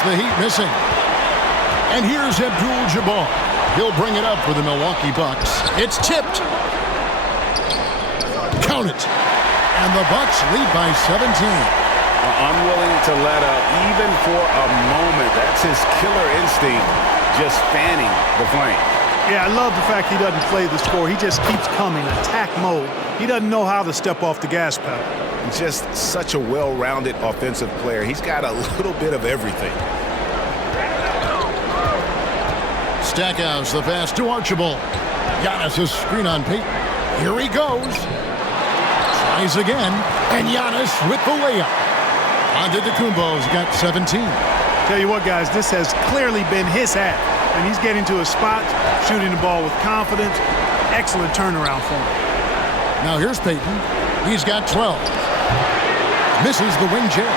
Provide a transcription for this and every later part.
against the Heat, missing. And here's Abdul-Jabbar. He'll bring it up for the Milwaukee Bucks. It's tipped. Count it. And the Bucks lead by 17. Unwilling to let up even for a moment. That's his killer instinct, just fanning the flame. Yeah, I love the fact he doesn't play the score. He just keeps coming, attack mode. He doesn't know how to step off the gas pedal. Just such a well-rounded offensive player. He's got a little bit of everything. Stackhouse, the pass to Archibald. Giannis' screen on Payton. Here he goes. Tries again. And Giannis with the layup. Antetokounmpo's got 17. Tell you what, guys, this has clearly been his half. And he's getting to a spot, shooting the ball with confidence. Excellent turnaround for him. Now here's Payton. He's got 12. Misses the wing jab.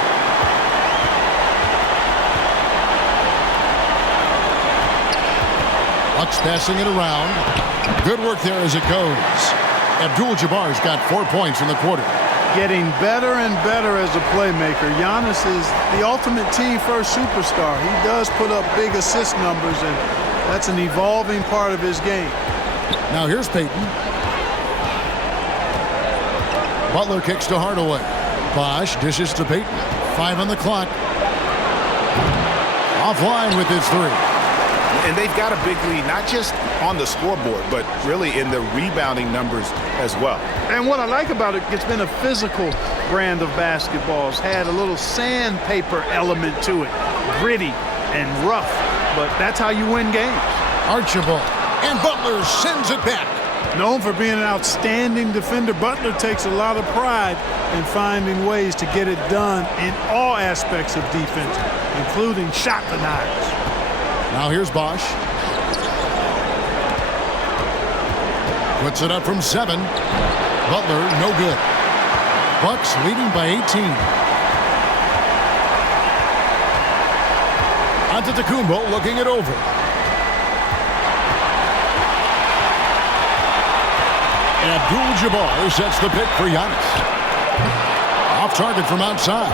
Bucks passing it around. Good work there as it goes. Abdul-Jabbar's got 4 points in the quarter. Getting better and better as a playmaker. Giannis is the ultimate team-first superstar. He does put up big assist numbers, and that's an evolving part of his game. Now here's Payton. Butler kicks to Hardaway. Bosh dishes to Payton. 5 on the clock. Offline with his 3. And they've got a big lead, not just on the scoreboard, but really in the rebounding numbers as well. And what I like about it, it's been a physical brand of basketball. It's had a little sandpaper element to it. Gritty and rough, but that's how you win games. Archibald. And Butler sends it back. Known for being an outstanding defender, Butler takes a lot of pride in finding ways to get it done in all aspects of defense, including shot denials. Now here's Bosh. Puts it up from 7. Butler, no good. Bucks leading by 18. Antetokounmpo looking it over. Abdul-Jabbar sets the pick for Giannis. Off target from outside.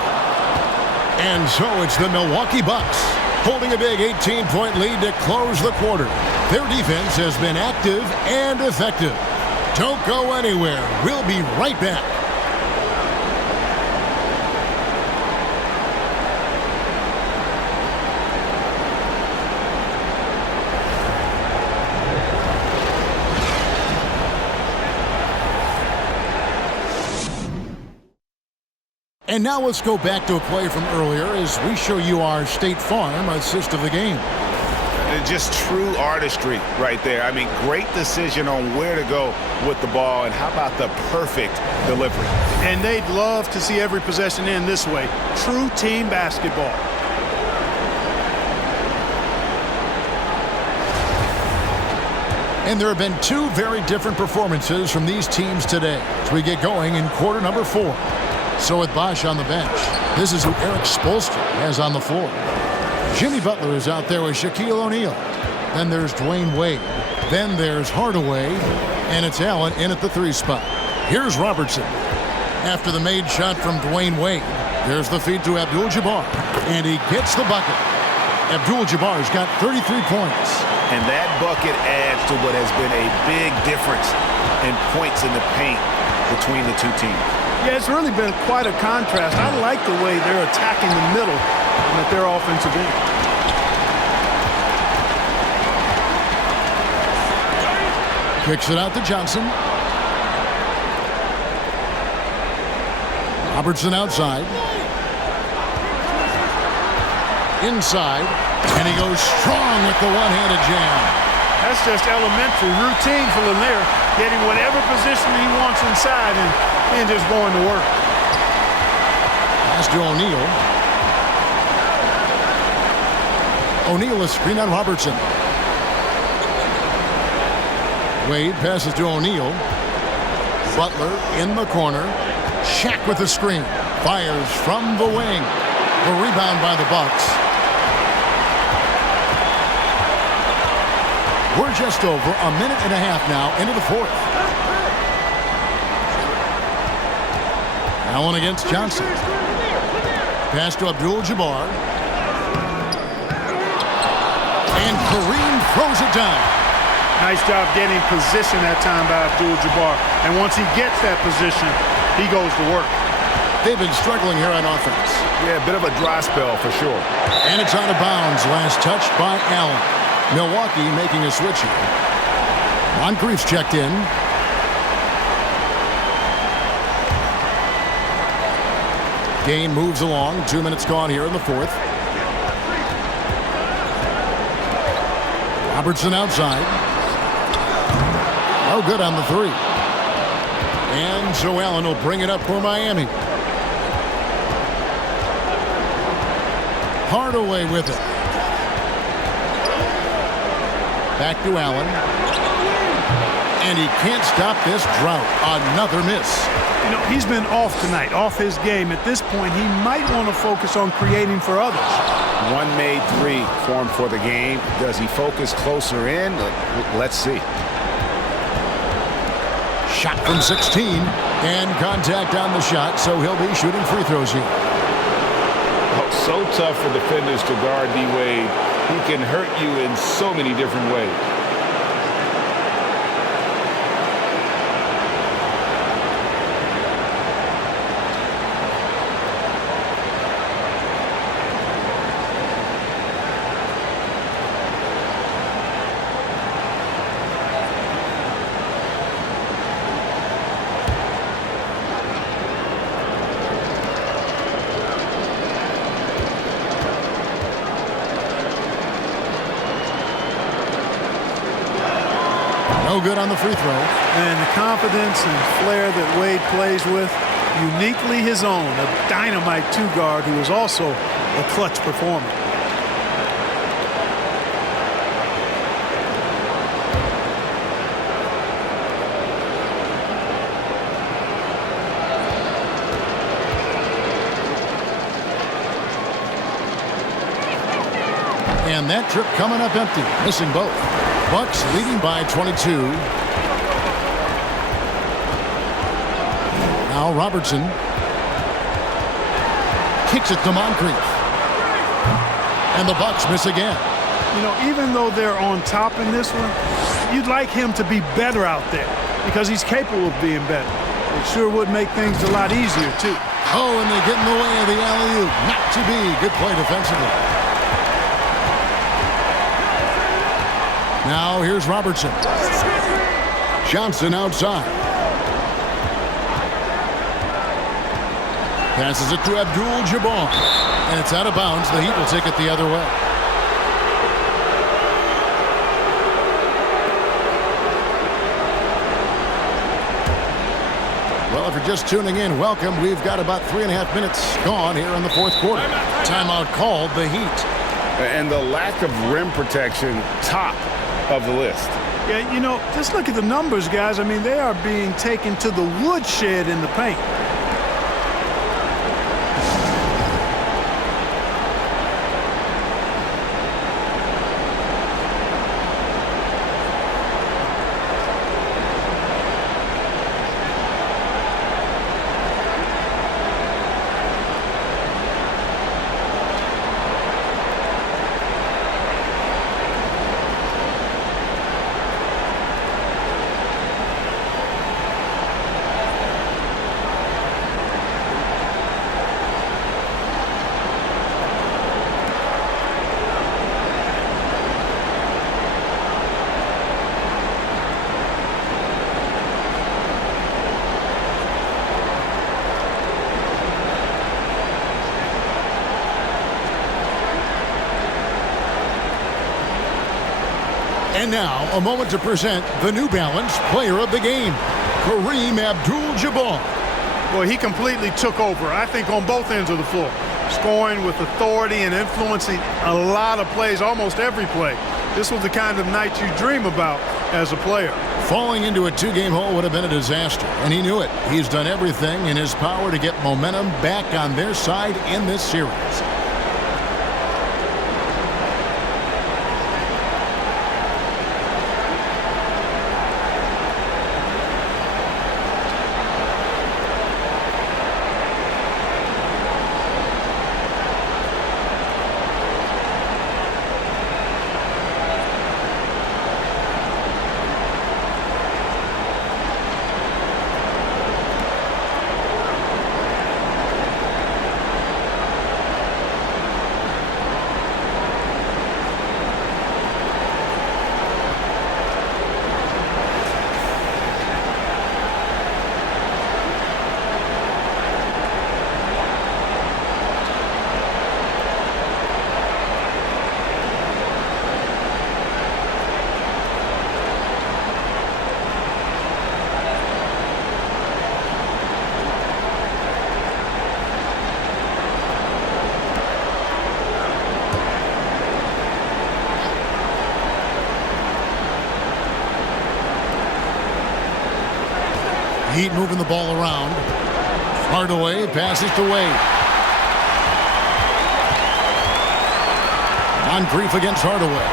And so it's the Milwaukee Bucks holding a big 18-point lead to close the quarter. Their defense has been active and effective. Don't go anywhere. We'll be right back. And now let's go back to a play from earlier as we show you our State Farm assist of the game. Just true artistry right there. I mean, great decision on where to go with the ball, and how about the perfect delivery? And they'd love to see every possession end this way. True team basketball. And there have been 2 very different performances from these teams today as we get going in quarter number 4. So with Bosh on the bench, this is who Eric Spoelstra has on the floor. Jimmy Butler is out there with Shaquille O'Neal. Then there's Dwayne Wade. Then there's Hardaway. And it's Allen in at the 3 spot. Here's Robertson. After the made shot from Dwayne Wade, there's the feed to Abdul-Jabbar. And he gets the bucket. Abdul-Jabbar's got 33 points. And that bucket adds to what has been a big difference in points in the paint between the two teams. Yeah, it's really been quite a contrast. I like the way they're attacking the middle at their offensive end. Kicks it out to Johnson. Robertson outside. Inside. And he goes strong with the one-handed jam. That's just elementary routine for Lanier, getting whatever position he wants inside and just going to work. Pass to O'Neal. O'Neal is screen on Robertson. Wade passes to O'Neal. Butler in the corner. Shaq with the screen. Fires from the wing. The rebound by the Bucks. We're just over a minute and a half now into the 4th. Allen against Johnson. Pass to Abdul-Jabbar. Kareem throws it down. Nice job getting position that time by Abdul-Jabbar. And once he gets that position, he goes to work. They've been struggling here on offense. Yeah, a bit of a dry spell for sure. And it's out of bounds. Last touch by Allen. Milwaukee making a switch here. Moncrief's checked in. Game moves along. 2 minutes gone here in the fourth. Robertson outside. No good on the three. And so Allen will bring it up for Miami. Hardaway with it. Back to Allen. And he can't stop this drought. Another miss. You know, he's been off tonight, off his game. At this point, he might want to focus on creating for others. One made three for him for the game. Does he focus closer in? Let's see. Shot from 16. And contact on the shot, so he'll be shooting free throws here. Oh, so tough for defenders to guard D-Wade. He can hurt you in so many different ways. No good on the free throw. And the confidence and flair that Wade plays with, uniquely his own. A dynamite two-guard who is also a clutch performer. And that trip coming up empty, missing both. Bucks leading by 22. Now Robertson kicks it to Moncrief. And the Bucks miss again. You know, even though they're on top in this one, you'd like him to be better out there because he's capable of being better. It sure would make things a lot easier, too. Oh, and they get in the way of the alley-oop. Not to be. Good play defensively. Now here's Robertson. Johnson outside. Passes it to Abdul-Jabbar. And it's out of bounds. The Heat will take it the other way. Well, if you're just tuning in, welcome. We've got about 3.5 minutes gone here in the fourth quarter. Timeout called the Heat. And the lack of rim protection, top of the list. Yeah, you know, just look at the numbers, guys. I mean, they are being taken to the woodshed in the paint. And now, a moment to present the New Balance Player of the Game, Kareem Abdul-Jabbar. Boy, he completely took over, I think, on both ends of the floor. Scoring with authority and influencing a lot of plays, almost every play. This was the kind of night you dream about as a player. Falling into a two-game hole would have been a disaster, and he knew it. He's done everything in his power to get momentum back on their side in this series. Heat moving the ball around. Hardaway passes to Wade. Moncrief against Hardaway.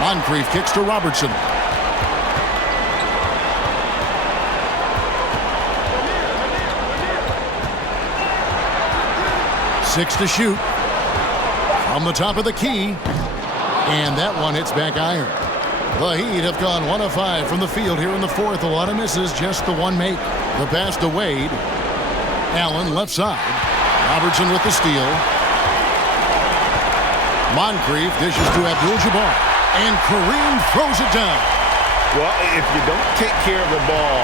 Moncrief kicks to Robertson. Six to shoot. From the top of the key. And that one hits back iron. The Heat have gone 1 of 5 from the field here in the fourth. A lot of misses, just the one make. The pass to Wade. Allen left side. Robertson with the steal. Moncrief dishes to Abdul-Jabbar. And Kareem throws it down. Well, if you don't take care of the ball,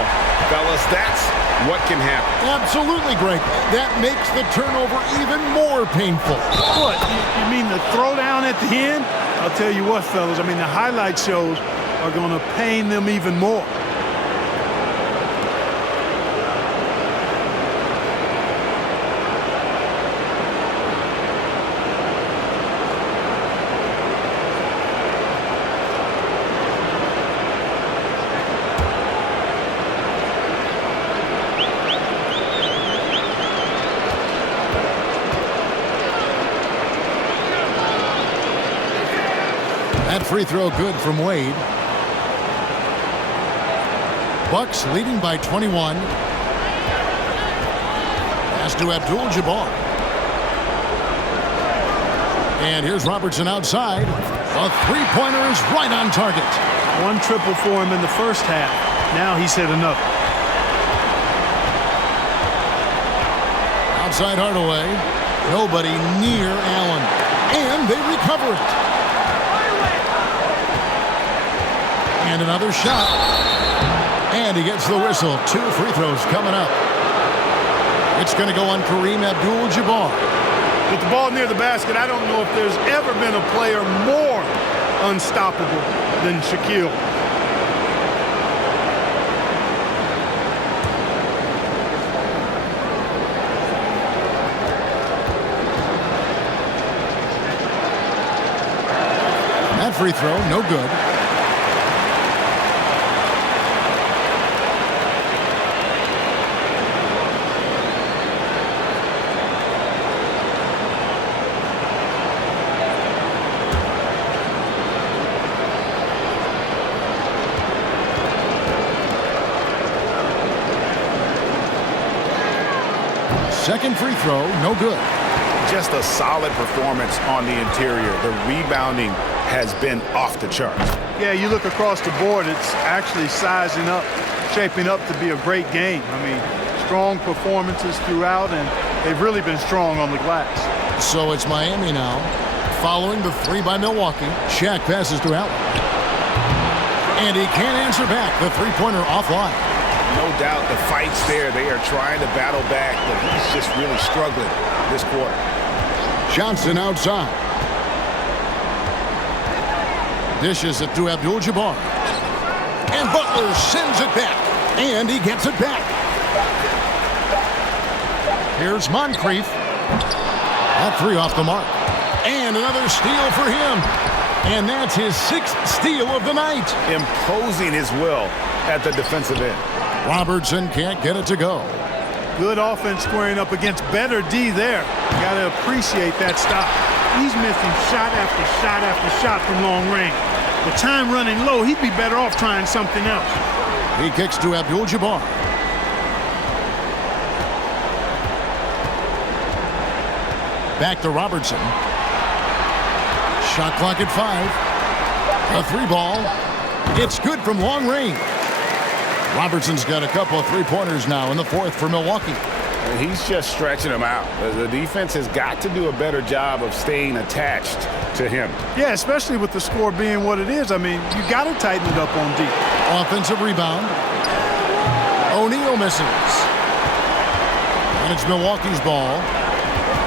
fellas, that's what can happen. Absolutely, Greg. That makes the turnover even more painful. What? You mean the throwdown at the end? I'll tell you what, fellas. I mean, the highlight shows are going to pain them even more. That free throw good from Wade. Bucks leading by 21. Pass to Abdul-Jabbar. And here's Robertson outside. A three-pointer is right on target. One triple for him in the first half. Now he's hit another. Outside Hardaway. Nobody near Allen. And they recover it. And another shot. And he gets the whistle. 2 free throws coming up. It's going to go on Kareem Abdul-Jabbar. With the ball near the basket, I don't know if there's ever been a player more unstoppable than Shaquille. That free throw, no good. Second free throw, no good. Just a solid performance on the interior. The rebounding has been off the charts. Yeah, you look across the board, it's actually sizing up, shaping up to be a great game. I mean, strong performances throughout, and they've really been strong on the glass. So it's Miami now. Following the 3 by Milwaukee, Shaq passes to Allen. And he can't answer back. The three-pointer offline. No doubt the fight's there. They are trying to battle back, but he's just really struggling this quarter. Johnson outside. Dishes it to Abdul-Jabbar. And Butler sends it back. And he gets it back. Here's Moncrief. That 3 off the mark. And another steal for him. And that's his 6th steal of the night. Imposing his will at the defensive end. Robertson can't get it to go. Good offense squaring up against better D there. You got to appreciate that stop. He's missing shot after shot after shot from long range. With time running low, he'd be better off trying something else. He kicks to Abdul-Jabbar. Back to Robertson. Shot clock at 5. A 3 ball. It's good from long range. Robertson's got a couple of three-pointers now in the fourth for Milwaukee. He's just stretching them out. The defense has got to do a better job of staying attached to him. Yeah, especially with the score being what it is. I mean, you got to tighten it up on D. Offensive rebound. O'Neal misses. And it's Milwaukee's ball.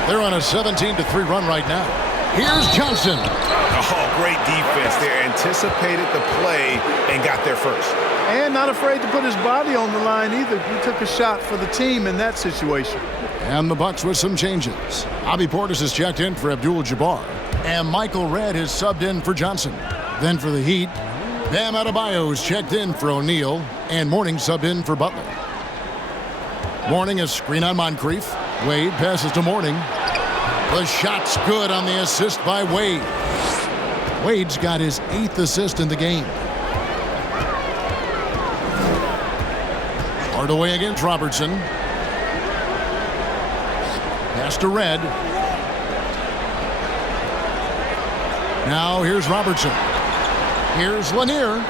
They're on a 17-3 run right now. Here's Johnson. Oh, great defense there. Anticipated the play and got there first. And not afraid to put his body on the line either. He took a shot for the team in that situation. And the Bucks with some changes. Bobby Portis has checked in for Abdul-Jabbar. And Michael Redd has subbed in for Johnson. Then for the Heat, Bam Adebayo has checked in for O'Neal. And Mourning subbed in for Butler. Mourning a screen on Moncrief. Wade passes to Mourning. The shot's good on the assist by Wade. Wade's got his 8th assist in the game. Hardaway against Robertson. Pass to Red. Now here's Robertson. Here's Lanier.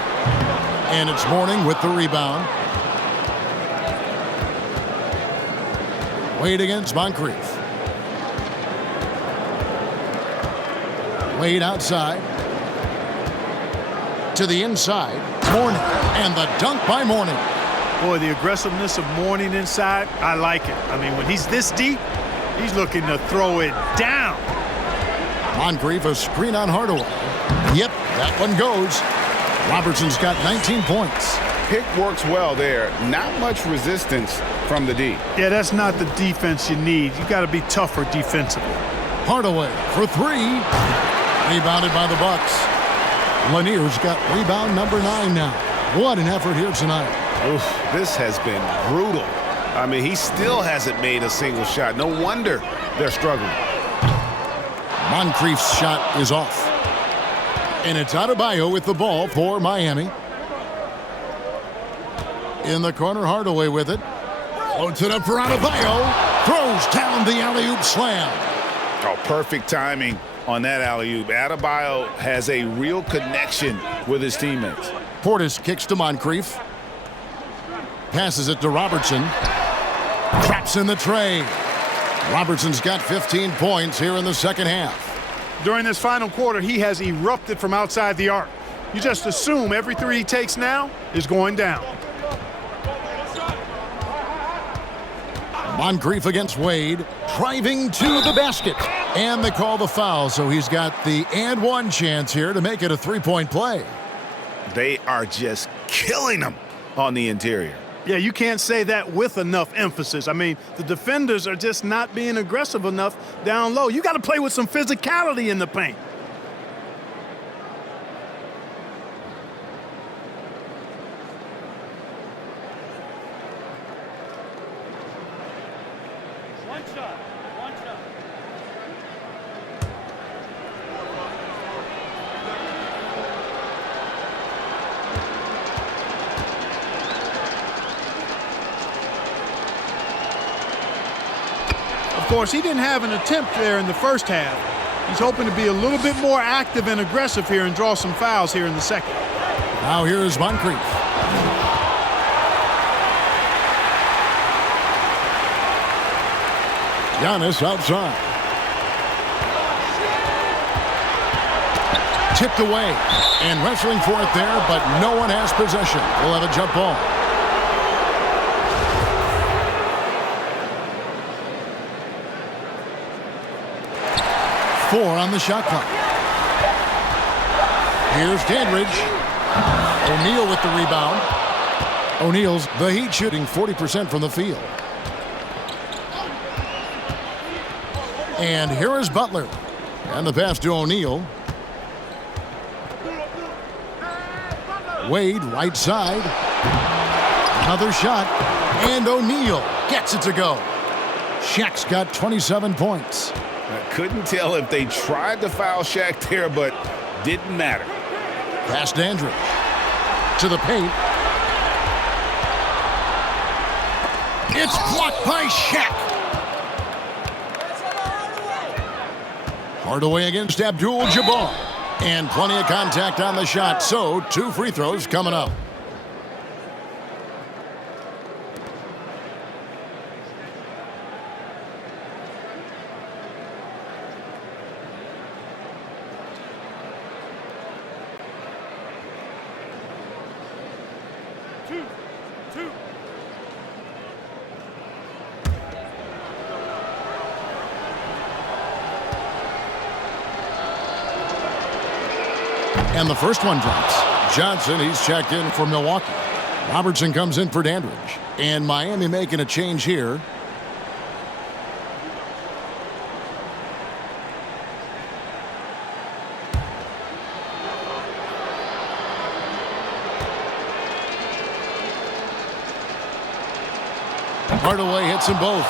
And it's Mourning with the rebound. Wade against Moncrief. Wade outside. To the inside. Mourning. And the dunk by Mourning. Boy, the aggressiveness of Mourning inside, I like it. I mean, when he's this deep, he's looking to throw it down. Moncrief, a screen on Hardaway. Yep, that one goes. Robertson's got 19 points. Pick works well there. Not much resistance from the D. Yeah, that's not the defense you need. You got to be tougher defensively. Hardaway for 3. Rebounded by the Bucks. Lanier's got rebound number 9 now. What an effort here tonight. Oof, this has been brutal. I mean, he still hasn't made a single shot. No wonder they're struggling. Moncrief's shot is off. And it's Adebayo with the ball for Miami. In the corner, Hardaway with it. Floats it up for Adebayo. Throws down the alley-oop slam. Oh, perfect timing on that alley-oop. Adebayo has a real connection with his teammates. Portis kicks to Moncrief. Passes it to Robertson. Traps in the tray. Robertson's got 15 points here in the second half. During this final quarter, he has erupted from outside the arc. You just assume every 3 he takes now is going down. Moncrief against Wade. Driving to the basket. And they call the foul, so he's got the and one chance here to make it a 3-point play. They are just killing him on the interior. Yeah, you can't say that with enough emphasis. I mean, the defenders are just not being aggressive enough down low. You got to play with some physicality in the paint. One shot. Of course, he didn't have an attempt there in the first half. He's hoping to be a little bit more active and aggressive here and draw some fouls here in the second. Now here's Moncrief. Giannis outside. Tipped away and wrestling for it there, but no one has possession. We'll have a jump ball. Four on the shot clock. Here's Dandridge. O'Neal with the rebound. O'Neal's the Heat shooting 40% from the field. And here is Butler. And the pass to O'Neal. Wade, right side. Another shot. And O'Neal gets it to go. Shaq's got 27 points. I couldn't tell if they tried to foul Shaq there, but didn't matter. Pass Dandridge. To the paint. It's blocked by Shaq. Hardaway against Abdul-Jabbar. And plenty of contact on the shot, so 2 free throws coming up. And the first one drops. Johnson, he's checked in for Milwaukee. Robertson comes in for Dandridge. And Miami making a change here. Hardaway hits them both.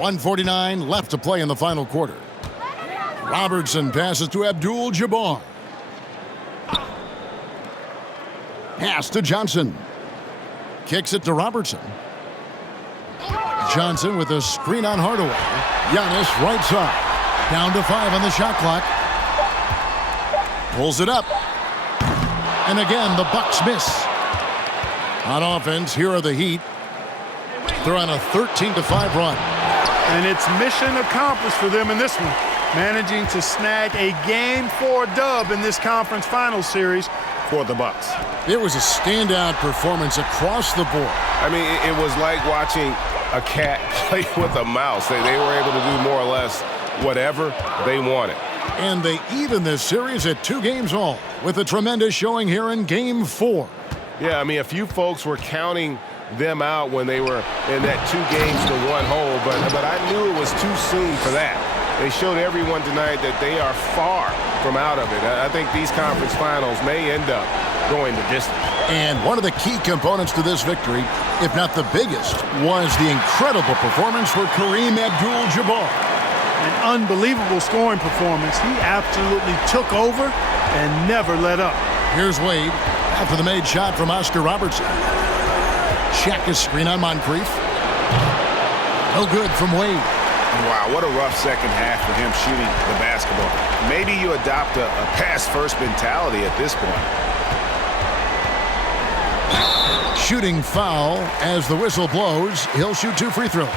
1:49 left to play in the final quarter. Robertson passes to Abdul-Jabbar. Pass to Johnson. Kicks it to Robertson. Johnson with a screen on Hardaway. Giannis right side. Down to 5 on the shot clock. Pulls it up. And again, the Bucks miss. On offense, here are the Heat. They're on a 13-5 run. And it's mission accomplished for them in this one, managing to snag a Game 4 dub in this conference finals series For the Bucks. It was a standout performance across the board. I mean, it was like watching a cat play with a mouse. They were able to do more or less whatever they wanted. And they even this series at 2 games all with a tremendous showing here in Game 4. Yeah, I mean, a few folks were counting them out when they were in that 2 games to 1 hole, but I knew it was too soon for that. They showed everyone tonight that they are far from out of it. I think these conference finals may end up going the distance. And one of the key components to this victory, if not the biggest, was the incredible performance for Kareem Abdul-Jabbar. An unbelievable scoring performance. He absolutely took over and never let up. Here's Wade after the made shot from Oscar Robertson. Check his screen on Moncrief. No good from Wade. Wow, what a rough second half for him shooting the basketball. Maybe you adopt a pass-first mentality at this point. Shooting foul as the whistle blows. He'll shoot 2 free throws.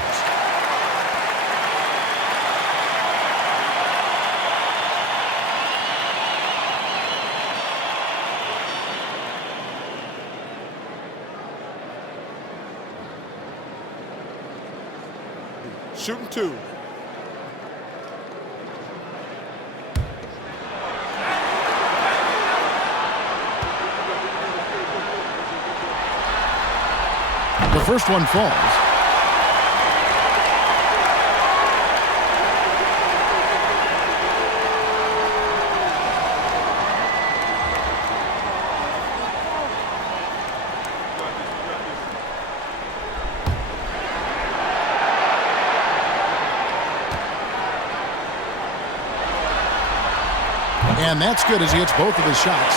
Shooting 2. The first one falls. And that's good as he hits both of his shots.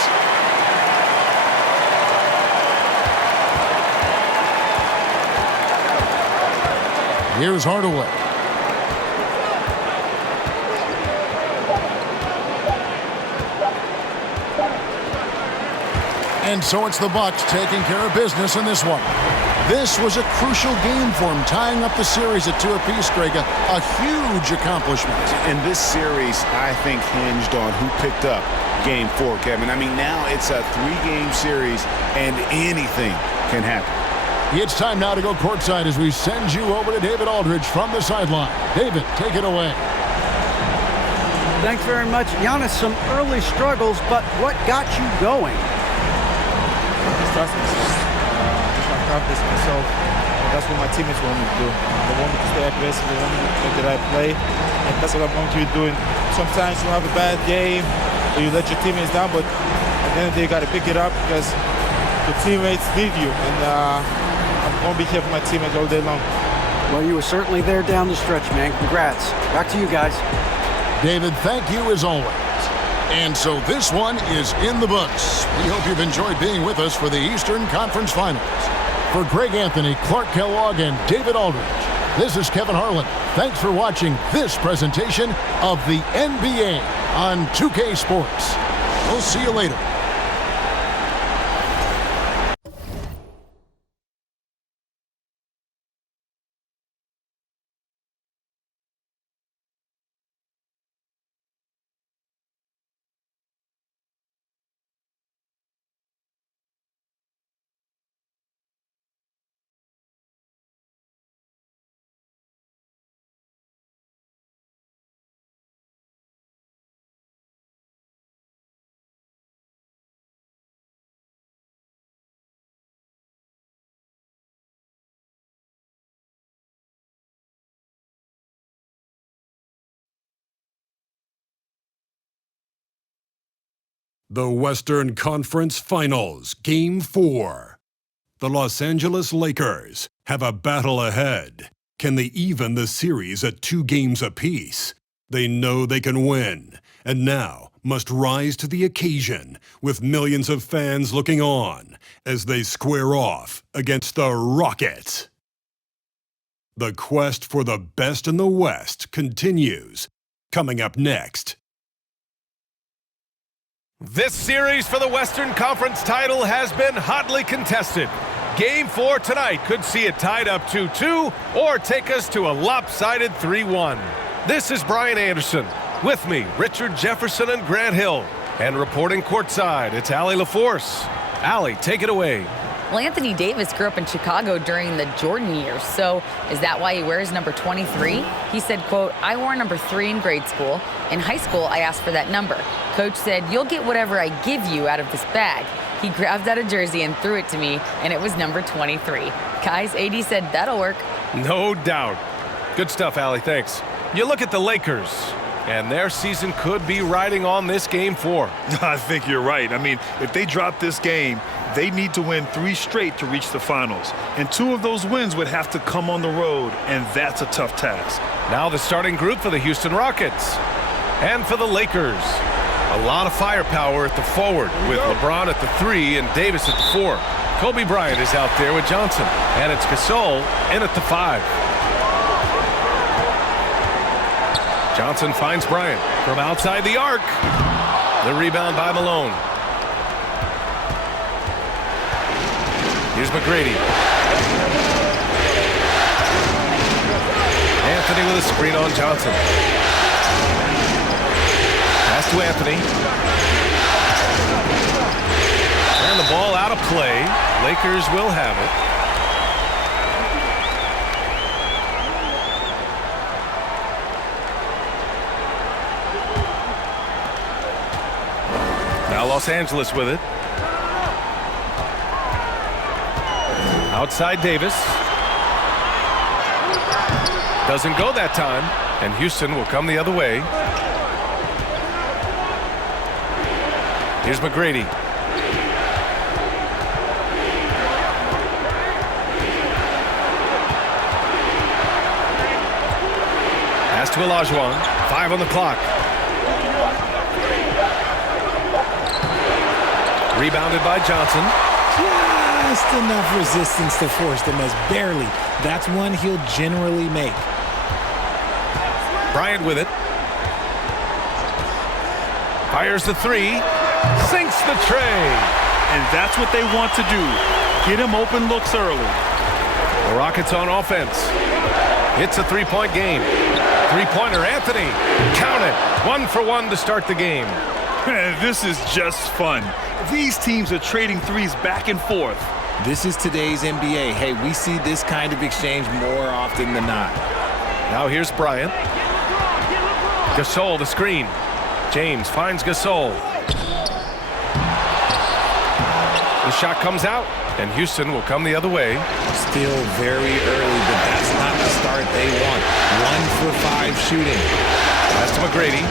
Here's Hardaway. And so it's the Bucks taking care of business in this one. This was a crucial game for him, tying up the series at 2 apiece, Greg. A huge accomplishment. And this series, I think, hinged on who picked up Game 4, Kevin. I mean, now it's a 3-game series, and anything can happen. It's time now to go courtside as we send you over to David Aldridge from the sideline. David, take it away. Thanks very much. Giannis, some early struggles, but what got you going? Just my confidence in myself. And that's what my teammates want me to do. They want me to stay aggressive. They want me to make the right play. And that's what I'm going to be doing. Sometimes you have a bad game or you let your teammates down, but at the end of the day, you got to pick it up because the teammates need you. And I'm going to be here for my teammates all day long. Well, you were certainly there down the stretch, man. Congrats. Back to you guys. David, thank you as always. And so this one is in the books. We hope you've enjoyed being with us for the Eastern Conference Finals. For Greg Anthony, Clark Kellogg, and David Aldridge, this is Kevin Harlan. Thanks for watching this presentation of the NBA on 2K Sports. We'll see you later. The Western Conference Finals, Game 4. The Los Angeles Lakers have a battle ahead. Can they even the series at 2 games apiece? They know they can win, and now must rise to the occasion with millions of fans looking on as they square off against the Rockets. The quest for the best in the West continues. Coming up next. This series for the Western Conference title has been hotly contested. Game 4 tonight could see it tied up 2-2 or take us to a lopsided 3-1. This is Brian Anderson. With me, Richard Jefferson and Grant Hill. And reporting courtside, it's Allie LaForce. Allie, take it away. Well, Anthony Davis grew up in Chicago during the Jordan years, so is that why he wears number 23? He said, quote, "I wore number 3 in grade school. In high school, I asked for that number. Coach said, 'You'll get whatever I give you out of this bag.' He grabbed out a jersey and threw it to me, and it was number 23. Guys, AD said that'll work." No doubt. Good stuff, Allie, thanks. You look at the Lakers, and their season could be riding on this Game 4. I think you're right. I mean, if they drop this game, they need to win 3 straight to reach the finals. And 2 of those wins would have to come on the road, and that's a tough task. Now the starting group for the Houston Rockets. And for the Lakers, a lot of firepower at the forward with LeBron at the 3 and Davis at the 4. Kobe Bryant is out there with Johnson, and it's Gasol in at the 5. Johnson finds Bryant from outside the arc. The rebound by Malone. Here's McGrady. Anthony with a screen on Johnson. Pass to Anthony. And the ball out of play. Lakers will have it. Now Los Angeles with it. Outside Davis. Doesn't go that time, and Houston will come the other way. Here's McGrady. Pass to Olajuwon. 5 on the clock. Rebounded by Johnson. Just enough resistance to force the miss. Barely. That's one he'll generally make. Bryant with it. Fires the 3. Sinks the tray. And that's what they want to do. Get him open looks early. The Rockets on offense. It's a 3-point game. 3-pointer, Anthony. Count it. 1 for 1 to start the game. This is just fun. These teams are trading threes back and forth. This is today's NBA. Hey, we see this kind of exchange more often than not. Now here's Bryant. Gasol the screen. James finds Gasol. The shot comes out, and Houston will come the other way. Still very early, but that's not the start they want. 1 for 5 shooting. Pass to McGrady.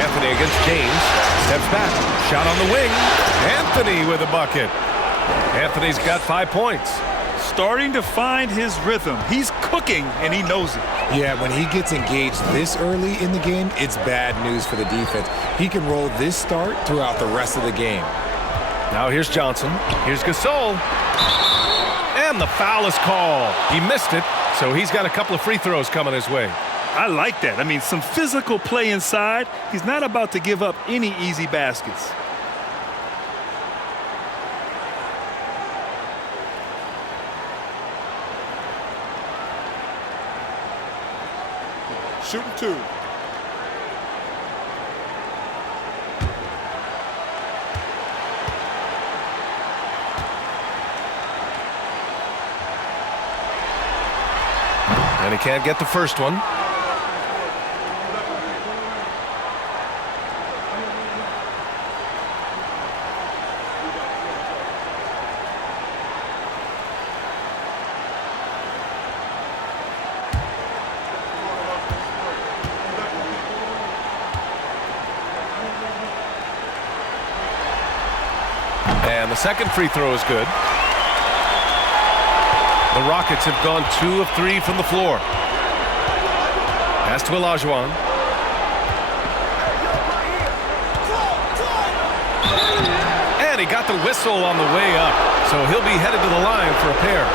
Anthony against James. Steps back. Shot on the wing. Anthony with a bucket. Anthony's got 5 points. Starting to find his rhythm. He's cooking, and he knows it. Yeah, when he gets engaged this early in the game, it's bad news for the defense. He can roll this start throughout the rest of the game. Now here's Johnson. Here's Gasol. And the foul is called. He missed it, so he's got a couple of free throws coming his way. I like that. I mean, some physical play inside. He's not about to give up any easy baskets. Shooting 2. And he can't get the first one. And the second free throw is good. The Rockets have gone 2 of 3 from the floor. Pass to Olajuwon. And he got the whistle on the way up, so he'll be headed to the line for a pair.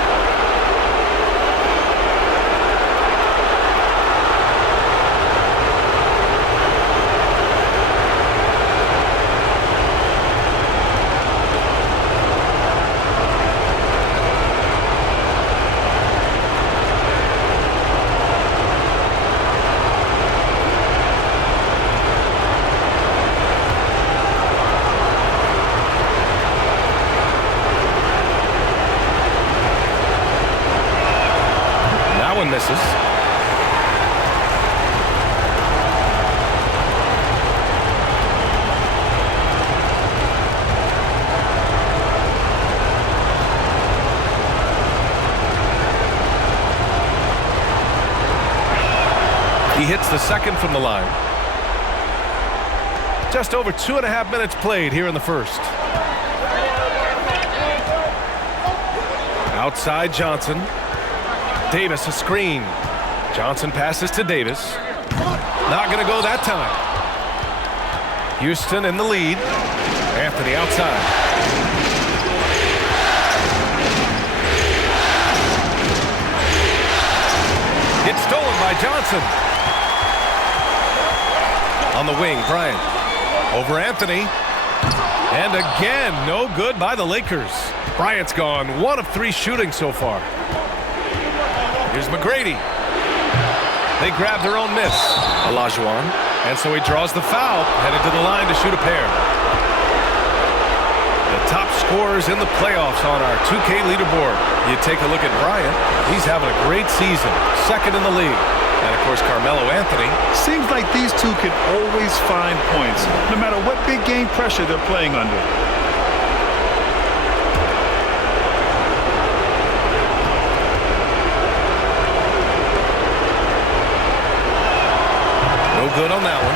Misses. He hits the second from the line. Just over 2.5 minutes played here in the first. Outside Johnson. Davis a screen. Johnson passes to Davis. Not going to go that time. Houston in the lead. Anthony outside. It's stolen by Johnson. On the wing, Bryant. Over Anthony. And again, no good by the Lakers. Bryant's gone 1 of 3 shooting so far. Here's McGrady. They grab their own miss. Olajuwon. And so he draws the foul, headed to the line to shoot a pair. The top scorers in the playoffs on our 2K leaderboard. You take a look at Bryant. He's having a great season. Second in the league. And, of course, Carmelo Anthony. Seems like these two can always find points, no matter what big game pressure they're playing under. Good on that one.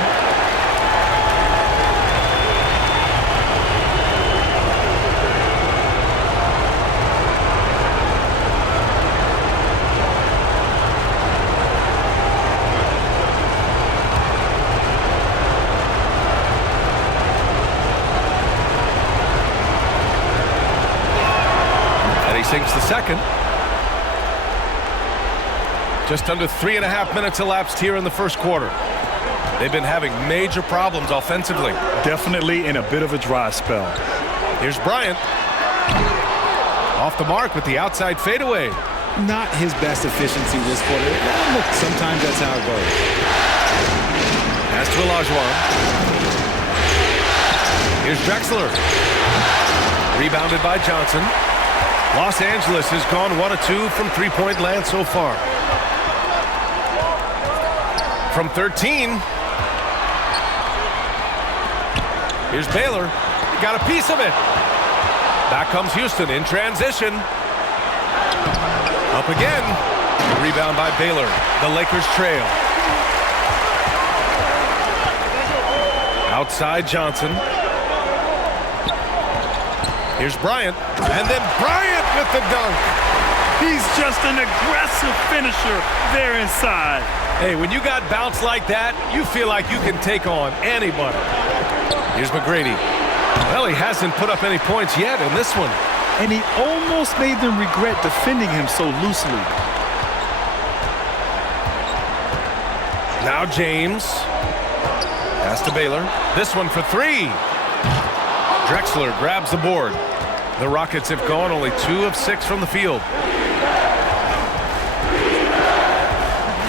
And he sinks the second. Just under 3.5 minutes elapsed here in the first quarter. They've been having major problems offensively. Definitely in a bit of a dry spell. Here's Bryant. Off the mark with the outside fadeaway. Not his best efficiency this quarter. Look, sometimes that's how it goes. Pass to Olajuwon. Here's Drexler. Rebounded by Johnson. Los Angeles has gone 1 of 2 from three-point land so far. From 13. Here's Baylor. Got a piece of it. Back comes Houston in transition. Up again. Rebound by Baylor. The Lakers trail. Outside Johnson. Here's Bryant. And then Bryant with the dunk. He's just an aggressive finisher there inside. Hey, when you got bounce like that, you feel like you can take on anybody. Here's McGrady. Well, he hasn't put up any points yet in this one. And he almost made them regret defending him so loosely. Now James. Pass to Baylor. This one for 3. Drexler grabs the board. The Rockets have gone only 2 of 6 from the field.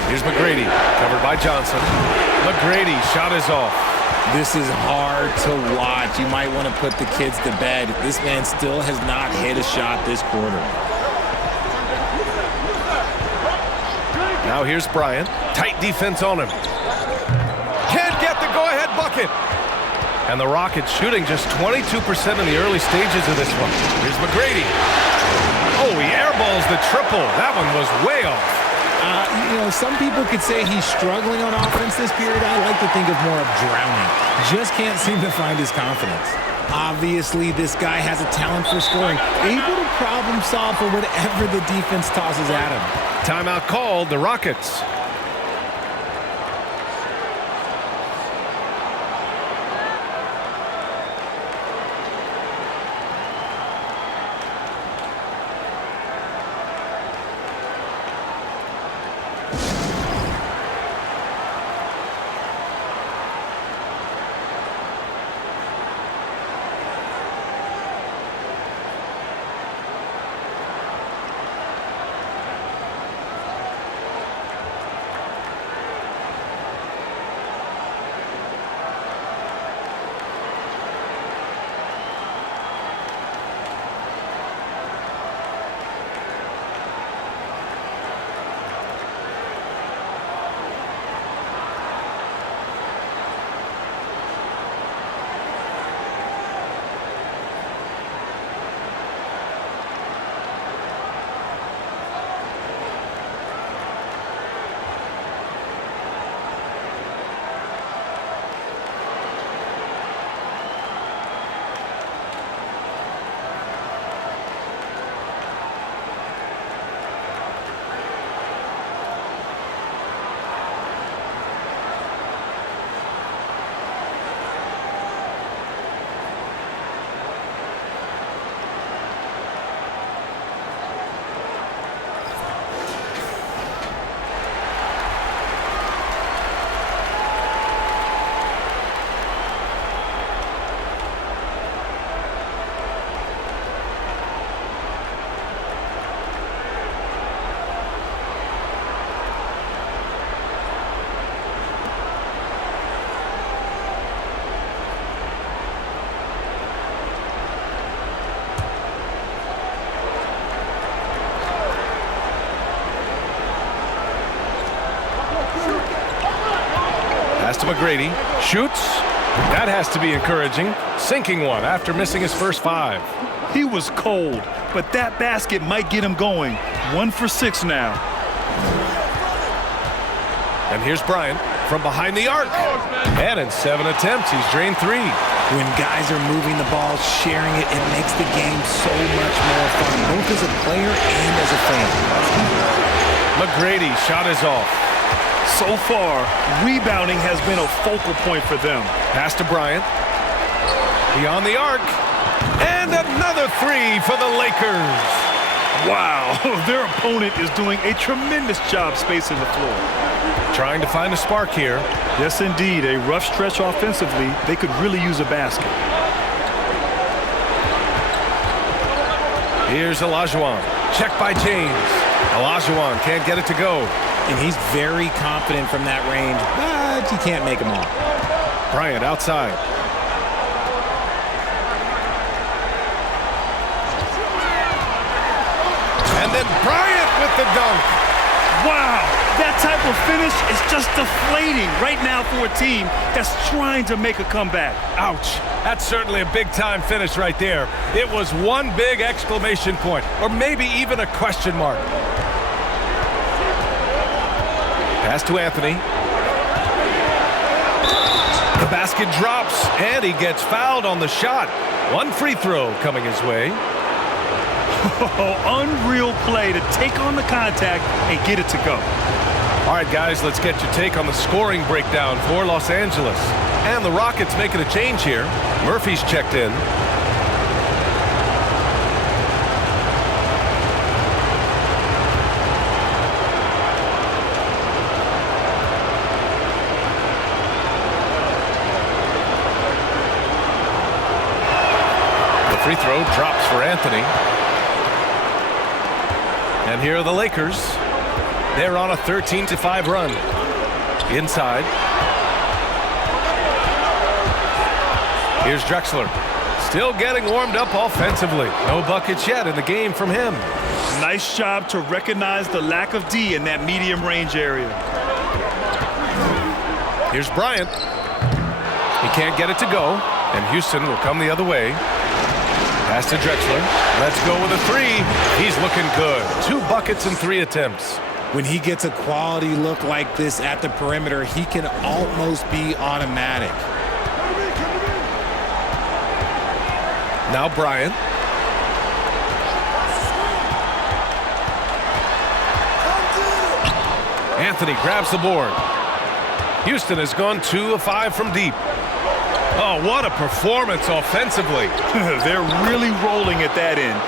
Here's McGrady, covered by Johnson. McGrady, shot is off. This is hard to watch. You might want to put the kids to bed. This man still has not hit a shot this quarter. Now here's Bryant. Tight defense on him. Can't get the go-ahead bucket. And the Rockets shooting just 22% in the early stages of this one. Here's McGrady. Oh, he airballs the triple. That one was way off. You know, some people could say he's struggling on offense this period. I like to think of more of drowning. Just can't seem to find his confidence. Obviously, this guy has a talent for scoring, able to problem solve for whatever the defense tosses at him. Timeout called, the Rockets. Pass to McGrady. Shoots. That has to be encouraging. Sinking one after missing his first 5. He was cold, but that basket might get him going. 1 for 6 now. And here's Bryant from behind the arc. And in 7 attempts, he's drained 3. When guys are moving the ball, sharing it, it makes the game so much more fun, both as a player and as a fan. McGrady shot is off. So far, rebounding has been a focal point for them. Pass to Bryant. Beyond the arc. And another 3 for the Lakers. Wow, their opponent is doing a tremendous job spacing the floor. Trying to find a spark here. Yes, indeed. A rough stretch offensively. They could really use a basket. Here's Olajuwon. Check by James. Olajuwon can't get it to go. And he's very confident from that range, but you can't make him all. Bryant outside. And then Bryant with the dunk. Wow, that type of finish is just deflating right now for a team that's trying to make a comeback. Ouch. That's certainly a big-time finish right there. It was one big exclamation point, or maybe even a question mark. Pass to Anthony. The basket drops, and he gets fouled on the shot. One free throw coming his way. Unreal play to take on the contact and get it to go. All right, guys, let's get your take on the scoring breakdown for Los Angeles. And the Rockets making a change here. Murphy's checked in. The free throw drops for Anthony. And here are the Lakers. They're on a 13-5 run. Inside. Here's Drexler. Still getting warmed up offensively. No buckets yet in the game from him. Nice job to recognize the lack of D in that medium range area. Here's Bryant. He can't get it to go, and Houston will come the other way. Pass to Drexler. Let's go with a 3. He's looking good. 2 buckets in 3 attempts. When he gets a quality look like this at the perimeter, he can almost be automatic. Now Bryant. Anthony grabs the board. Houston has gone 2 of 5 from deep. Oh, what a performance offensively. They're really rolling at that end.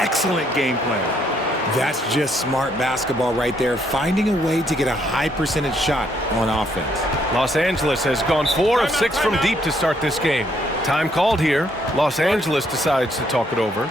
Excellent game plan. That's just smart basketball right there, finding a way to get a high percentage shot on offense. Los Angeles has gone 4 of 6 from deep to start this game. Time called here. Los Angeles decides to talk it over.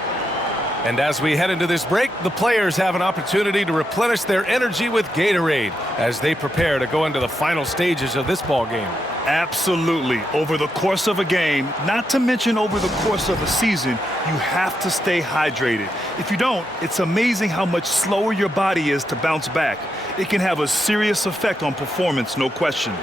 And as we head into this break, the players have an opportunity to replenish their energy with Gatorade as they prepare to go into the final stages of this ball game. Absolutely. Over the course of a game, not to mention over the course of a season, you have to stay hydrated. If you don't, it's amazing how much slower your body is to bounce back. It can have a serious effect on performance, no question.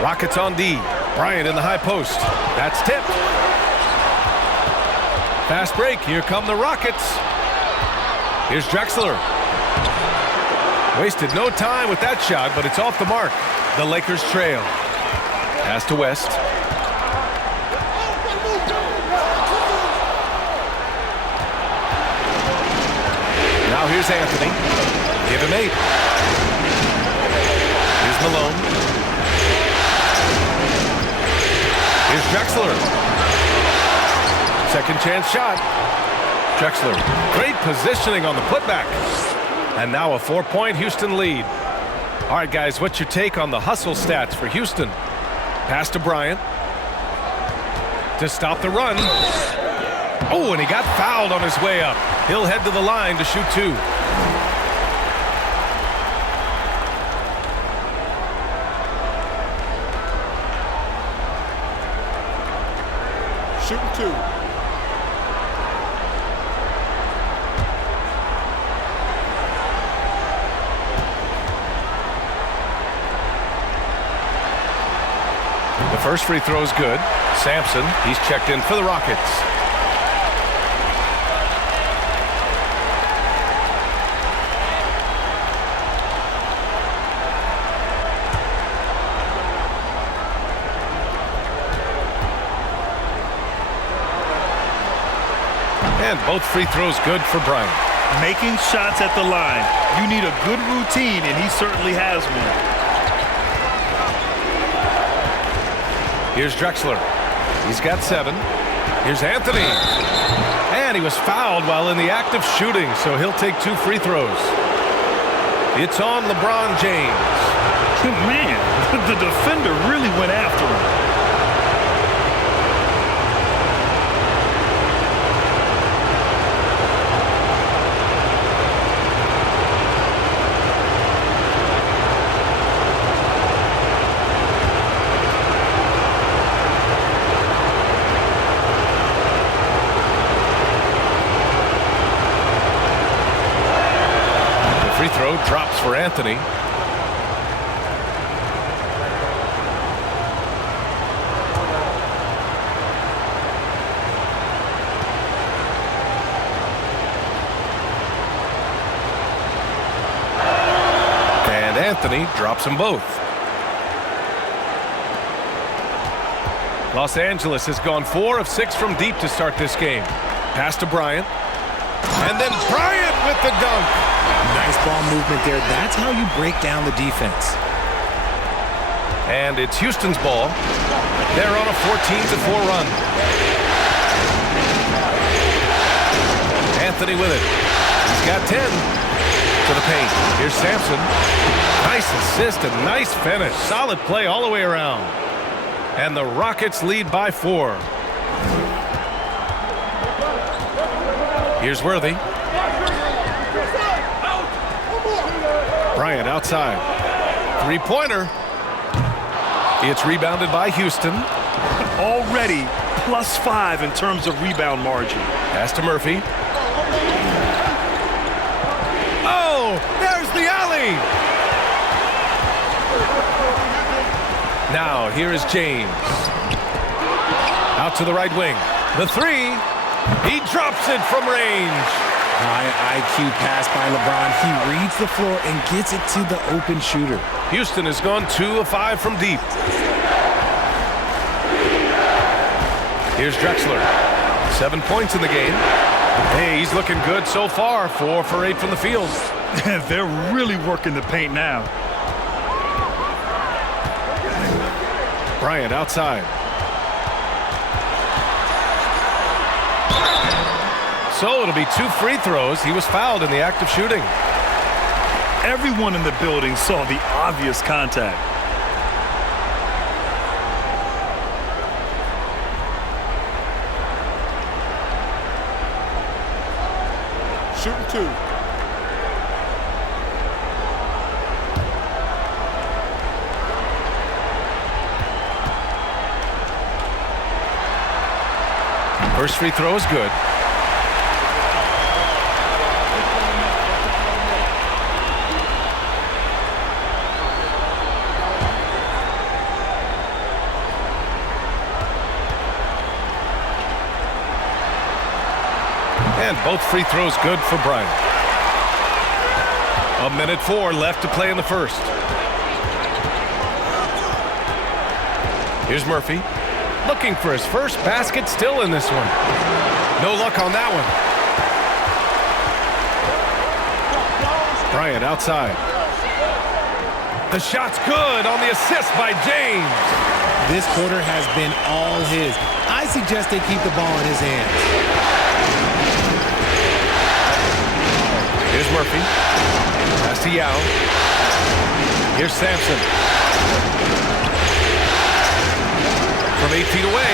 Rockets on D. Bryant in the high post. That's tipped. Fast break. Here come the Rockets. Here's Drexler. Wasted no time with that shot, but it's off the mark. The Lakers trail. Pass to West. Now here's Anthony. Give him 8. Here's Malone. Here's Drexler. Second chance shot. Drexler. Great positioning on the putback. And now a 4-point Houston lead. All right, guys, what's your take on the hustle stats for Houston? Pass to Bryant. To stop the run. Oh, and he got fouled on his way up. He'll head to the line to shoot 2. Shooting 2. The first free throw is good. Sampson, he's checked in for the Rockets. And both free throws good for Bryant. Making shots at the line. You need a good routine, and he certainly has one. Here's Drexler. He's got 7. Here's Anthony. And he was fouled while in the act of shooting, so he'll take 2 free throws. It's on LeBron James. Man, the defender really went after him. Free throw drops for Anthony. Anthony drops them both. Los Angeles has gone 4 of 6 from deep to start this game. Pass to Bryant. And then Bryant with the dunk. Nice ball movement there. That's how you break down the defense. And it's Houston's ball. They're on a 14-4 run. Anthony with it. He's got 10 to the paint. Here's Sampson. Nice assist and nice finish. Solid play all the way around. And the Rockets lead by 4. Here's Worthy. Bryant outside. Three-pointer. It's rebounded by Houston. Already +5 in terms of rebound margin. Pass to Murphy. Oh, there's the alley. Now, here is James. Out to the right wing. The three. He drops it from range. High IQ pass by LeBron. He reads the floor and gets it to the open shooter. Houston has gone 2 of 5 from deep. Here's Drexler. 7 points in the game. Hey, he's looking good so far. 4 for 8 from the field. They're really working the paint now. Bryant outside. So it'll be 2 free throws. He was fouled in the act of shooting. Everyone in the building saw the obvious contact. Shooting 2. First free throw is good. And both free throws good for Bryant. 1:04 left to play in the first. Here's Murphy. Looking for his first basket still in this one. No luck on that one. Bryant outside. The shot's good on the assist by James. This quarter has been all his. I suggest they keep the ball in his hands. Here's Murphy. Pass to Yao. Here's Sampson. From 8 feet away.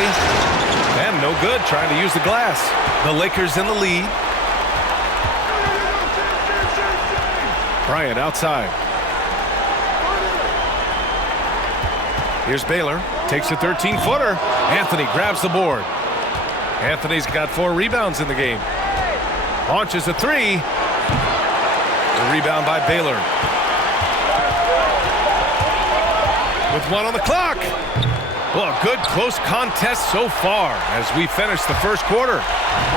And no good trying to use the glass. The Lakers in the lead. Bryant outside. Here's Baylor. Takes a 13-footer. Anthony grabs the board. Anthony's got 4 rebounds in the game. Launches a 3. The rebound by Baylor. With 1 on the clock. Well, a good close contest so far as we finish the first quarter.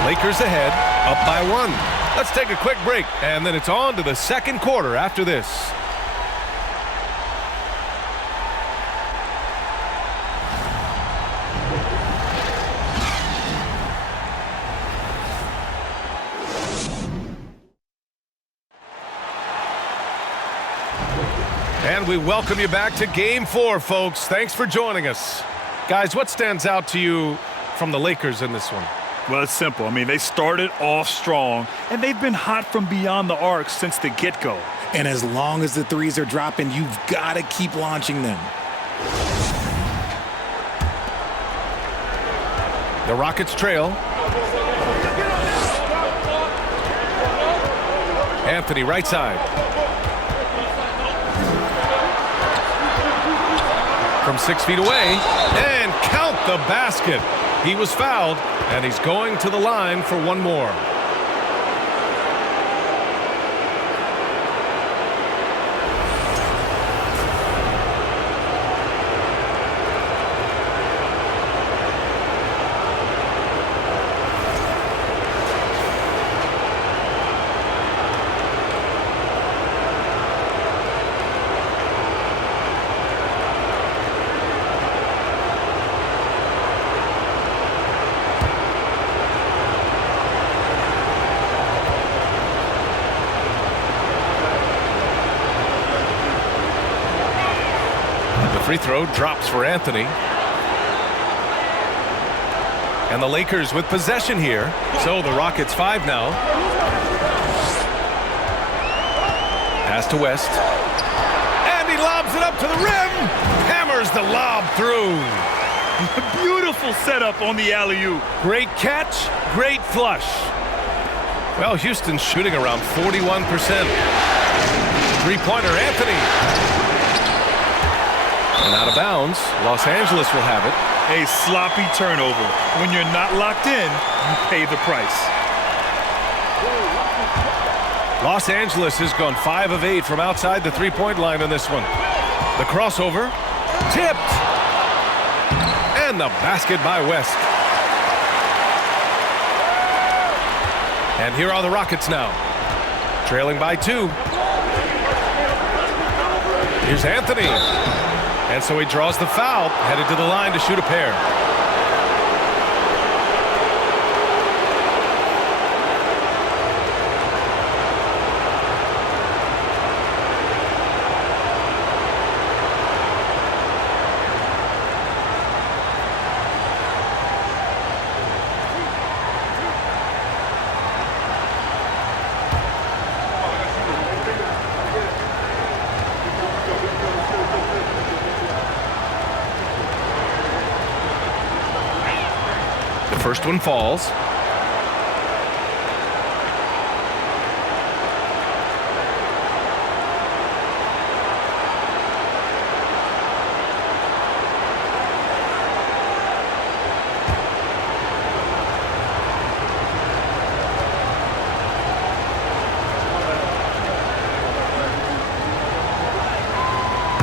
Lakers ahead, up by 1. Let's take a quick break, and then it's on to the second quarter after this. And we welcome you back to Game 4, folks. Thanks for joining us. Guys, what stands out to you from the Lakers in this one? Well, it's simple. I mean, they started off strong, and they've been hot from beyond the arc since the get-go. And as long as the threes are dropping, you've got to keep launching them. The Rockets trail. Anthony, right side. From 6 feet away, and count the basket. He was fouled, and he's going to the line for 1 more. Free throw drops for Anthony. And the Lakers with possession here. So the Rockets 5 now. Pass to West. And he lobs it up to the rim. Hammers the lob through. Beautiful setup on the alley-oop. Great catch, great flush. Well, Houston's shooting around 41%. Three-pointer, Anthony. And out of bounds. Los Angeles will have it. A sloppy turnover. When you're not locked in, you pay the price. Los Angeles has gone 5 of 8 from outside the three-point line on this one. The crossover, tipped, and the basket by West. And here are the Rockets now, trailing by 2. Here's Anthony. And so he draws the foul, headed to the line to shoot a pair. First one falls.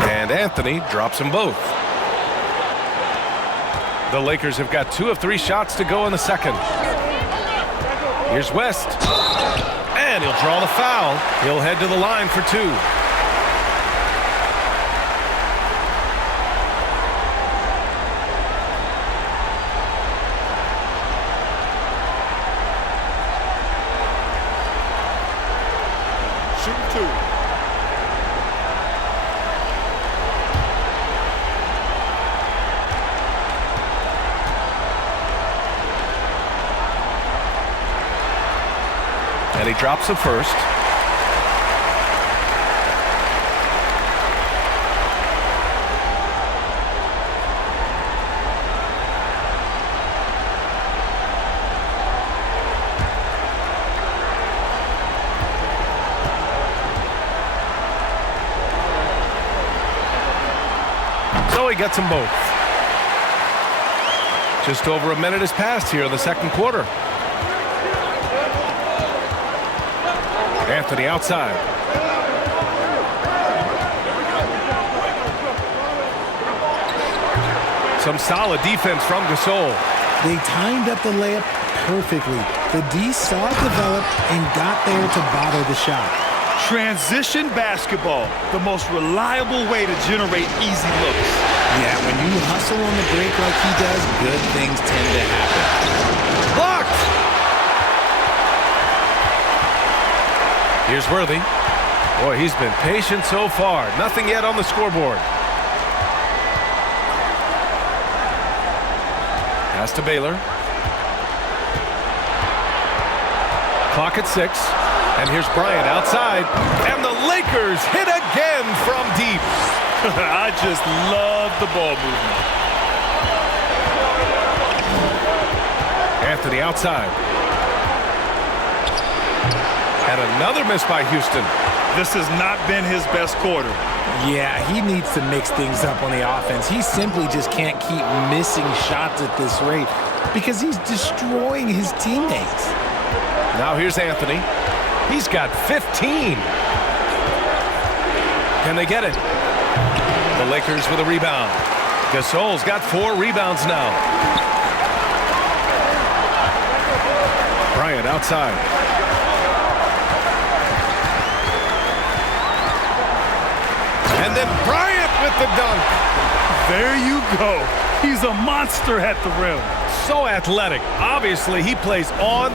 And Anthony drops them both. The Lakers have got 2 of 3 shots to go in the second. Here's West. And he'll draw the foul. He'll head to the line for 2. Shooting 2. And he drops the first. So he gets them both. Just over a minute has passed here in the second quarter. Anthony outside. Some solid defense from Gasol. They timed up the layup perfectly. The D saw it develop and got there to bother the shot. Transition basketball, the most reliable way to generate easy looks. Yeah, when you hustle on the break like he does, good things tend to happen. Blocked! Here's Worthy. Boy, he's been patient so far. Nothing yet on the scoreboard. Pass to Baylor. Clock at 6. And here's Bryant outside. And the Lakers hit again from deep. I just love the ball movement. Anthony outside. And another miss by Houston. This has not been his best quarter. Yeah, he needs to mix things up on the offense. He simply just can't keep missing shots at this rate because he's destroying his teammates. Now here's Anthony. He's got 15. Can they get it? The Lakers with a rebound. Gasol's got 4 rebounds now. Bryant outside. And then Bryant with the dunk. There you go. He's a monster at the rim. So athletic. Obviously, he plays on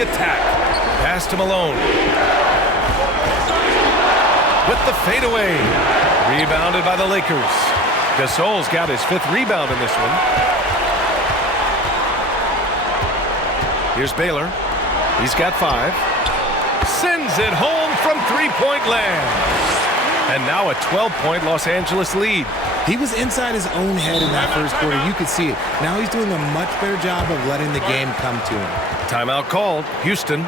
the attack. Pass to Malone. With the fadeaway. Rebounded by the Lakers. Gasol's got his 5th rebound in this one. Here's Baylor. He's got 5. Sends it home from three-point land. And now a 12-point Los Angeles lead. He was inside his own head in that first quarter. You could see it. Now he's doing a much better job of letting the game come to him. Timeout called. Houston.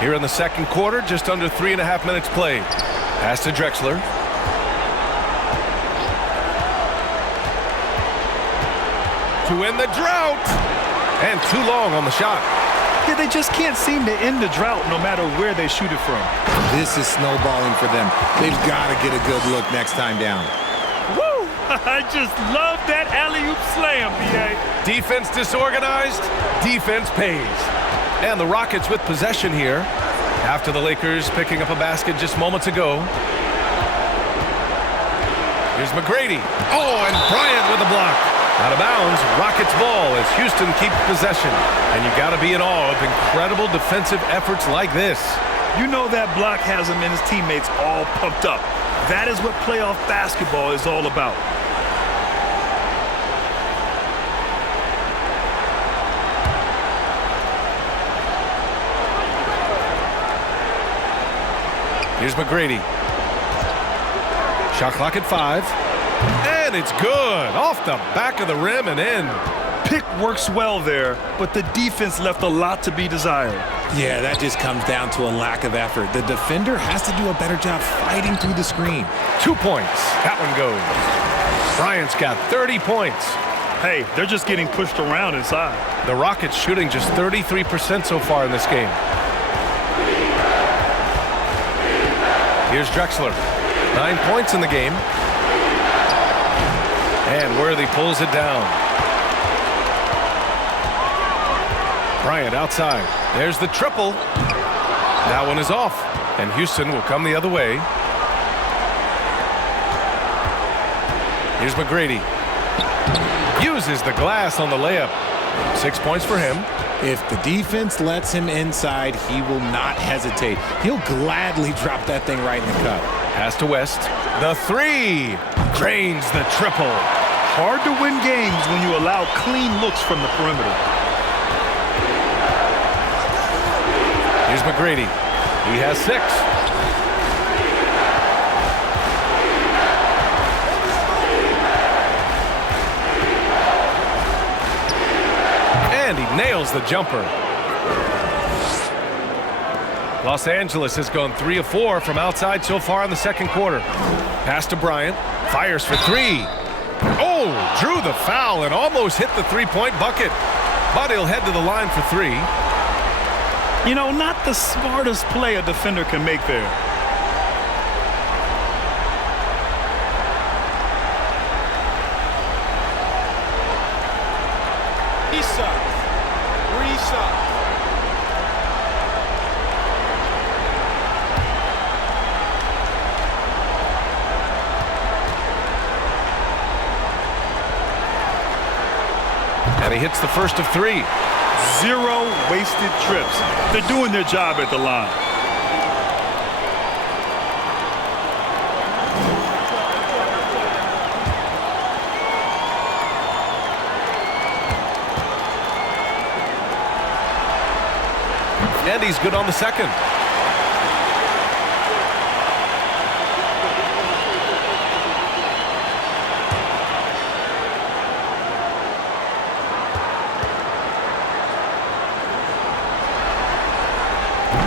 Here in the second quarter, just under 3.5 minutes played. Pass to Drexler. To end the drought. And too long on the shot. Yeah, they just can't seem to end the drought no matter where they shoot it from. This is snowballing for them. They've got to get a good look next time down. Woo! I just love that alley-oop slam, B.A. Defense disorganized, defense pays. And the Rockets with possession here after the Lakers picking up a basket just moments ago. Here's McGrady. Oh, and Bryant with the block. Out of bounds, Rockets ball as Houston keeps possession. And you got to be in awe of incredible defensive efforts like this. You know that block has him and his teammates all pumped up. That is what playoff basketball is all about. Here's McGrady. Shot clock at 5. And it's good. Off the back of the rim and in. Pick works well there, but the defense left a lot to be desired. Yeah, that just comes down to a lack of effort. The defender has to do a better job fighting through the screen. 2 points. That one goes. Bryant's got 30 points. Hey, they're just getting pushed around inside. The Rockets shooting just 33% so far in this game. Here's Drexler. 9 points in the game. And Worthy pulls it down. Bryant outside. There's the triple. That one is off. And Houston will come the other way. Here's McGrady. Uses the glass on the layup. 6 points for him. If the defense lets him inside, he will not hesitate. He'll gladly drop that thing right in the cup. Pass to West. The 3. Drains the triple. Hard to win games when you allow clean looks from the perimeter. Here's McGrady. He has 6. And he nails the jumper. Los Angeles has gone 3 of 4 from outside so far in the second quarter. Pass to Bryant. Fires for 3. Oh, drew the foul and almost hit the three-point bucket. But he'll head to the line for 3. You know, not the smartest play a defender can make there. And he hits the first of 3. 0 wasted trips. They're doing their job at the line. And he's good on the second.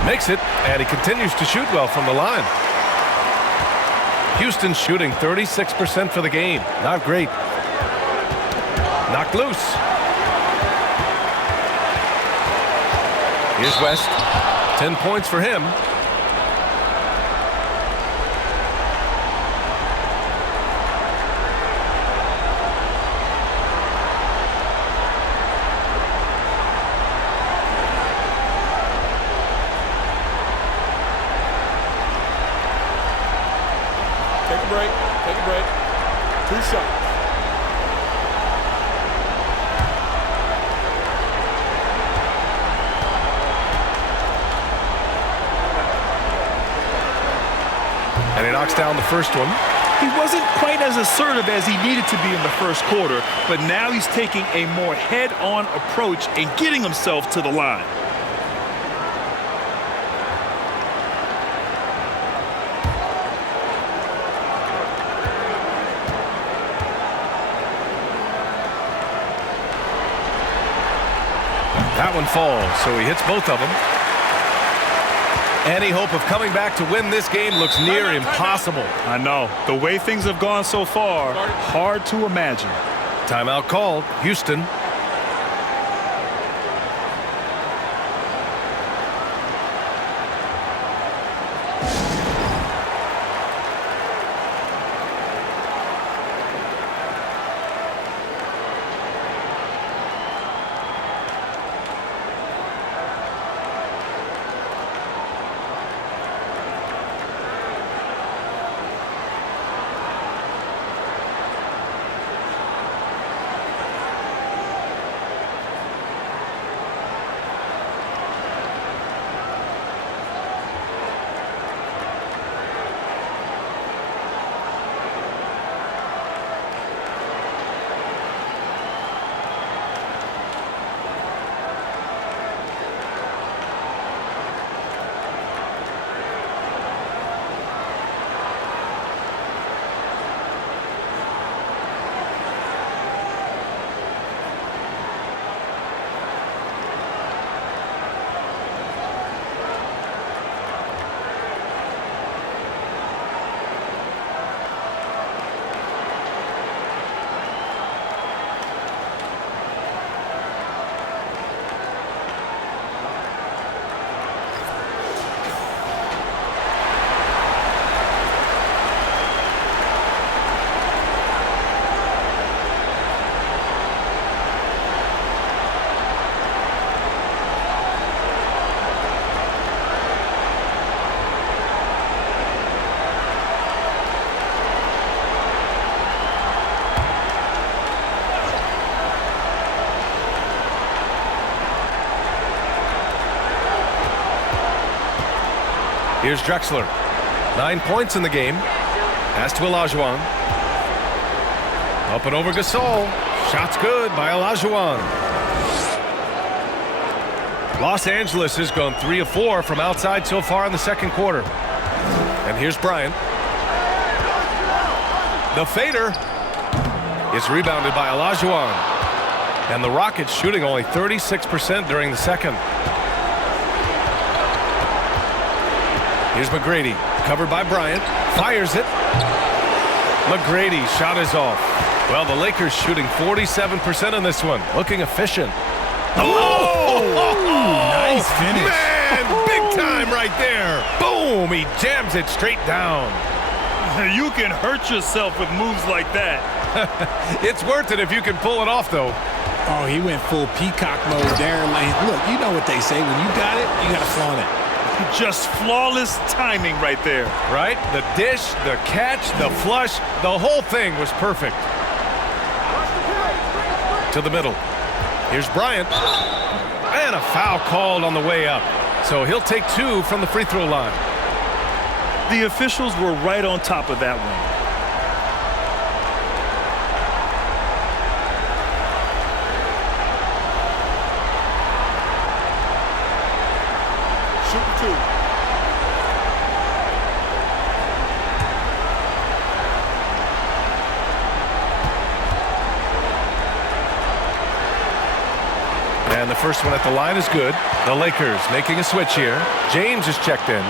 Makes it, and he continues to shoot well from the line. Houston shooting 36% for the game. Not great. Knocked loose. Here's West. 10 points for him. Take a break. 2 shots. And he knocks down the first one. He wasn't quite as assertive as he needed to be in the first quarter, but now he's taking a more head-on approach and getting himself to the line. That one falls, so he hits both of them. Any hope of coming back to win this game looks near impossible. I know. The way things have gone so far, hard to imagine. Timeout called. Houston. Here's Drexler. 9 points in the game. Pass to Olajuwon. Up and over Gasol. Shot's good by Olajuwon. Los Angeles has gone 3 of 4 from outside so far in the second quarter. And here's Bryant. The fader is rebounded by Olajuwon. And the Rockets shooting only 36% during the second. Here's McGrady, covered by Bryant, fires it. McGrady's shot is off. Well, the Lakers shooting 47% in this one, looking efficient. Oh! Nice finish. Man! And big time right there. Boom, he jams it straight down. You can hurt yourself with moves like that. It's worth it if you can pull it off, though. Oh, he went full peacock mode there. Like, look, you know what they say. When you got it, you got to flaunt it. Just flawless timing right there. Right? The dish, the catch, the flush, the whole thing was perfect. To the middle. Here's Bryant. And a foul called on the way up. So he'll take 2 from the free throw line. The officials were right on top of that one. And the first one at the line is good. The Lakers making a switch here. James is checked in.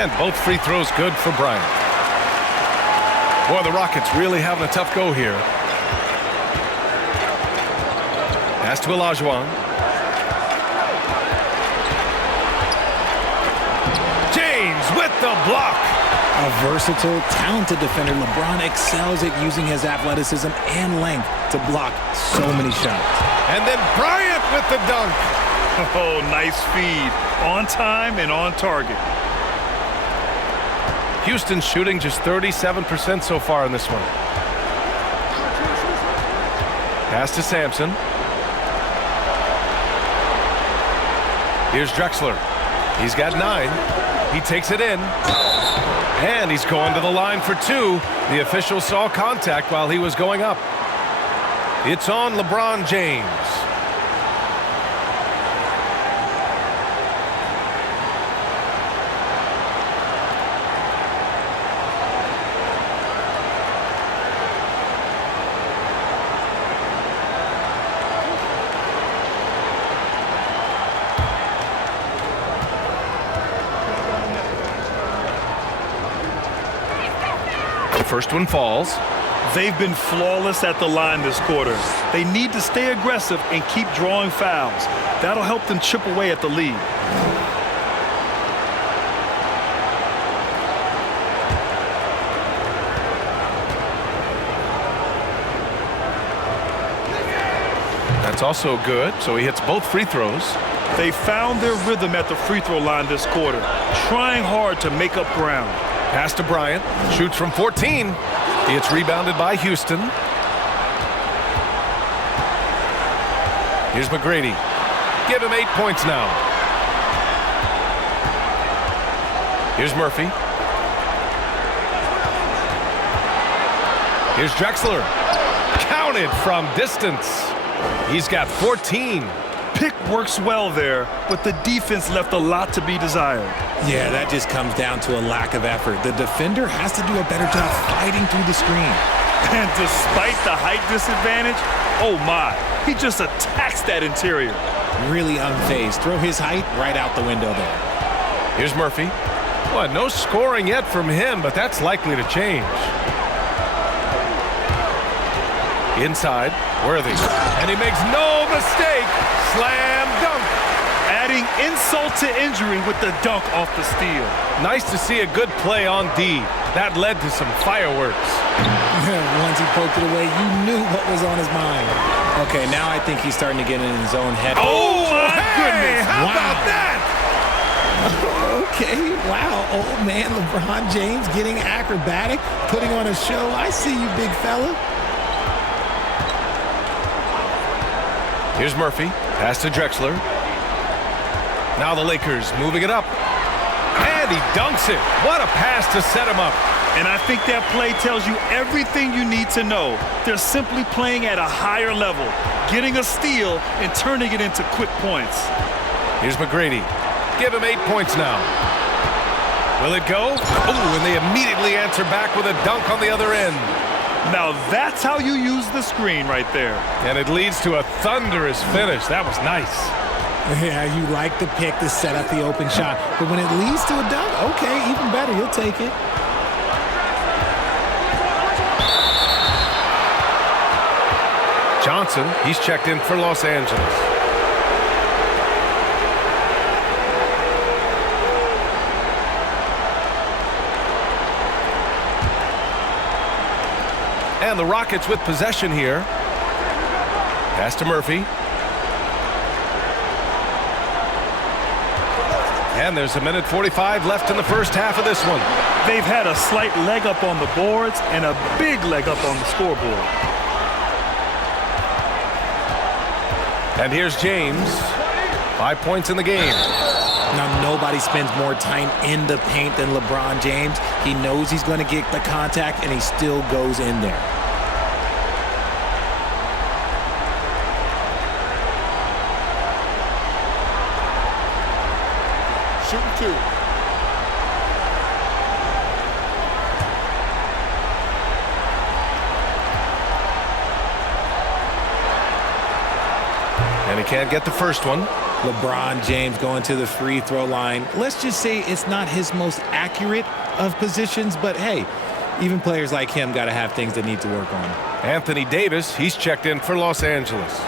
And both free throws good for Bryant. Boy, the Rockets really having a tough go here. Pass to Olajuwon. James with the block. A versatile, talented defender. LeBron excels at using his athleticism and length to block so many shots. And then Bryant with the dunk. Oh, nice feed. On time and on target. Houston shooting just 37% so far in this one. Pass to Sampson. Here's Drexler. He's got 9. He takes it in. And he's going to the line for 2. The official saw contact while he was going up. It's on LeBron James. First one falls. They've been flawless at the line this quarter. They need to stay aggressive and keep drawing fouls. That'll help them chip away at the lead. That's also good, so he hits both free throws. They found their rhythm at the free throw line this quarter, trying hard to make up ground. Pass to Bryant. Shoots from 14. It's rebounded by Houston. Here's McGrady. Give him 8 points now. Here's Murphy. Here's Drexler. Counted from distance. He's got 14. Pick works well there, but the defense left a lot to be desired. Yeah, that just comes down to a lack of effort. The defender has to do a better job fighting through the screen. And despite the height disadvantage, oh my, he just attacks that interior. Really unfazed. Throw his height right out the window there. Here's Murphy. Well, no scoring yet from him, but that's likely to change. Inside, Worthy. And he makes no mistake. Slam dunk. Adding insult to injury with the dunk off the steal. Nice to see a good play on D. That led to some fireworks. Once he poked it away, you knew what was on his mind. Okay, now I think he's starting to get in his own head. Oh, my goodness. How about that? Okay, wow. Old man LeBron James getting acrobatic, putting on a show. I see you, big fella. Here's Murphy. Pass to Drexler. Now the Lakers moving it up. And he dunks it. What a pass to set him up. And I think that play tells you everything you need to know. They're simply playing at a higher level, getting a steal and turning it into quick points. Here's McGrady. Give him 8 points now. Will it go? Oh, and they immediately answer back with a dunk on the other end. Now that's how you use the screen right there. And it leads to a thunderous finish. That was nice. Yeah, you like the pick to set up the open shot. But when it leads to a dunk, okay, even better. You'll take it. Johnson, he's checked in for Los Angeles. And the Rockets with possession here. Pass to Murphy. And there's 1:45 left in the first half of this one. They've had a slight leg up on the boards and a big leg up on the scoreboard. And here's James. 5 points in the game. Now, nobody spends more time in the paint than LeBron James. He knows he's going to get the contact, and he still goes in there. Shooting 2. And he can't get the first one. LeBron James going to the free throw line. Let's just say it's not his most accurate of positions, but hey, even players like him got to have things they need to work on. Anthony Davis, he's checked in for Los Angeles.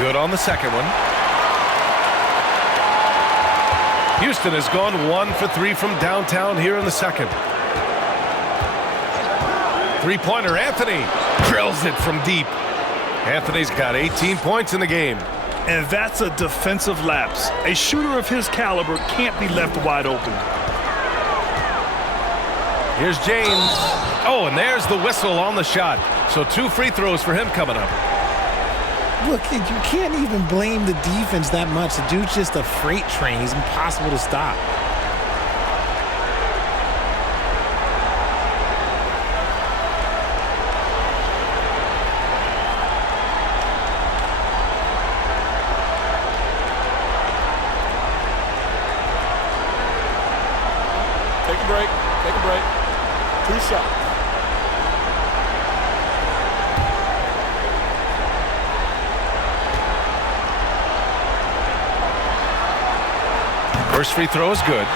Good on the second one. Houston has gone 1 for 3 from downtown here in the second. Three-pointer, Anthony drills it from deep. Anthony's got 18 points in the game. And that's a defensive lapse. A shooter of his caliber can't be left wide open. Here's James. Oh, and there's the whistle on the shot. So 2 free throws for him coming up. Look, you can't even blame the defense that much. The dude's just a freight train. He's impossible to stop. Take a break. Take a break. 2 shots. First free throw is good.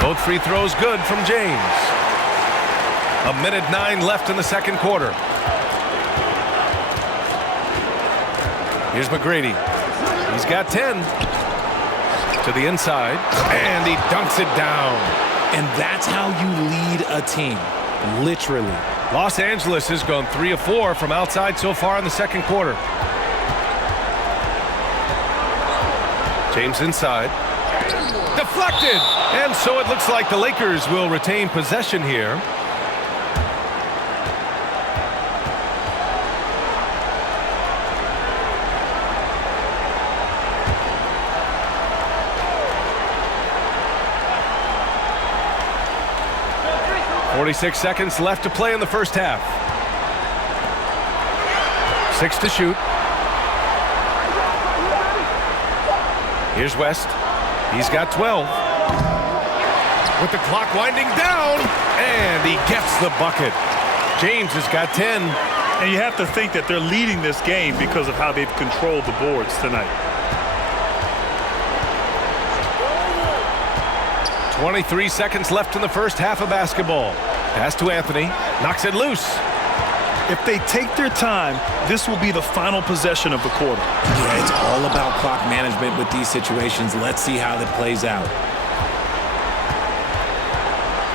Both free throws good from James. 1:09 left in the second quarter. Here's McGrady. He's got 10. To the inside. And he dunks it down. And that's how you lead a team. Literally. Los Angeles has gone 3 of 4 from outside so far in the second quarter. James inside. Deflected! And so it looks like the Lakers will retain possession here. .46 seconds left to play in the first half. 6 to shoot. Here's West. He's got 12. With the clock winding down, and he gets the bucket. James has got 10. And you have to think that they're leading this game because of how they've controlled the boards tonight. 23 seconds left in the first half of basketball. Pass to Anthony. Knocks it loose. If they take their time, this will be the final possession of the quarter. Yeah, it's all about clock management with these situations. Let's see how that plays out.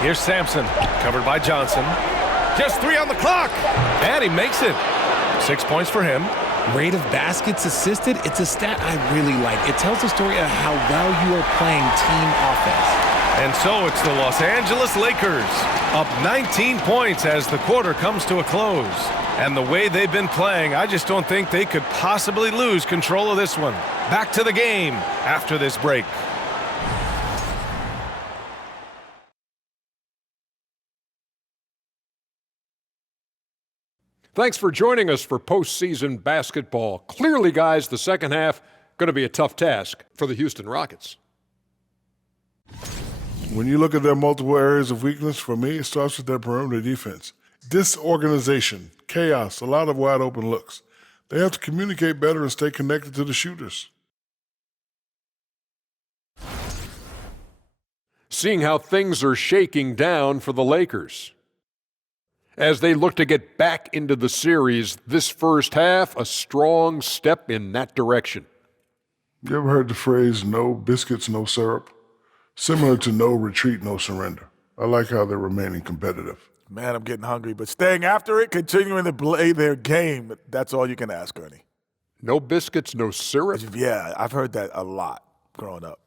Here's Sampson. Covered by Johnson. Just 3 on the clock. And he makes it. 6 points for him. Rate of baskets assisted, it's a stat I really like. It tells the story of how well you are playing team offense. And so it's the Los Angeles Lakers up 19 points as the quarter comes to a close. And the way they've been playing, I just don't think they could possibly lose control of this one. Back to the game after this break. Thanks for joining us for postseason basketball. Clearly, guys, the second half going to be a tough task for the Houston Rockets. When you look at their multiple areas of weakness, for me, it starts with their perimeter defense. Disorganization, chaos, a lot of wide open looks. They have to communicate better and stay connected to the shooters. Seeing how things are shaking down for the Lakers. As they look to get back into the series, this first half, a strong step in that direction. You ever heard the phrase, no biscuits, no syrup? Similar to no retreat, no surrender. I like how they're remaining competitive. Man, I'm getting hungry, but staying after it, continuing to play their game, that's all you can ask, Ernie. No biscuits, no syrup? Yeah, I've heard that a lot growing up.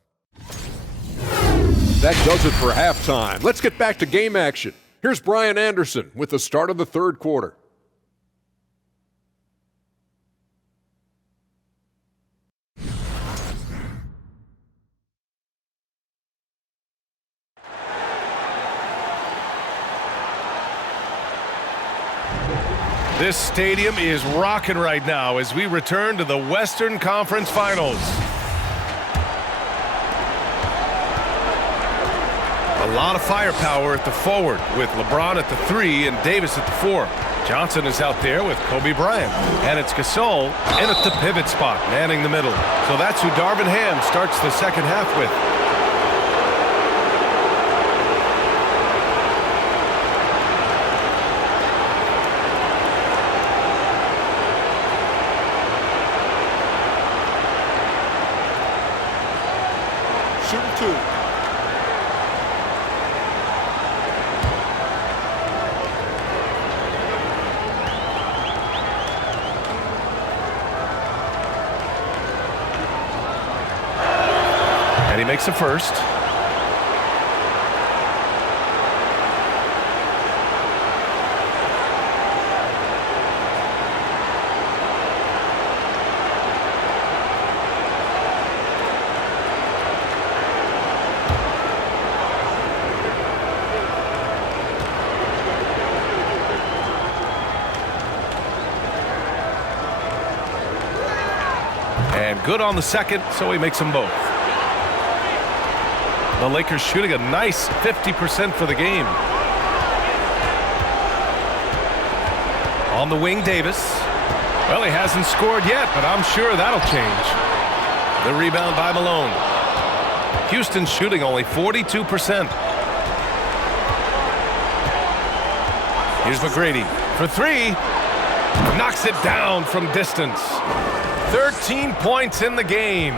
That does it for halftime. Let's get back to game action. Here's Brian Anderson with the start of the third quarter. This stadium is rocking right now as we return to the Western Conference Finals. A lot of firepower at the forward with LeBron at the 3 and Davis at the 4. Johnson is out there with Kobe Bryant. And it's Gasol in at the pivot spot, manning the middle. So that's who Darvin Ham starts the second half with. Shooting 2. And he makes the first. And good on the second, so he makes them both. The Lakers shooting a nice 50% for the game. On the wing, Davis. Well, he hasn't scored yet, but I'm sure that'll change. The rebound by Malone. Houston shooting only 42%. Here's McGrady for 3. Knocks it down from distance. 13 points in the game.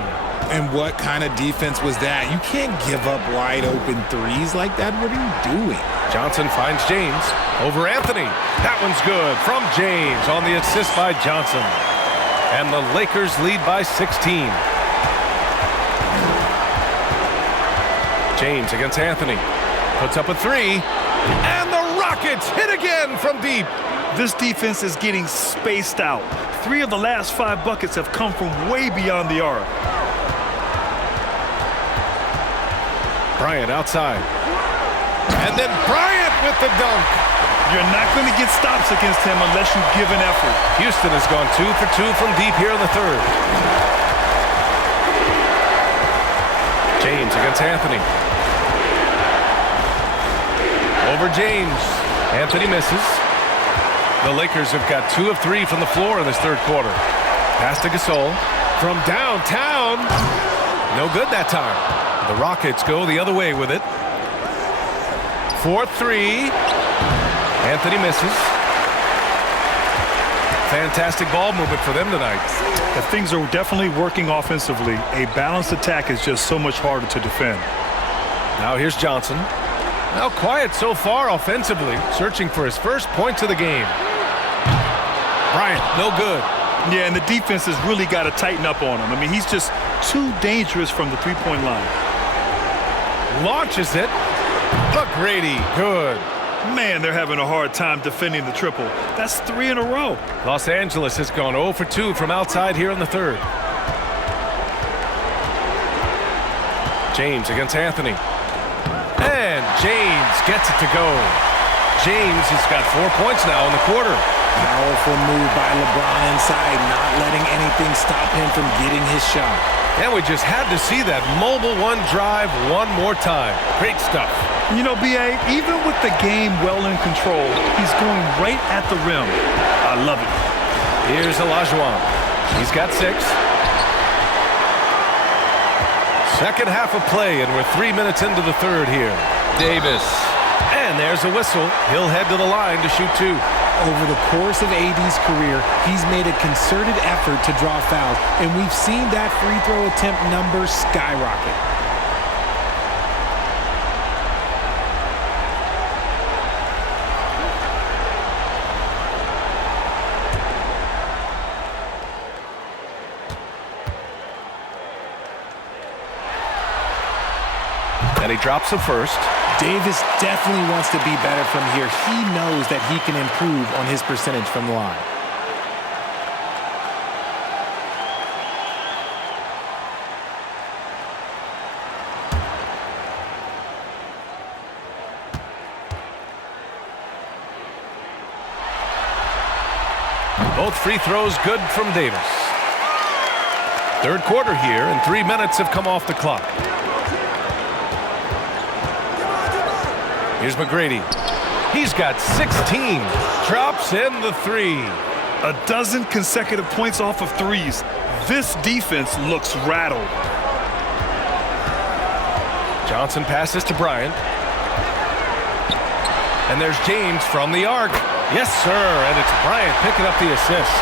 And what kind of defense was that? You can't give up wide open threes like that. What are you doing? Johnson finds James over Anthony. That one's good from James on the assist by Johnson. And the Lakers lead by 16. James against Anthony. Puts up a 3. And the Rockets hit again from deep. This defense is getting spaced out. 3 of the last 5 buckets have come from way beyond the arc. Bryant outside. And then Bryant with the dunk. You're not going to get stops against him unless you give an effort. Houston has gone 2 for 2 from deep here in the third. James against Anthony. Over James. Anthony misses. The Lakers have got 2 of 3 from the floor in this third quarter. Pass to Gasol. From downtown. No good that time. The Rockets go the other way with it. 4-3. Anthony misses. Fantastic ball movement for them tonight. If things are definitely working offensively, a balanced attack is just so much harder to defend. Now here's Johnson. Now quiet so far offensively, searching for his first points of the game. Bryant, no good. Yeah, and the defense has really got to tighten up on him. I mean, he's just too dangerous from the three-point line. Launches it. McGrady, good. Man, they're having a hard time defending the triple. That's 3 in a row. Los Angeles has gone 0 for 2 from outside here in the third. James against Anthony. And James gets it to go. James has got 4 points now in the quarter. Powerful move by LeBron inside, not letting anything stop him from getting his shot. And we just had to see that mobile one drive one more time. Great stuff. You know, B.A., even with the game well in control, he's going right at the rim. I love it. Here's Olajuwon. He's got 6. Second half of play, and we're 3 minutes into the third here. Davis. And there's a whistle. He'll head to the line to shoot 2. Over the course of AD's career, he's made a concerted effort to draw fouls, and we've seen that free throw attempt number skyrocket. And he drops the first. Davis definitely wants to be better from here. He knows that he can improve on his percentage from the line. Both free throws good from Davis. Third quarter here, and 3 minutes have come off the clock. Here's McGrady. He's got 16. Drops in the 3. A dozen consecutive points off of threes. This defense looks rattled. Johnson passes to Bryant. And there's James from the arc. Yes, sir, and it's Bryant picking up the assist.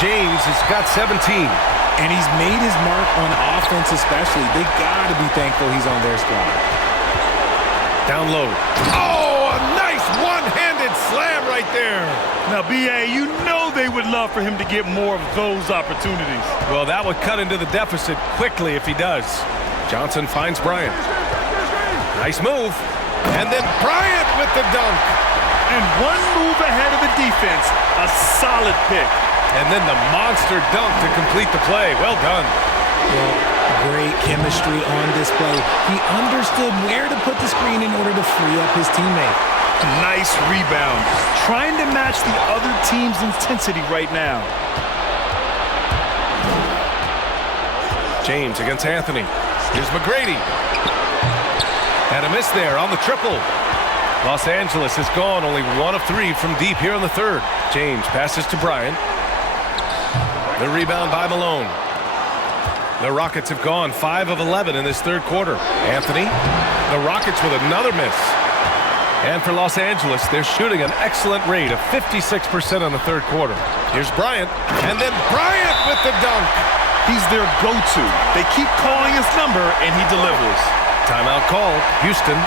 James has got 17. And he's made his mark on offense especially. They got to be thankful he's on their squad. Down low. Oh, a nice one-handed slam right there. Now, B.A., you know they would love for him to get more of those opportunities. Well, that would cut into the deficit quickly if he does. Johnson finds Bryant. Nice move. And then Bryant with the dunk. And one move ahead of the defense. A solid pick. And then the monster dunk to complete the play. Well done. Well, great chemistry on display. He understood where to put the screen in order to free up his teammate. Nice rebound. Trying to match the other team's intensity right now. James against Anthony. Here's McGrady. And a miss there on the triple. Los Angeles has gone only 1 of 3 from deep here in the third. James passes to Bryant. The rebound by Malone. The Rockets have gone 5 of 11 in this third quarter. Anthony, the Rockets with another miss. And for Los Angeles, they're shooting an excellent rate of 56% in the third quarter. Here's Bryant, and then Bryant with the dunk. He's their go-to. They keep calling his number, and he delivers. Timeout called. Houston.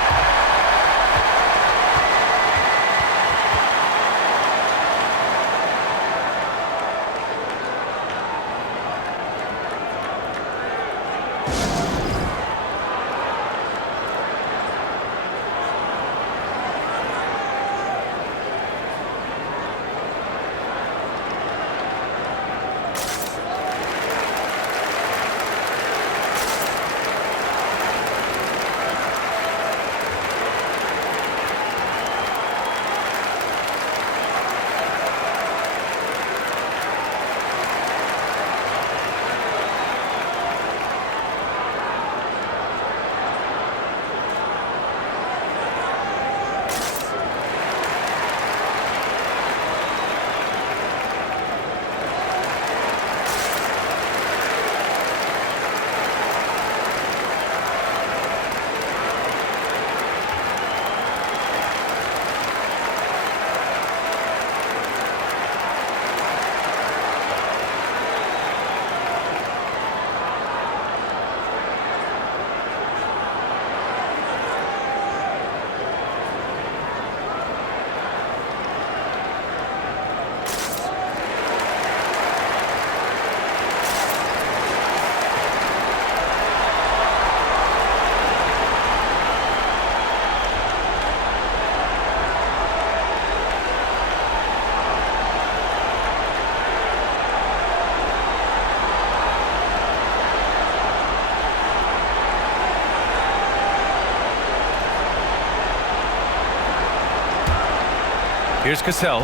Here's Cassell.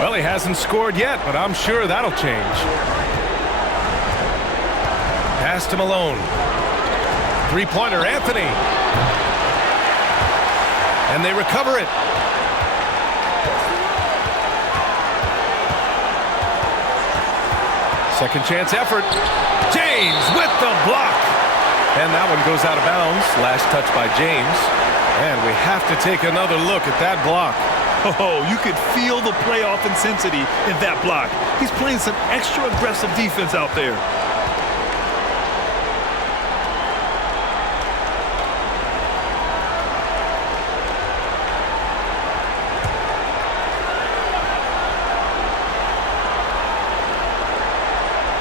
Well, he hasn't scored yet, but I'm sure that'll change. Pass to Malone. Three-pointer, Anthony. And they recover it. Second chance effort. James with the block. And that one goes out of bounds. Last touch by James. And we have to take another look at that block. Oh, you could feel the playoff intensity in that block. He's playing some extra aggressive defense out there.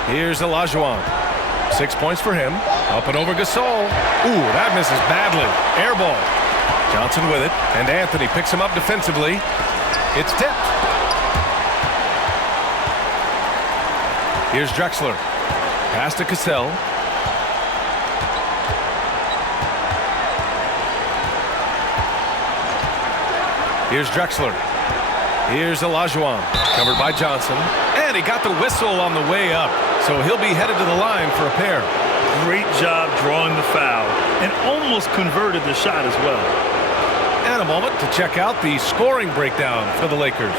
Here's Olajuwon. 6 points for him. Up and over Gasol. Ooh, that misses badly. Air ball. Johnson with it. And Anthony picks him up defensively. It's tipped. Here's Drexler. Pass to Cassell. Here's Drexler. Here's Olajuwon. Covered by Johnson. And he got the whistle on the way up. So he'll be headed to the line for a pair. Great job drawing the foul and almost converted the shot as well. And a moment to check out the scoring breakdown for the Lakers.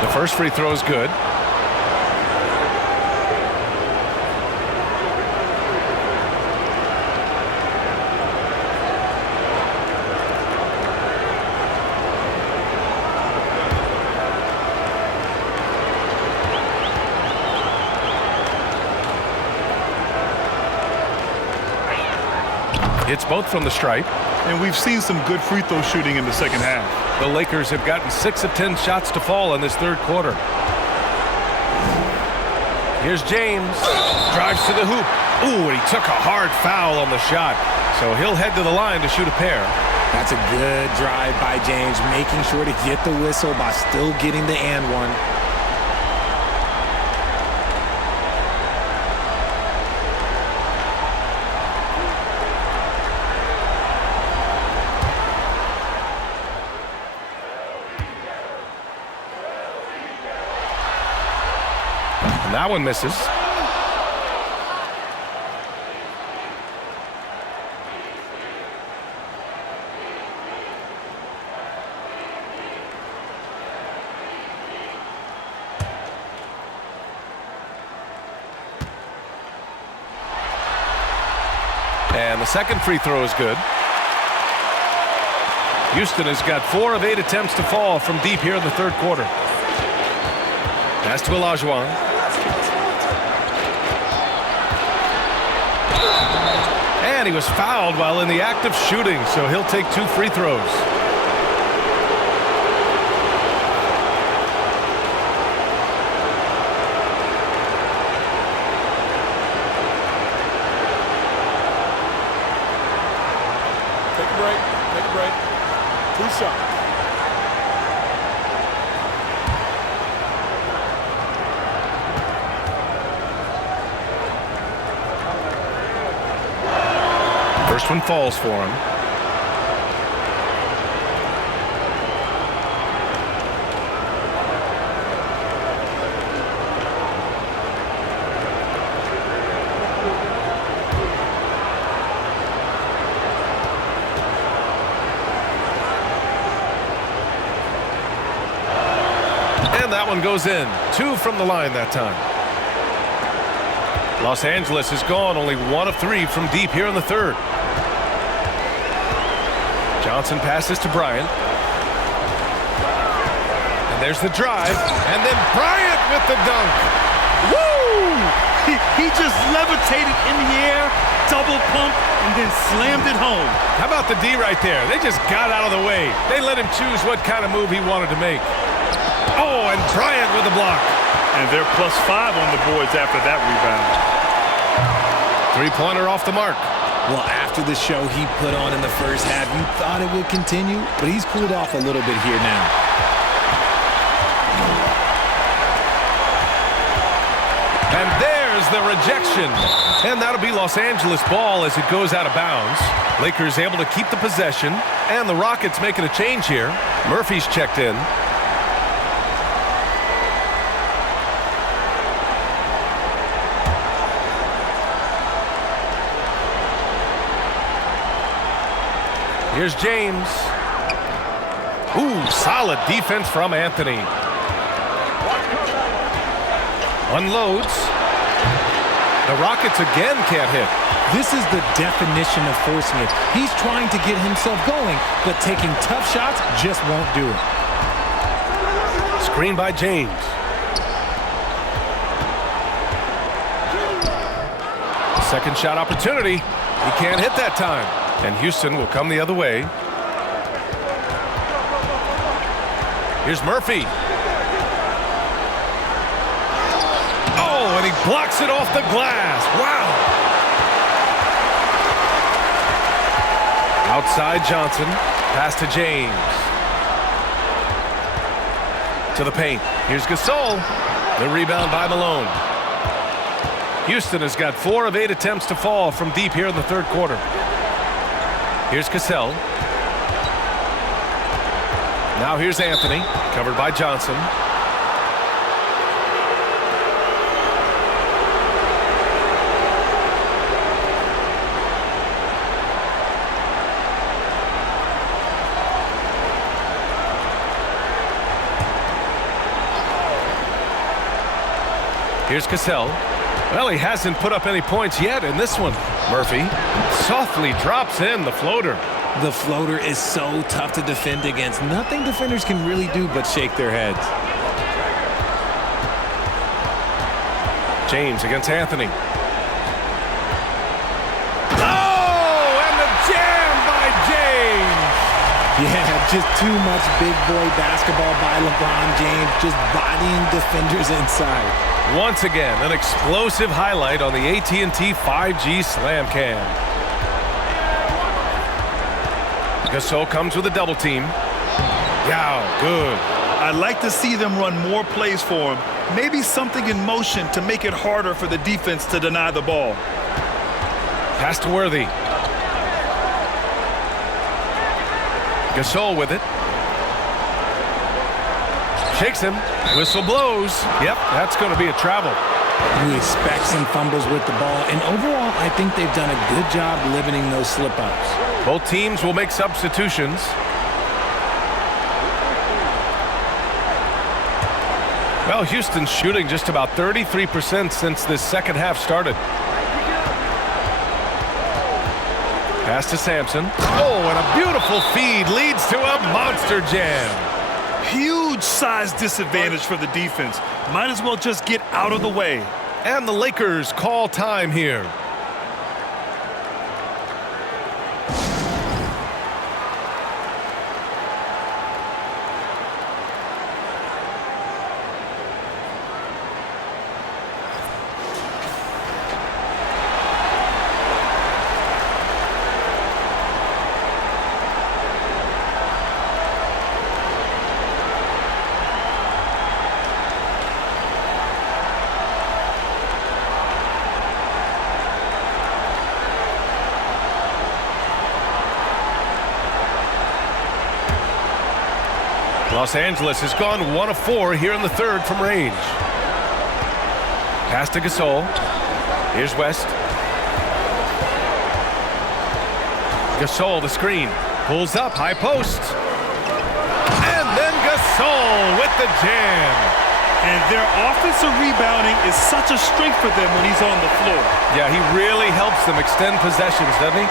The first free throw is good. It's both from the stripe. And we've seen some good free throw shooting in the second half. The Lakers have gotten 6 of 10 shots to fall in this third quarter. Here's James. Drives to the hoop. Ooh, and he took a hard foul on the shot. So he'll head to the line to shoot a pair. That's a good drive by James, making sure to get the whistle by still getting the and one. That one misses. And the second free throw is good. Houston has got 4 of 8 attempts to fall from deep here in the third quarter. Pass to Olajuwon. And he was fouled while in the act of shooting, so he'll take 2 free throws. Take a break. Take a break. 2 shots. First one falls for him. And that one goes in. 2 from the line that time. Los Angeles has gone only 1 of 3 from deep here in the third. Johnson passes to Bryant. And there's the drive. And then Bryant with the dunk. Woo! He just levitated in the air, double pump, and then slammed it home. How about the D right there? They just got out of the way. They let him choose what kind of move he wanted to make. Oh, and Bryant with the block. And they're +5 on the boards after that rebound. Three-pointer off the mark. Well, after the show he put on in the first half, you thought it would continue, but he's cooled off a little bit here now. And there's the rejection. And that'll be Los Angeles ball as it goes out of bounds. Lakers able to keep the possession. And the Rockets making a change here. Murphy's checked in. Here's James. Ooh, solid defense from Anthony. Unloads. The Rockets again can't hit. This is the definition of forcing it. He's trying to get himself going, but taking tough shots just won't do it. Screen by James. Second shot opportunity. He can't hit that time. And Houston will come the other way. Here's Murphy. Oh, and he blocks it off the glass. Wow. Outside Johnson. Pass to James. To the paint. Here's Gasol. The rebound by Malone. Houston has got 4 of 8 attempts to fall from deep here in the third quarter. Here's Cassell. Now here's Anthony, covered by Johnson. Here's Cassell. Well, he hasn't put up any points yet in this one. Murphy softly drops in the floater. The floater is so tough to defend against. Nothing defenders can really do but shake their heads. James against Anthony. Oh, and the jam by James. Yeah, just too much big boy basketball by LeBron James, just bodying defenders inside. Once again, an explosive highlight on the AT&T 5G Slam Cam. Gasol comes with a double team. Yeah, good. I'd like to see them run more plays for him. Maybe something in motion to make it harder for the defense to deny the ball. Pass to Worthy. Gasol with it. Shakes him. Whistle blows. Yep, that's going to be a travel. You expect some fumbles with the ball, and overall, I think they've done a good job limiting those slip-ups. Both teams will make substitutions. Well, Houston's shooting just about 33% since this second half started. Pass to Sampson. Oh, and a beautiful feed leads to a monster jam. Huge size disadvantage for the defense. Might as well just get out of the way. And the Lakers call time here. Los Angeles has gone 1 of 4 here in the third from range. Pass to Gasol. Here's West. Gasol, the screen. Pulls up, high post. And then Gasol with the jam. And their offensive rebounding is such a strength for them when he's on the floor. Yeah, he really helps them extend possessions, doesn't he?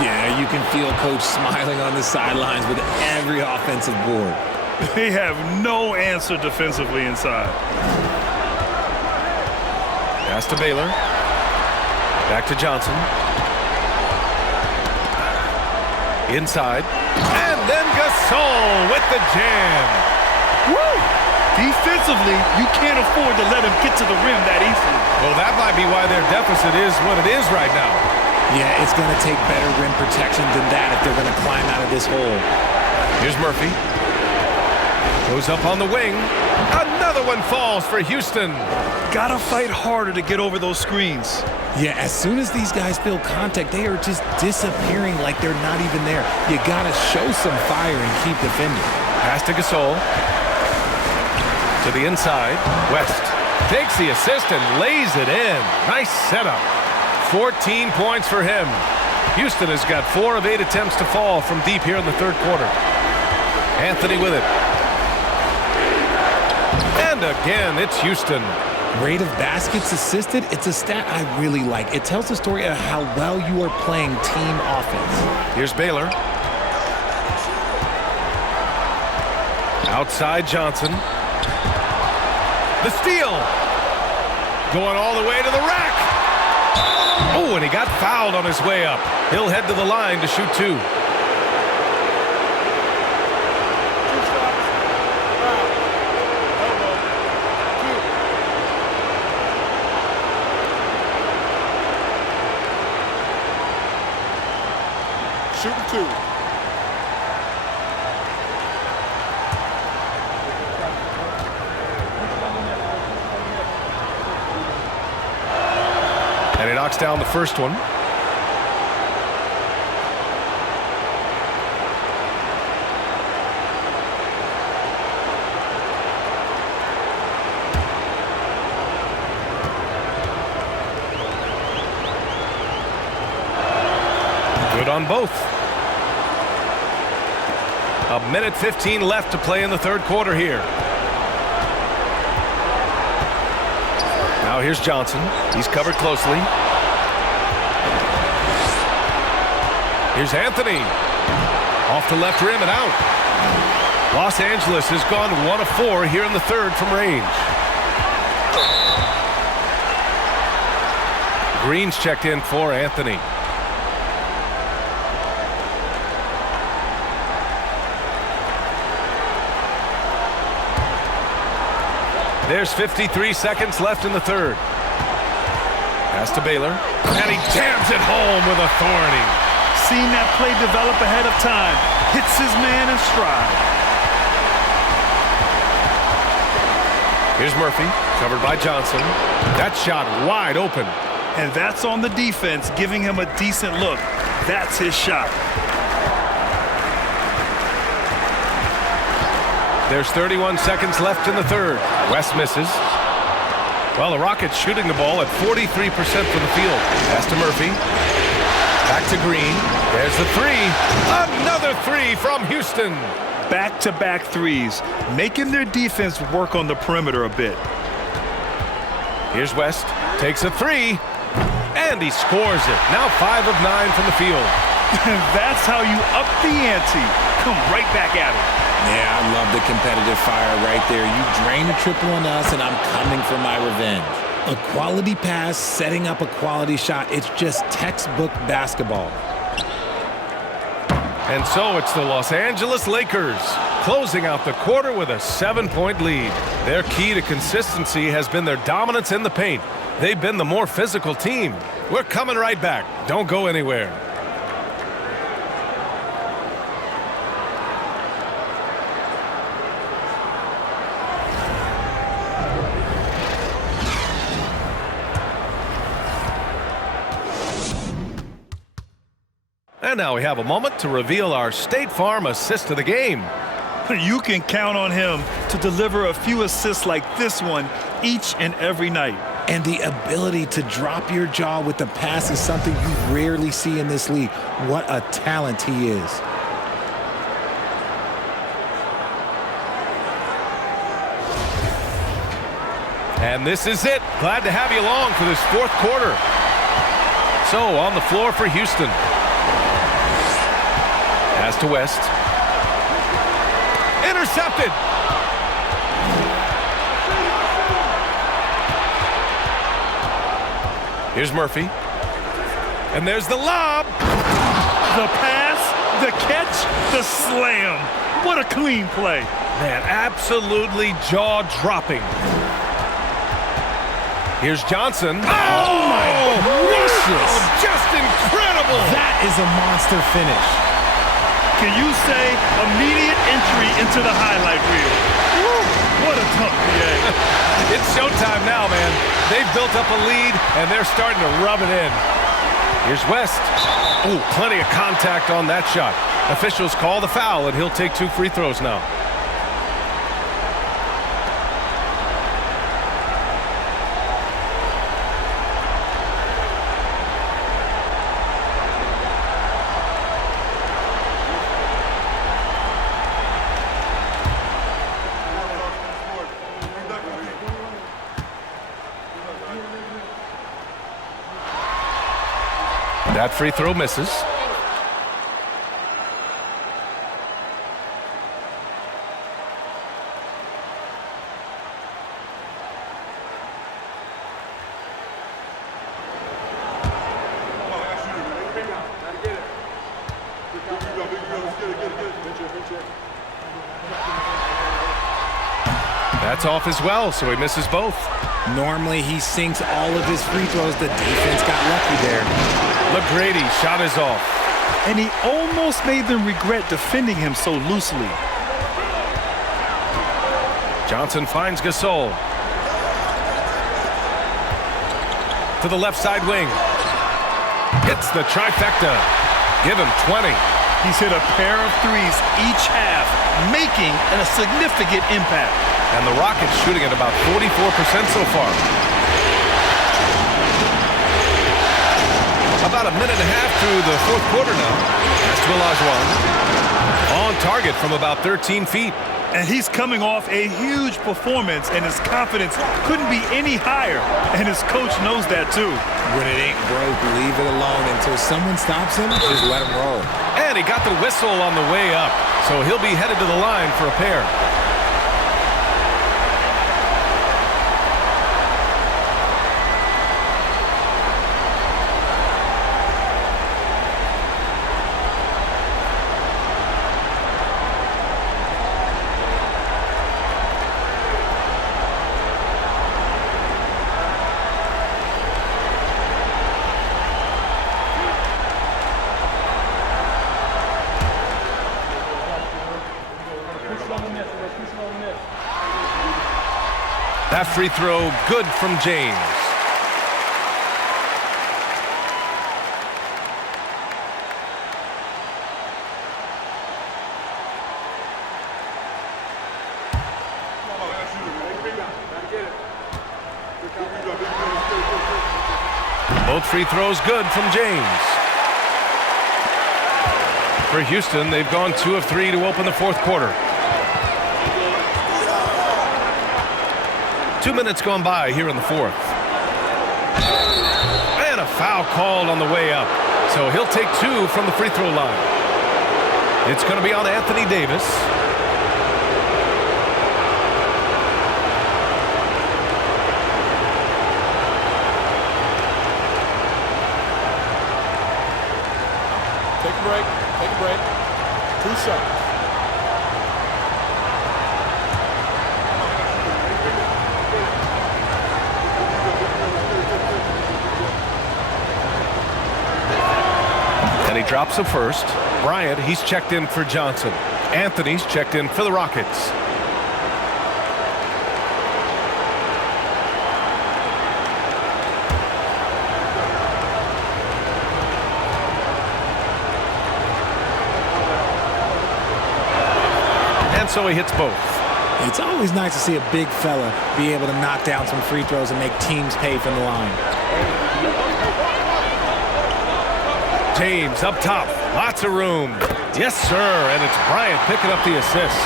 Yeah, you can feel Coach smiling on the sidelines with every offensive board. They have no answer defensively inside. Pass to Baylor. Back to Johnson. Inside. And then Gasol with the jam. Woo! Defensively, you can't afford to let him get to the rim that easily. Well, that might be why their deficit is what it is right now. Yeah, it's going to take better rim protection than that if they're going to climb out of this hole. Here's Murphy. Goes up on the wing. Another Another one falls for Houston. Gotta fight harder to get over those screens. Yeah, as soon as these guys feel contact, they are just disappearing like they're not even there. You gotta show some fire and keep defending. Pass to Gasol. To the inside. West takes the assist and lays it in. Nice setup. 14 points for him. Houston has got 4 of 8 attempts to fall from deep here in the third quarter. Anthony with it. And again, it's Houston. Rate of baskets assisted, it's a stat I really like. It tells the story of how well you are playing team offense. Here's Baylor. Outside Johnson. The steal. Going all the way to the rack. Oh, and he got fouled on his way up. He'll head to the line to shoot 2. Shooting 2. And he knocks down the first one. Good on both. A minute 15 left to play in the third quarter here. Now here's Johnson. He's covered closely. Here's Anthony. Off the left rim and out. Los Angeles has gone 1 of 4 here in the third from range. Green's checked in for Anthony. There's 53 seconds left in the third. Pass to Baylor. And he jams it home with authority. Seen that play develop ahead of time. Hits his man in stride. Here's Murphy, covered by Johnson. That shot wide open. And that's on the defense, giving him a decent look. That's his shot. There's 31 seconds left in the third. West misses. Well, the Rockets shooting the ball at 43% from the field. Pass to Murphy. Back to Green. There's the 3. Another 3 from Houston. Back-to-back threes, making their defense work on the perimeter a bit. Here's West. Takes a 3. And he scores it. Now 5 of 9 from the field. And that's how you up the ante. Come right back at it. Yeah, I love the competitive fire right there. You drain a triple on us, and I'm coming for my revenge. A quality pass, setting up a quality shot. It's just textbook basketball. And so it's the Los Angeles Lakers closing out the quarter with a 7-point lead. Their key to consistency has been their dominance in the paint. They've been the more physical team. We're coming right back. Don't go anywhere. And now we have a moment to reveal our State Farm assist of the game. You can count on him to deliver a few assists like this one each and every night. And the ability to drop your jaw with the pass is something you rarely see in this league. What a talent he is. And this is it. Glad to have you along for this fourth quarter. So on the floor for Houston. Pass to West. Intercepted. Here's Murphy. And there's the lob. The pass, the catch, the slam. What a clean play. Man, absolutely jaw-dropping. Here's Johnson. Oh my gracious. Just incredible. That is a monster finish. Can you say immediate entry into the highlight reel? Woo. What a tough PA. It's showtime now, man. They've built up a lead, and they're starting to rub it in. Here's West. Oh, plenty of contact on that shot. Officials call the foul, and he'll take 2 free throws now. That free throw misses. That's off as well, so he misses both. Normally, he sinks all of his free throws. The defense got lucky there. McGrady shot is off. And he almost made them regret defending him so loosely. Johnson finds Gasol. To the left side wing. Hits the trifecta. Give him 20. He's hit a pair of threes each half, making a significant impact. And the Rockets shooting at about 44% so far. About a minute and a half through the fourth quarter now. Pass to Olajuwon. On target from about 13 feet. And he's coming off a huge performance, and his confidence couldn't be any higher. And his coach knows that, too. When it ain't broke, leave it alone. Until someone stops him, just let him roll. And he got the whistle on the way up. So he'll be headed to the line for a pair. That free throw good from James. Both free throws good from James. For Houston, they've gone 2 of 3 to open the fourth quarter. 2 minutes gone by here in the fourth. And a foul called on the way up. So he'll take 2 from the free throw line. It's going to be on Anthony Davis. Take a break. Take a break. 2 seconds. And he drops the first. Bryant, he's checked in for Johnson. Anthony's checked in for the Rockets. And so he hits both. It's always nice to see a big fella be able to knock down some free throws and make teams pay from the line. James up top. Lots of room. Yes, sir. And it's Bryant picking up the assist.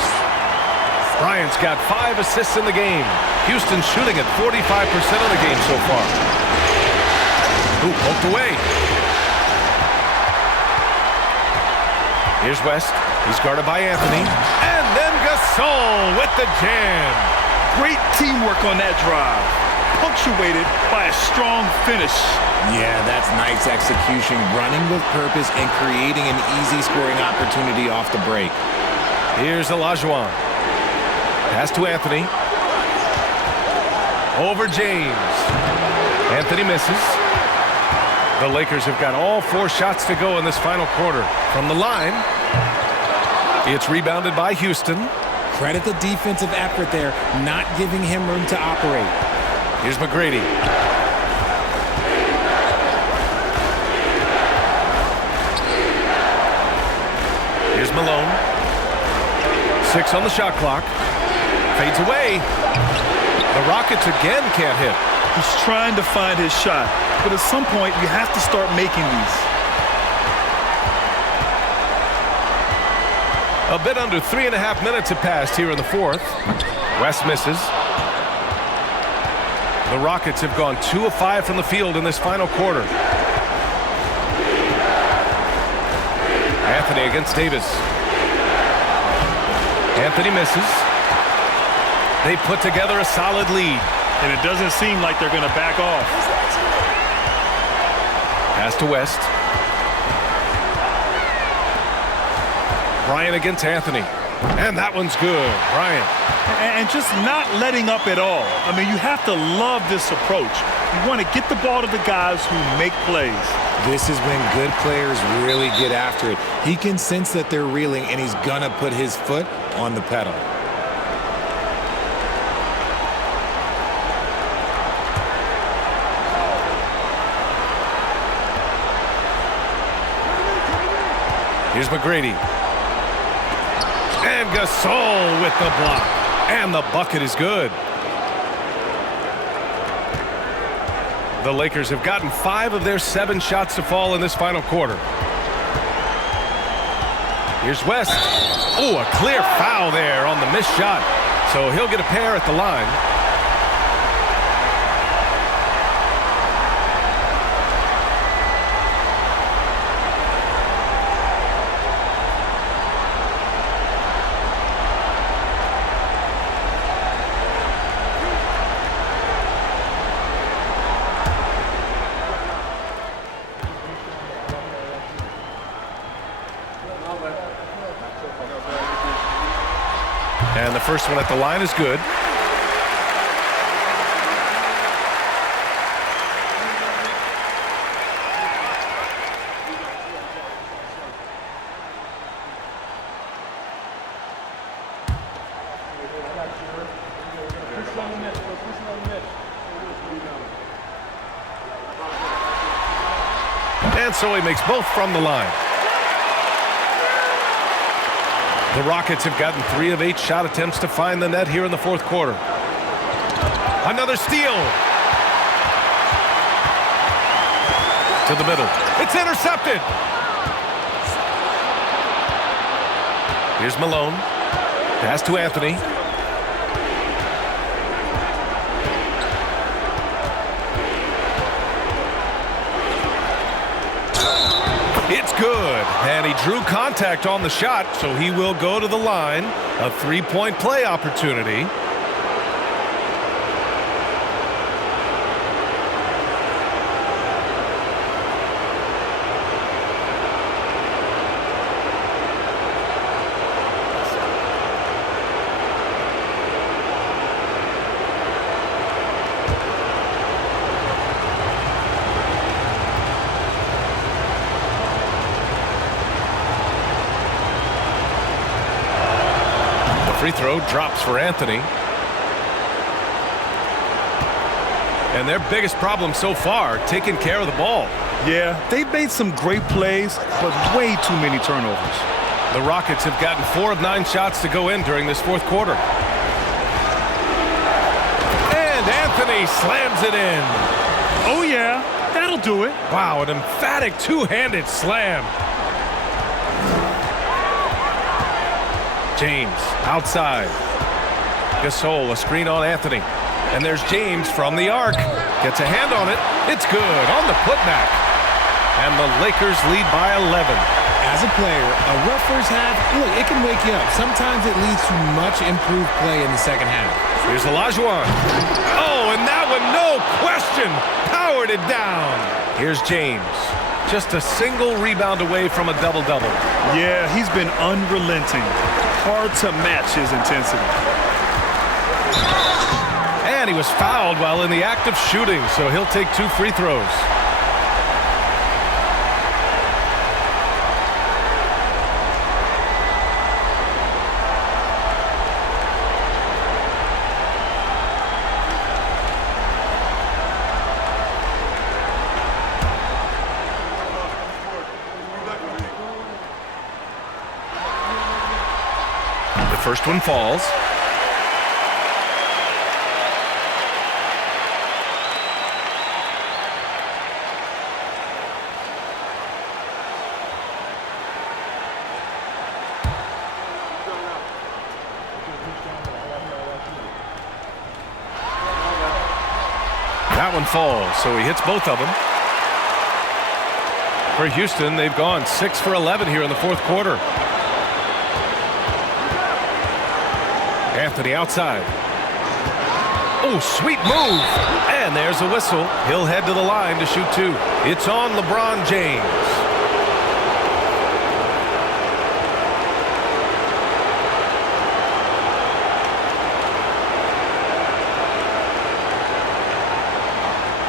Bryant's got 5 assists in the game. Houston shooting at 45% of the game so far. Ooh, poked away. Here's West. He's guarded by Anthony. And then Gasol with the jam. Great teamwork on that drive, punctuated by a strong finish. Yeah, that's nice execution, running with purpose and creating an easy scoring opportunity off the break. Here's Olajuwon. Pass to Anthony. Over James. Anthony misses. The Lakers have got all 4 shots to go in this final quarter. From the line, it's rebounded by Houston. Credit the defensive effort there, not giving him room to operate. Here's McGrady. Here's Malone. 6 on the shot clock. Fades away. The Rockets again can't hit. He's trying to find his shot, but at some point you have to start making these. A bit under 3.5 minutes have passed here in the fourth. West misses. The Rockets have gone 2 of 5 from the field in this final quarter. Anthony against Davis. Anthony misses. They put together a solid lead. And it doesn't seem like they're going to back off. Pass to West. Bryant against Anthony. And that one's good. Bryant. And just not letting up at all. I mean, you have to love this approach. You want to get the ball to the guys who make plays. This is when good players really get after it. He can sense that they're reeling, and he's going to put his foot on the pedal. Here's McGrady. And Gasol with the block. And the bucket is good. The Lakers have gotten 5 of their 7 shots to fall in this final quarter. Here's West. Oh, a clear foul there on the missed shot. So he'll get a pair at the line. And the first one at the line is good. And so he makes both from the line. The Rockets have gotten 3 of 8 shot attempts to find the net here in the fourth quarter. Another steal. To the middle. It's intercepted. Here's Malone. Pass to Anthony. It's good, and he drew contact on the shot, so he will go to the line. A 3-point play opportunity. Free throw drops for Anthony. And their biggest problem so far, taking care of the ball. Yeah, they've made some great plays, but way too many turnovers. The Rockets have gotten 4 of 9 shots to go in during this fourth quarter. And Anthony slams it in. Oh, yeah, that'll do it. Wow, an emphatic two-handed slam. James outside. Gasol, a screen on Anthony. And there's James from the arc. Gets a hand on it. It's good on the putback. And the Lakers lead by 11. As a player, a rough first half, look, it can wake you up. Sometimes it leads to much improved play in the second half. Here's Olajuwon. Oh, and that one, no question, powered it down. Here's James. Just a single rebound away from a double-double. Yeah, he's been unrelenting. Hard to match his intensity. And he was fouled while in the act of shooting, so he'll take 2 free throws. First one falls. That one falls, so he hits both of them. For Houston, they've gone 6 for 11 here in the fourth quarter. Anthony outside. Oh, sweet move. And there's a whistle. He'll head to the line to shoot 2. It's on LeBron James.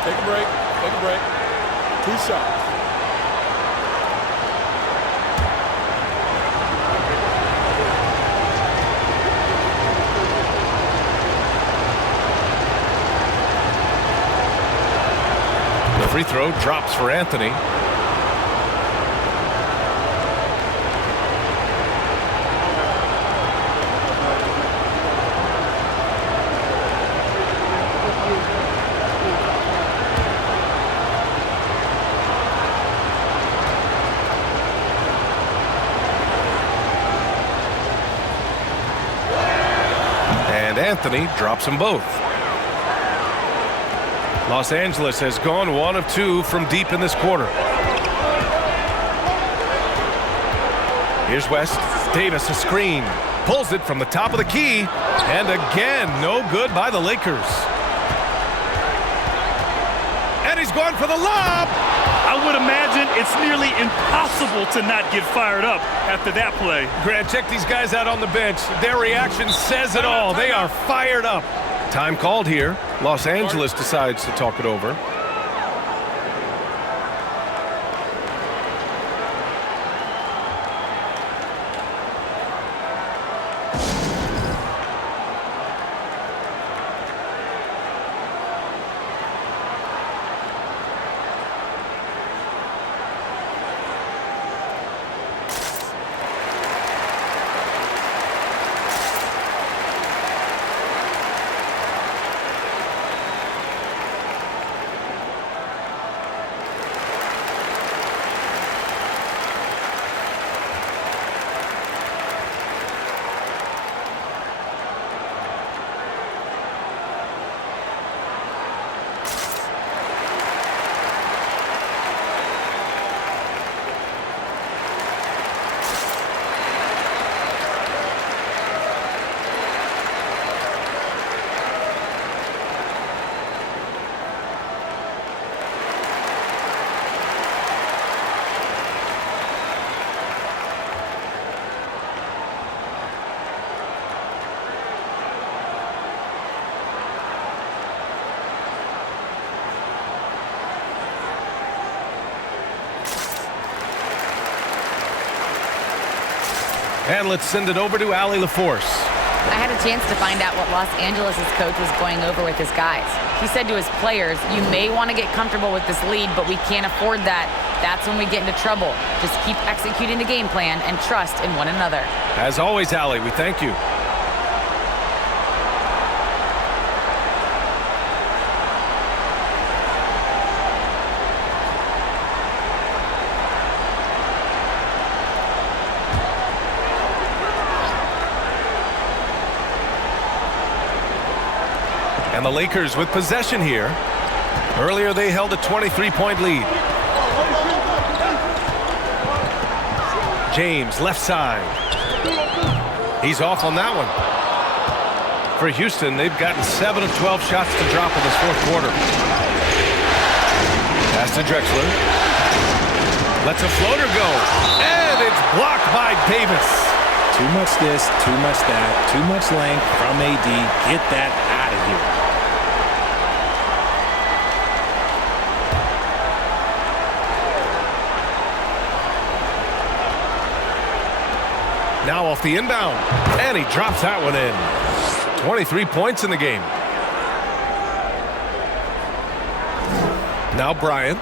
Take a break. Take a break. 2 shots. The free throw drops for Anthony. And Anthony drops them both. Los Angeles has gone 1 of 2 from deep in this quarter. Here's West. Davis a screen. Pulls it from the top of the key. And again, no good by the Lakers. And he's going for the lob. I would imagine it's nearly impossible to not get fired up after that play. Grant, check these guys out on the bench. Their reaction says it all. They are fired up. Time called here. Los Angeles decides to talk it over. And let's send it over to Allie LaForce. I had a chance to find out what Los Angeles' coach was going over with his guys. He said to his players, you may want to get comfortable with this lead, but we can't afford that. That's when we get into trouble. Just keep executing the game plan and trust in one another. As always, Allie, we thank you. And the Lakers with possession here. Earlier they held a 23-point lead. James left side. He's off on that one. For Houston, they've gotten 7 of 12 shots to drop in this fourth quarter. Pass to Drexler. Lets a floater go. And it's blocked by Davis. Too much this, too much that, too much length from AD. Get that out of here. Now off the inbound, and he drops that one in. 23 points in the game. Now Bryant.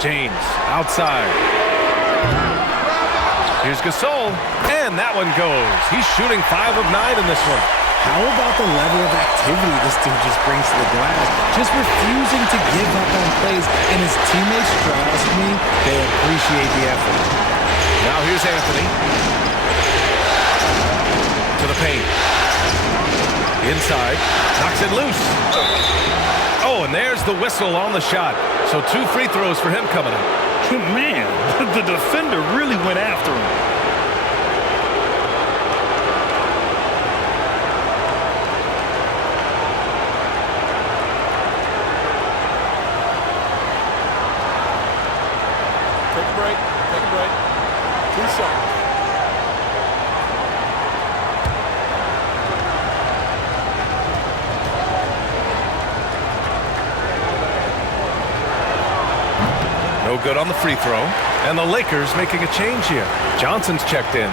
James outside. Here's Gasol, and that one goes. He's shooting 5 of 9 in this one. How about the level of activity this dude just brings to the glass? Just refusing to give up on plays, and his teammates, trust me, they appreciate the effort. Now here's Anthony. To the paint. Inside. Knocks it loose. Oh, and there's the whistle on the shot. So 2 free throws for him coming up. Man, the defender really went after him. Take a break. Take a break. 2 shots. No good on the free throw. And the Lakers making a change here. Johnson's checked in.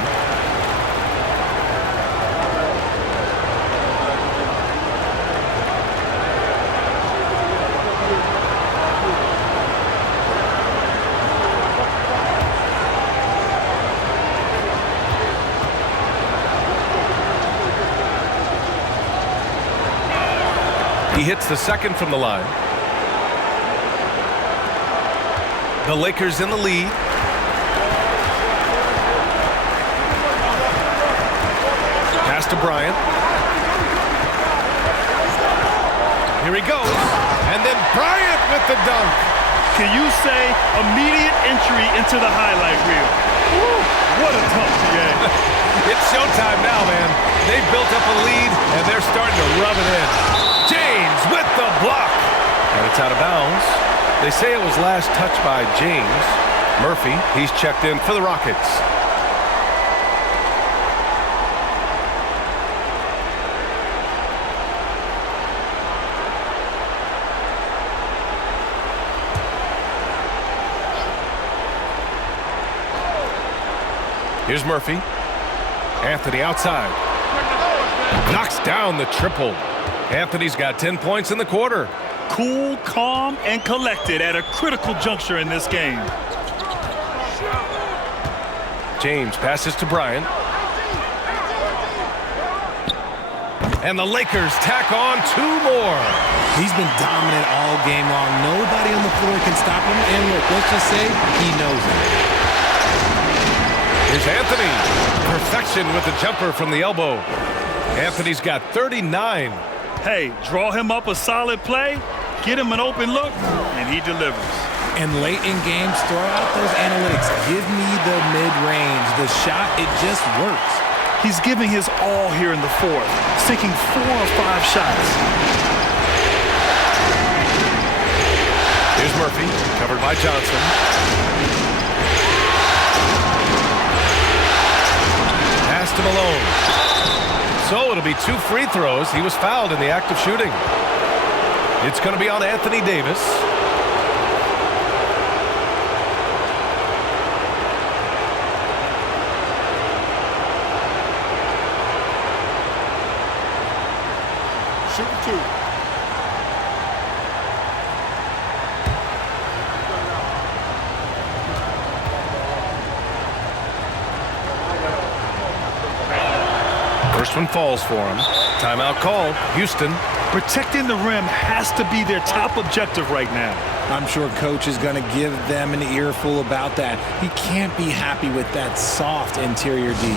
He hits the second from the line. The Lakers in the lead. Pass to Bryant. Here he goes. And then Bryant with the dunk. Can you say immediate entry into the highlight reel? Woo, what a tough GA. It's showtime now, man. They've built up a lead, and they're starting to rub it in. James with the block. And it's out of bounds. They say it was last touched by James. Murphy, he's checked in for the Rockets. Here's Murphy. Anthony outside. Knocks down the triple. Anthony's got 10 points in the quarter. Cool, calm, and collected at a critical juncture in this game. James passes to Bryant. And the Lakers tack on 2 more. He's been dominant all game long. Nobody on the floor can stop him. And look, let's just say he knows it. Here's Anthony. Perfection with the jumper from the elbow. Anthony's got 39. Hey, draw him up a solid play, get him an open look, and he delivers. And late in games, throw out those analytics. Give me the mid-range. The shot, it just works. He's giving his all here in the fourth, sinking 4 or 5 shots. Here's Murphy, covered by Johnson. Pass to Malone. So it'll be 2 free throws. He was fouled in the act of shooting. It's going to be on Anthony Davis. Shoot 2. First one falls for him. Timeout called. Houston. Protecting the rim has to be their top objective right now. I'm sure coach is going to give them an earful about that. He can't be happy with that soft interior D.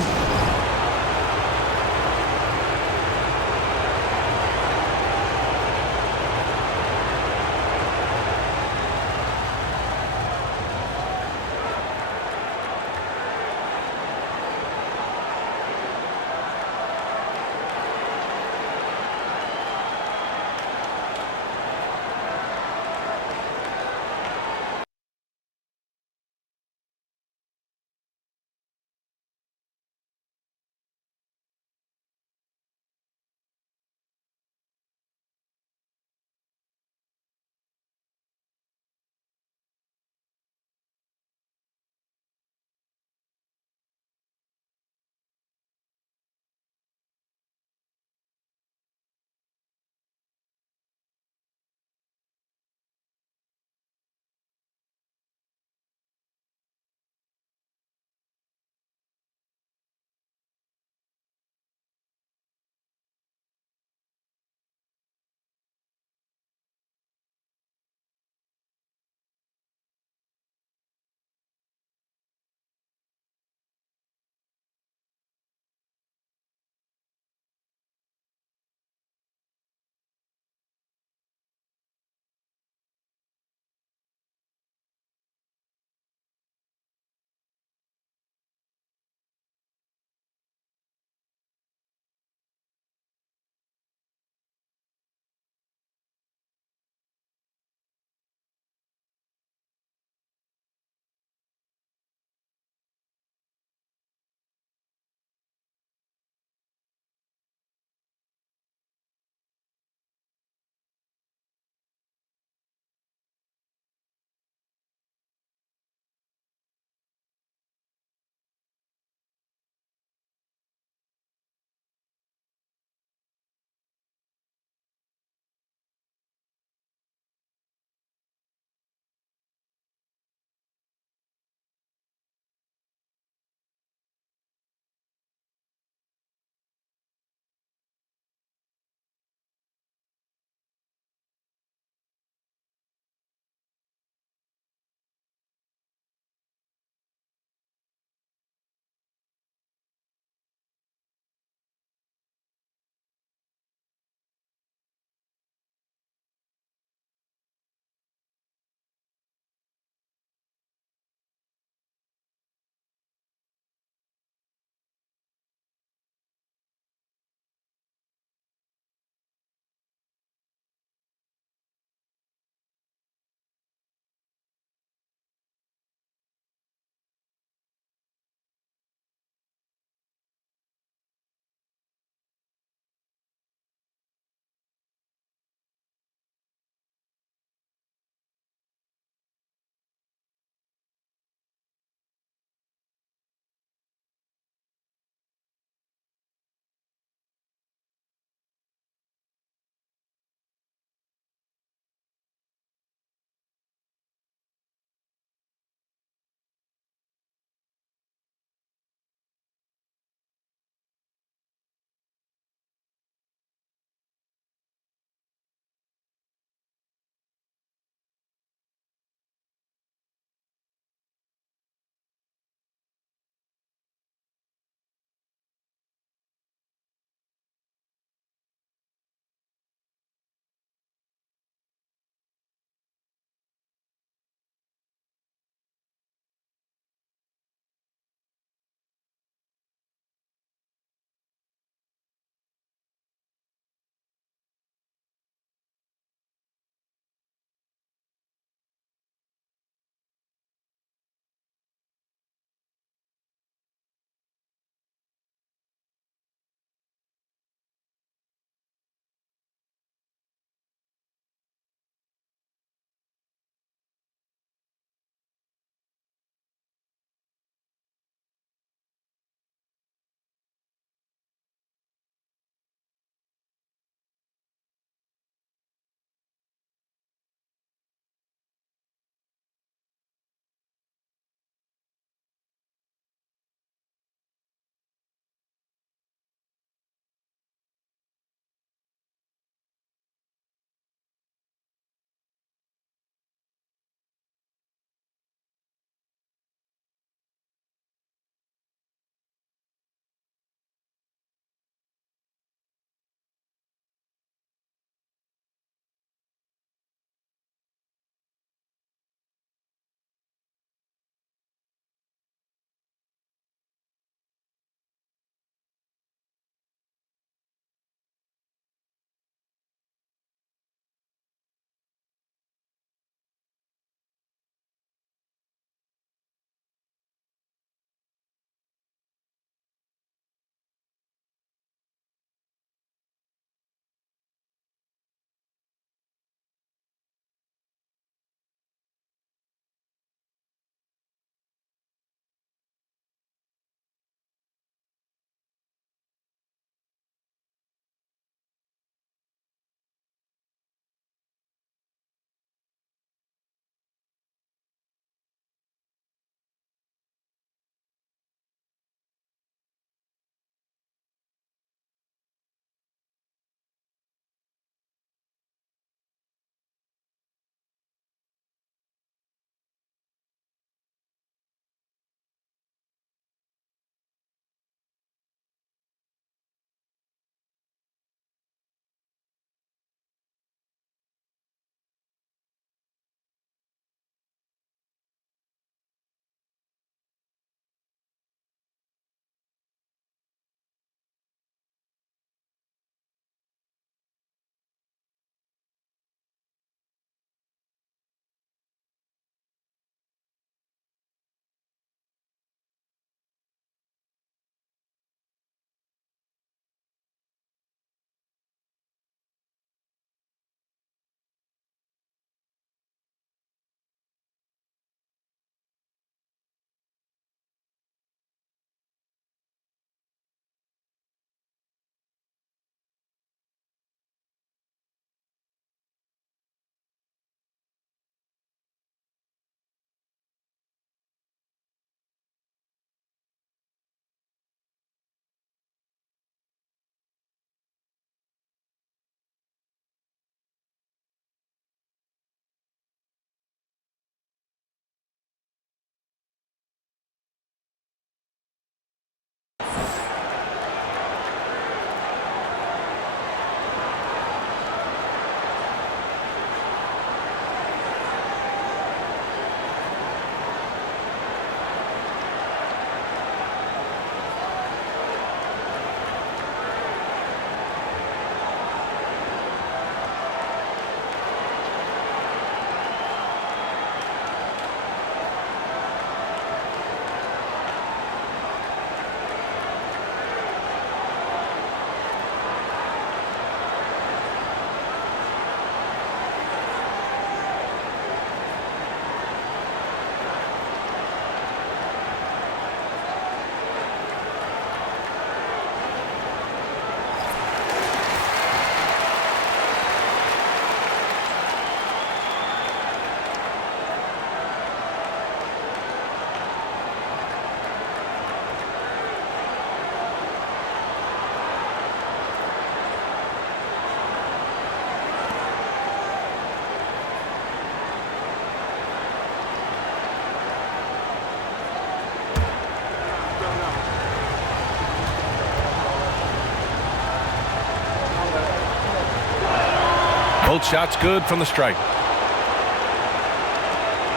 Both shots good from the stripe.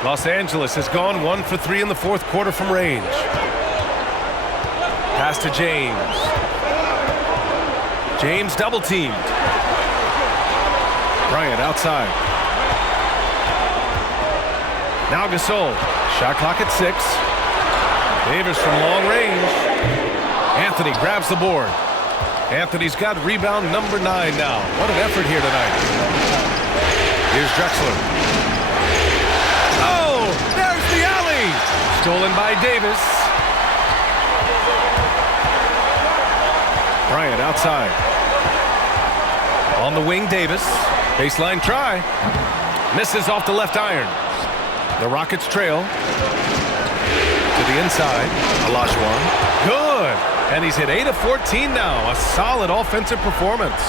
Los Angeles has gone 1 for 3 in the fourth quarter from range. Pass to James. James double teamed. Bryant outside. Now Gasol. Shot clock at 6. Davis from long range. Anthony grabs the board. Anthony's got rebound number 9 now. What an effort here tonight. Here's Drexler. Oh, there's the alley. Stolen by Davis. Bryant outside. On the wing, Davis. Baseline try. Misses off the left iron. The Rockets trail. To the inside. Olajuwon. Good. And he's hit 8 of 14 now. A solid offensive performance.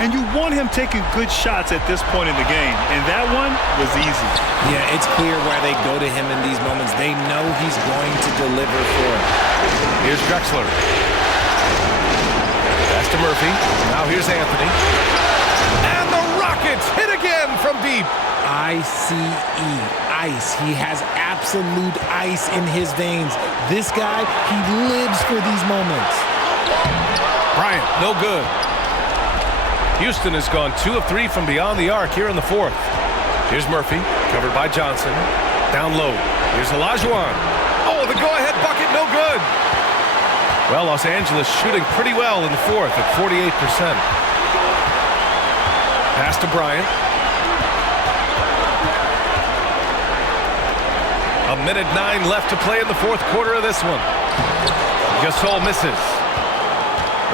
And you want him taking good shots at this point in the game. And that one was easy. Yeah, it's clear why they go to him in these moments. They know he's going to deliver for them. Here's Drexler. Pass to Murphy. Now here's Anthony. And the Rockets hit again from deep. ICE. Ice. He has absolute ice in his veins. This guy, he lives for these moments. Bryant, no good. Houston has gone 2 of 3 from beyond the arc here in the fourth. Here's Murphy, covered by Johnson. Down low. Here's Olajuwon. Oh, the go-ahead bucket, no good. Well, Los Angeles shooting pretty well in the fourth at 48%. Pass to Bryant. A minute 9 left to play in the fourth quarter of this one. Gasol misses.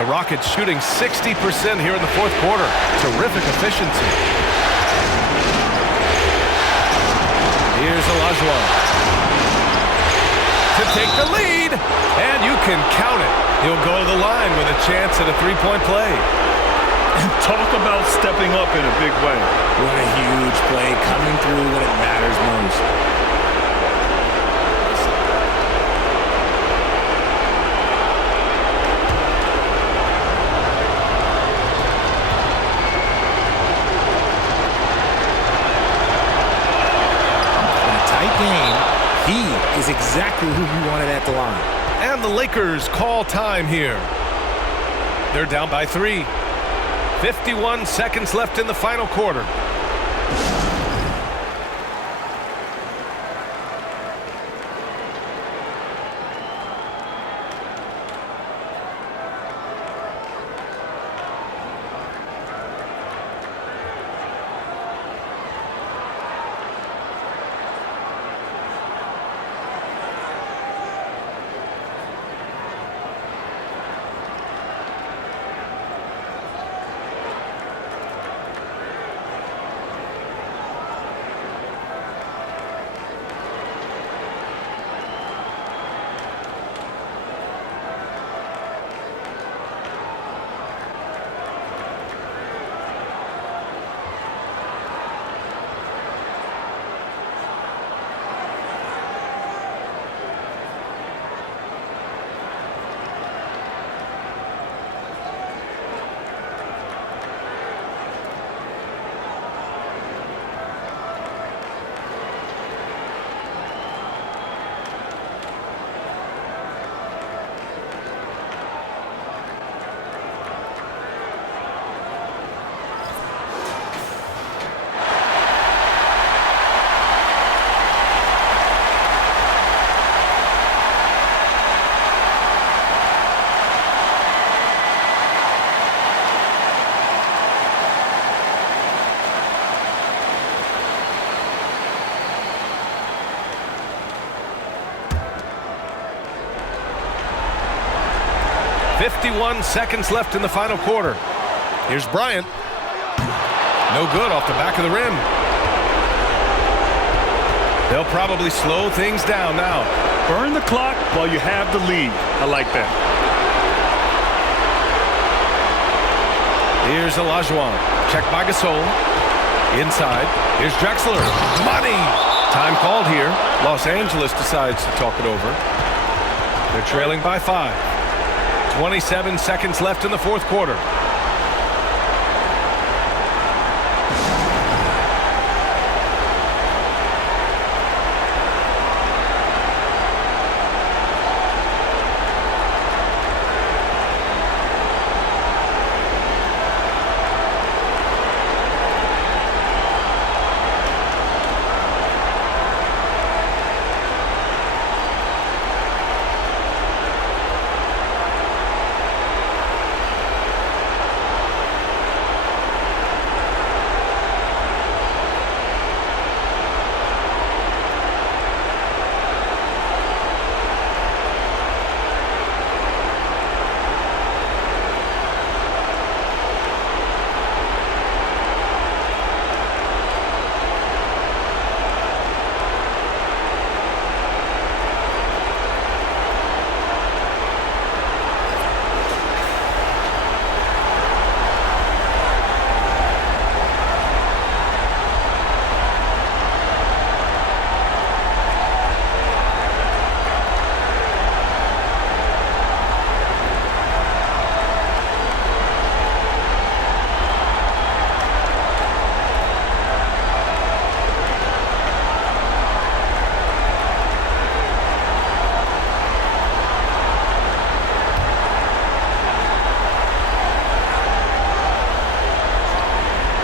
The Rockets shooting 60% here in the fourth quarter. Terrific efficiency. Here's Olajuwon. To take the lead, and you can count it. He'll go to the line with a chance at a three-point play. And talk about stepping up in a big way. What a huge play, coming through when it matters most. He is exactly who you wanted at the line. And the Lakers call time here. They're down by 3. 51 seconds left in the final quarter. .51 seconds left in the final quarter. Here's Bryant. No good off the back of the rim. They'll probably slow things down now. Burn the clock while you have the lead. I like that. Here's Olajuwon. Checked by Gasol. Inside. Here's Drexler. Money! Time called here. Los Angeles decides to talk it over. They're trailing by 5. 27 seconds left in the fourth quarter.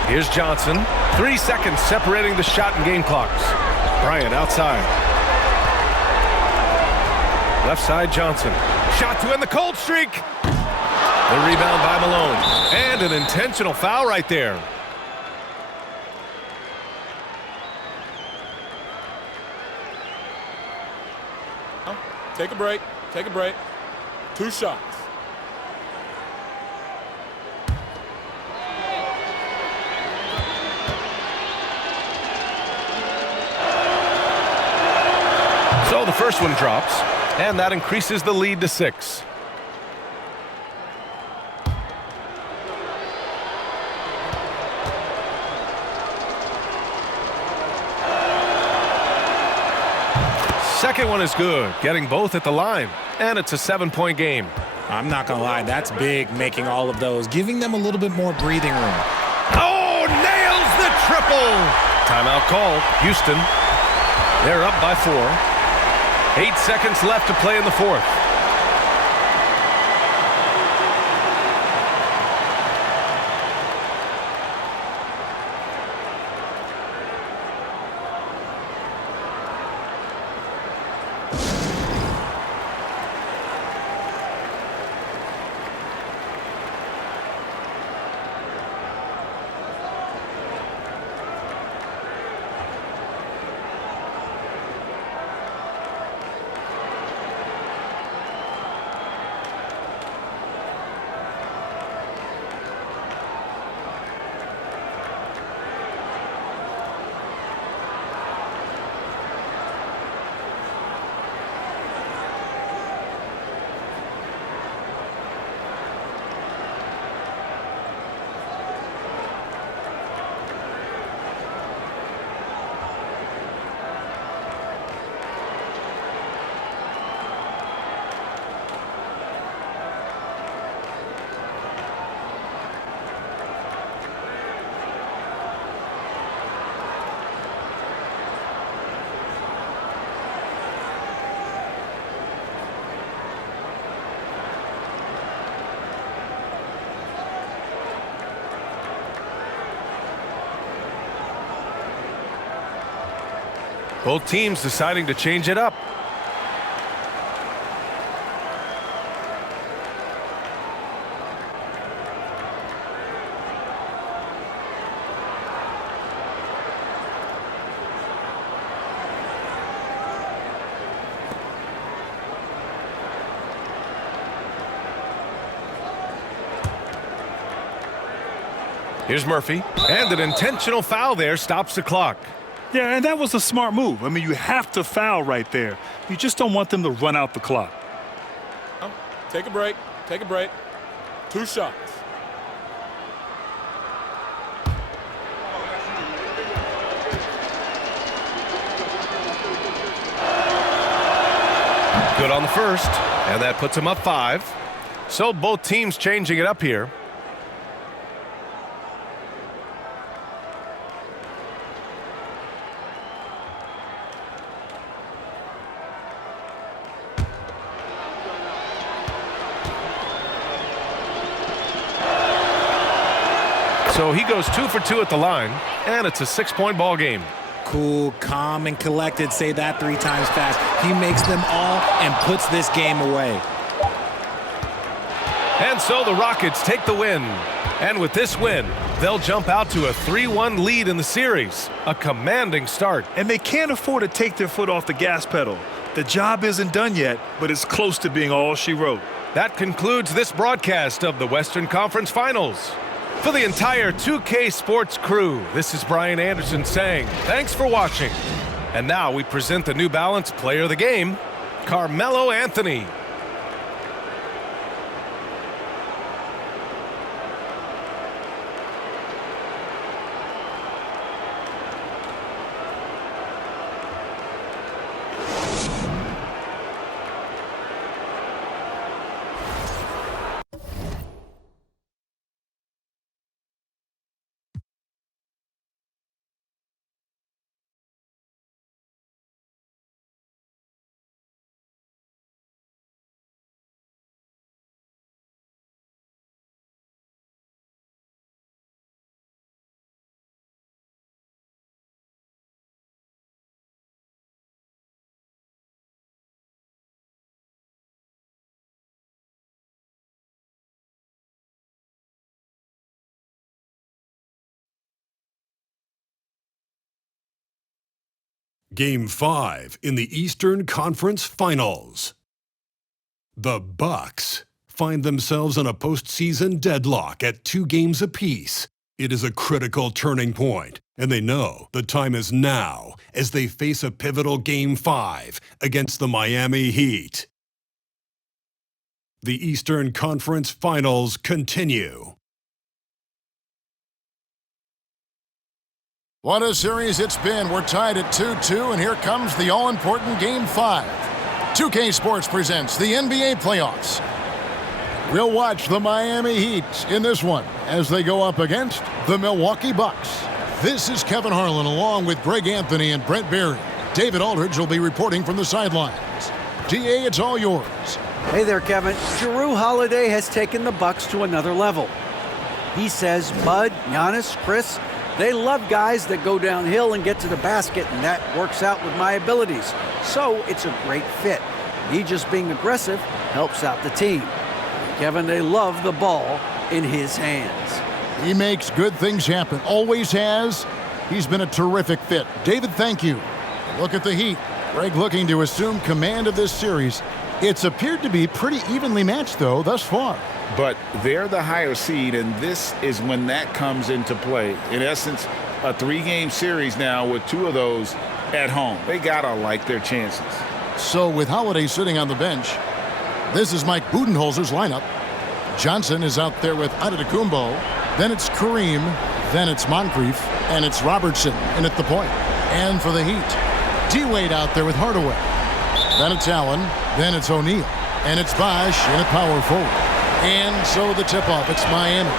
Here's Johnson. 3 seconds separating the shot and game clocks. Bryant outside. Left side, Johnson. Shot to end the cold streak. The rebound by Malone. And an intentional foul right there. Take a break. Take a break. 2 shots. So the first one drops, and that increases the lead to 6. Second one is good, getting both at the line, and it's a 7-point game. I'm not going to lie, that's big, making all of those, giving them a little bit more breathing room. Oh, nails the triple! Timeout called. Houston, they're up by 4. 8 seconds left to play in the fourth. Both teams deciding to change it up. Here's Murphy, and an intentional foul there stops the clock. Yeah, and that was a smart move. I mean, you have to foul right there. You just don't want them to run out the clock. Take a break. Take a break. 2 shots. Good on the first, and that puts them up 5. So both teams changing it up here. So he goes 2 for 2 at the line, and it's a 6-point ball game. Cool, calm, and collected. Say that 3 times fast. He makes them all and puts this game away. And so the Rockets take the win. And with this win, they'll jump out to a 3-1 lead in the series. A commanding start. And they can't afford to take their foot off the gas pedal. The job isn't done yet, but it's close to being all she wrote. That concludes this broadcast of the Western Conference Finals. For the entire 2K Sports crew, this is Brian Anderson saying thanks for watching. And now we present the New Balance Player of the Game, Carmelo Anthony. Game 5 in the Eastern Conference Finals. The Bucks find themselves in a postseason deadlock at 2 games apiece. It is a critical turning point, and they know the time is now as they face a pivotal Game 5 against the Miami Heat. The Eastern Conference Finals continue. What a series it's been. We're tied at 2-2, and here comes the all-important Game 5. 2K Sports presents the NBA playoffs. We'll watch the Miami Heat in this one as they go up against the Milwaukee Bucks. This is Kevin Harlan along with Greg Anthony and Brent Berry. David Aldridge will be reporting from the sidelines. DA, it's all yours. Hey there, Kevin. Jrue Holiday has taken the Bucks to another level. He says Bud, Giannis, Chris, they love guys that go downhill and get to the basket, and that works out with my abilities. So it's a great fit. Me just being aggressive helps out the team. Kevin, they love the ball in his hands. He makes good things happen. Always has. He's been a terrific fit. David, thank you. Look at the Heat. Greg looking to assume command of this series. It's appeared to be pretty evenly matched, though, thus far. But they're the higher seed, and this is when that comes into play. In essence, a 3-game series now with 2 of those at home. They gotta like their chances. So with Holiday sitting on the bench, this is Mike Budenholzer's lineup. Johnson is out there with Antetokounmpo. Then it's Kareem. Then it's Moncrief. And it's Robertson in at the point. And for the Heat, D-Wade out there with Hardaway. Then it's Allen. Then it's O'Neal. And it's Bosh in at power forward. And so the tip-off, it's Miami.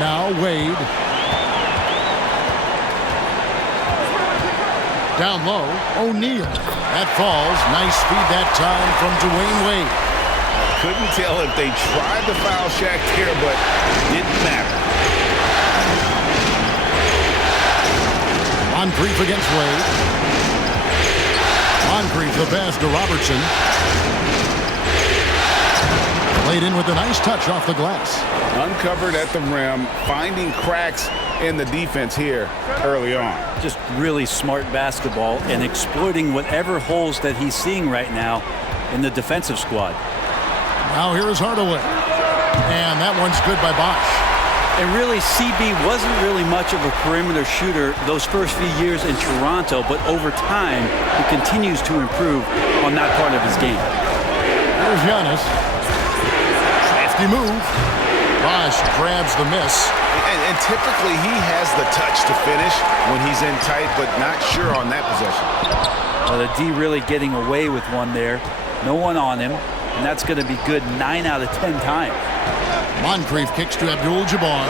Now Wade. Down low, O'Neal. That falls. Nice speed that time from Dwayne Wade. Couldn't tell if they tried to foul Shaq here, but it didn't matter. Moncrief against Wade. Moncrief the pass to Robertson. Played in with a nice touch off the glass. Uncovered at the rim, finding cracks in the defense here early on. Just really smart basketball and exploiting whatever holes that he's seeing right now in the defensive squad. Now here is Hardaway. And that one's good by Bosh. And really, CB wasn't really much of a perimeter shooter those first few years in Toronto, but over time, he continues to improve on that part of his game. Here's Giannis. Safety move. Bosh grabs the miss. And typically, he has the touch to finish when he's in tight, but not sure on that possession. Well, the D really getting away with one there. No one on him, and that's going to be good 9 out of 10 times. Moncrief kicks to Abdul-Jabbar.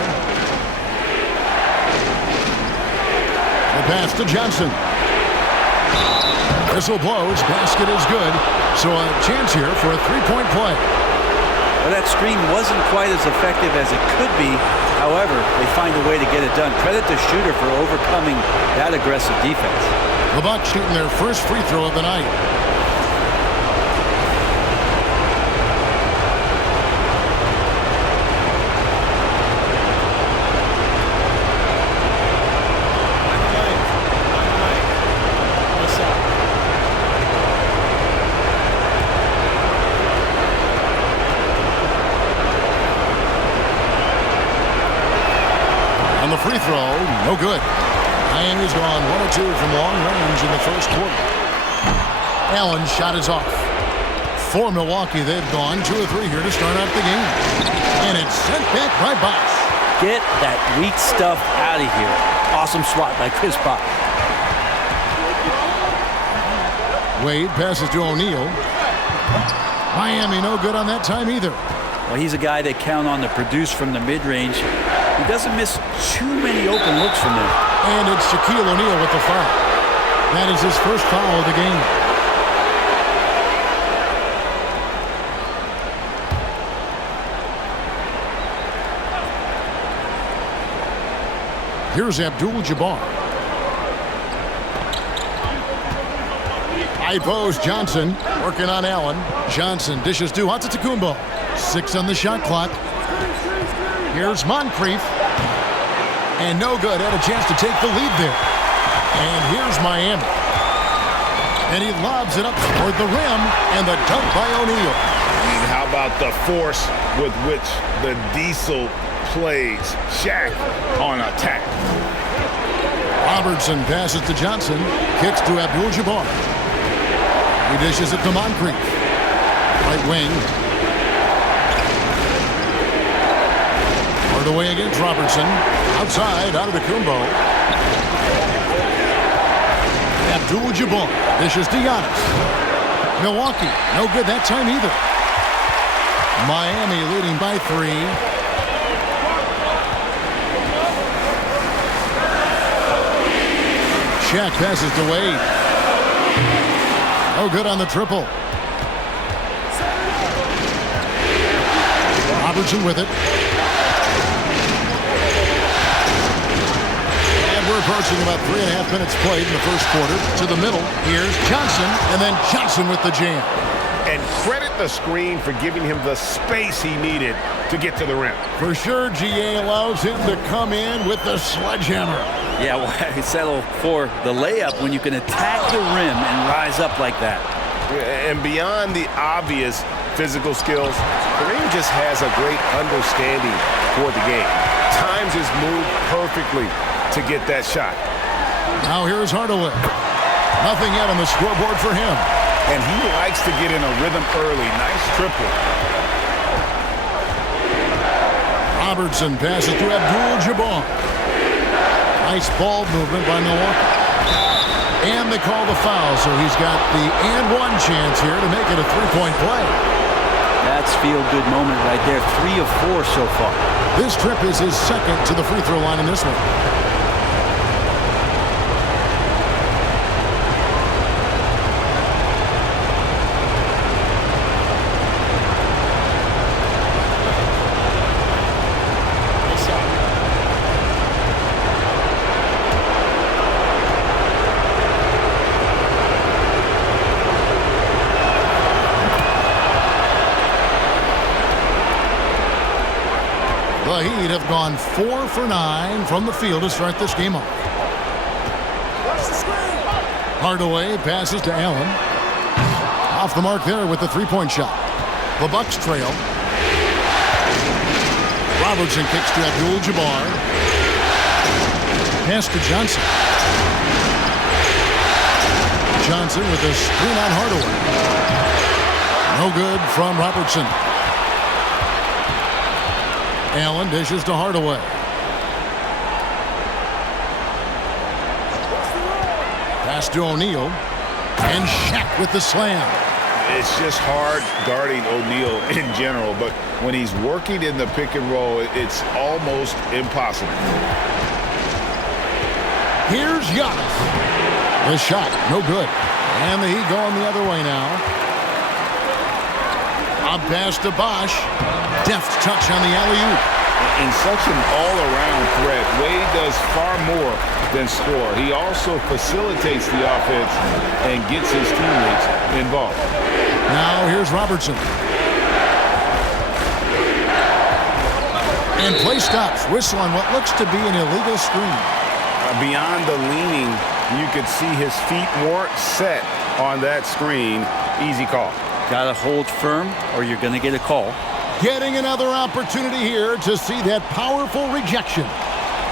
The pass to Johnson. Whistle blows. Basket is good. So a chance here for a 3-point play. Well, that screen wasn't quite as effective as it could be. However, they find a way to get it done. Credit the shooter for overcoming that aggressive defense. The Bucks shooting their first free throw of the night. Free throw, no good. Miami's gone 1 of 2 from long range in the first quarter. Allen's shot is off. For Milwaukee, they've gone 2 of 3 here to start out the game. And it's sent back by Bosh. Get that weak stuff out of here. Awesome swat by Chris Bosh. Wade passes to O'Neal. Miami no good on that time either. Well, he's a guy they count on to produce from the mid-range. He doesn't miss too many open looks from there. And it's Shaquille O'Neal with the foul. That is his first foul of the game. Here's Abdul-Jabbar. High post, Johnson working on Allen. Johnson dishes to Antetokounmpo. 6 on the shot clock. Here's Moncrief. And no good. Had a chance to take the lead there. And here's Miami. And he lobs it up toward the rim. And the dunk by O'Neal. And how about the force with which the Diesel plays Shaq on attack? Robertson passes to Johnson. Kicks to Abdul-Jabbar. He dishes it to Moncrief. Right wing. Hardaway against Robertson. Outside, out of the Kumbo. Abdul-Jabbar dishes to Giannis. Milwaukee, no good that time either. Miami leading by 3. Shaq passes to Wade. No good on the triple. Robertson with it. We're approaching about 3.5 minutes played in the first quarter. To the middle, here's Johnson, and then Johnson with the jam. And credit the screen for giving him the space he needed to get to the rim. For sure, GA allows him to come in with the sledgehammer. Yeah, why settle for the layup when you can attack the rim and rise up like that? And beyond the obvious physical skills, Kareem just has a great understanding for the game. Times his move perfectly to get that shot. Now here's Hardaway. Nothing yet on the scoreboard for him. And he likes to get in a rhythm early. Nice triple. Robertson passes to Abdul-Jabbar. Nice ball movement by Milwaukee. And they call the foul, so he's got the and-one chance here to make it a three-point play. That's feel-good moment right there. 3 of 4 so far. This trip is his second to the free throw line in this one. The Heat have gone 4 for 9 from the field to start this game off. Hardaway passes to Allen. Off the mark there with the three-point shot. The Bucks trail. Robertson kicks to Abdul-Jabbar. Pass to Johnson. Johnson with a screen on Hardaway. No good from Robertson. Allen dishes to Hardaway. Pass to O'Neal. And Shaq with the slam. It's just hard guarding O'Neal in general, but when he's working in the pick and roll, it's almost impossible. Here's Giannis. The shot, no good. And the Heat going the other way now. Up pass to Bosh. Deft touch on the alley-oop. In such an all-around threat, Wade does far more than score. He also facilitates the offense and gets his teammates involved. Now here's Robertson. And play stops. Whistle on what looks to be an illegal screen. Beyond the leaning, you could see his feet weren't set on that screen. Easy call. Got to hold firm or you're going to get a call. Getting another opportunity here to see that powerful rejection.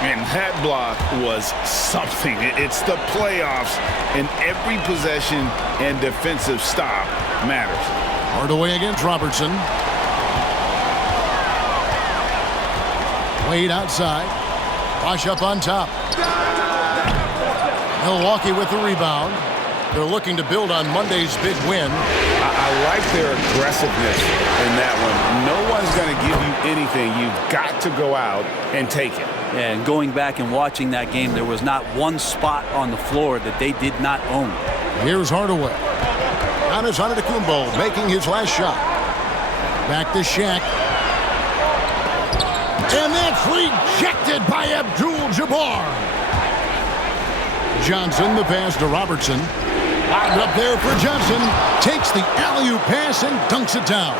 And that block was something. It's the playoffs, and every possession and defensive stop matters. Hardaway against Robertson. Wade outside. Bosh up on top. Milwaukee with the rebound. They're looking to build on Monday's big win. I like their aggressiveness in that one. No one's going to give you anything. You've got to go out and take it. Yeah, and going back and watching that game, there was not one spot on the floor that they did not own. Here's Hardaway. Giannis Antetokounmpo making his last shot. Back to Shaq. And that's rejected by Abdul-Jabbar. Johnson, the pass to Robertson. Lobbed up there for Johnson. Takes the alley-oop pass and dunks it down.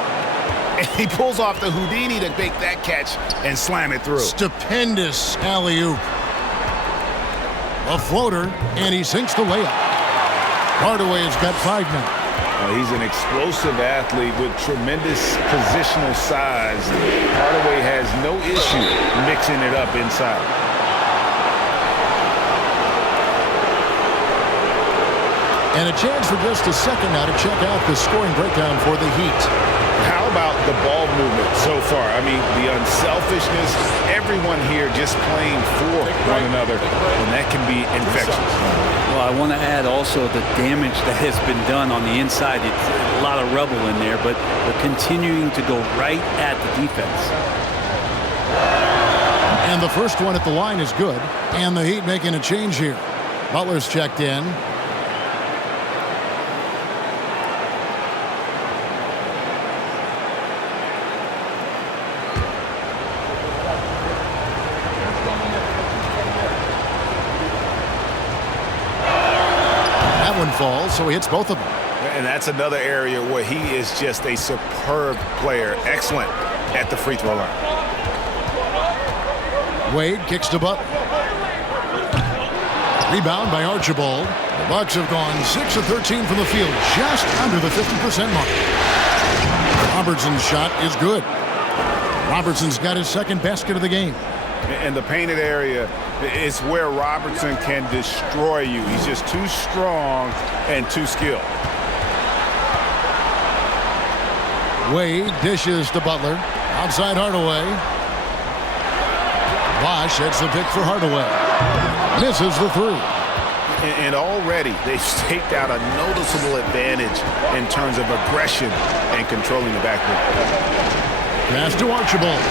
And he pulls off the Houdini to make that catch and slam it through. Stupendous alley-oop. A floater, and he sinks the layup. Hardaway has got 5 now. He's an explosive athlete with tremendous positional size. Hardaway has no issue mixing it up inside. And a chance for just a second now to check out the scoring breakdown for the Heat. How about the ball movement so far? I mean, the unselfishness, everyone here just playing for one another, and that can be infectious. Well, I want to add also the damage that has been done on the inside. It's a lot of rubble in there, but they're continuing to go right at the defense. And the first one at the line is good, and the Heat making a change here. Butler's checked in. Falls, so he hits both of them. And that's another area where he is just a superb player. Excellent at the free throw line. Wade kicks to Butler. Rebound by Archibald. The Bucks have gone 6 of 13 from the field, just under the 50% mark. Robertson's shot is good. Robertson's got his second basket of the game. And the painted area is where Robertson can destroy you. He's just too strong and too skilled. Wade dishes to Butler. Outside Hardaway. Bosh hits the pick for Hardaway. Misses the three. And already they've staked out a noticeable advantage in terms of aggression and controlling the backcourt. Pass to Archibald.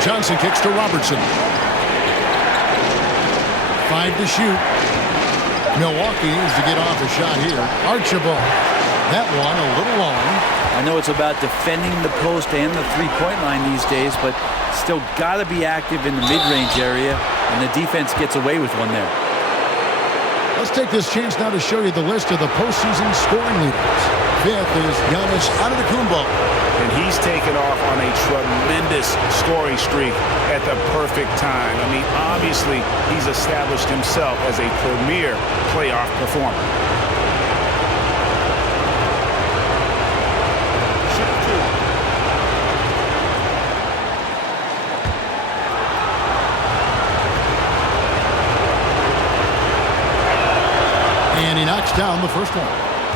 Johnson kicks to Robertson. 5 to shoot. Milwaukee needs to get off a shot here. Archibald. That one a little long. I know it's about defending the post and the three-point line these days, but still got to be active in the mid-range area, and the defense gets away with one there. Let's take this chance now to show you the list of the postseason scoring leaders. 5th is Giannis Antetokounmpo. And he's taken off on a tremendous scoring streak at the perfect time. I mean, obviously, he's established himself as a premier playoff performer. And he knocks down the first one.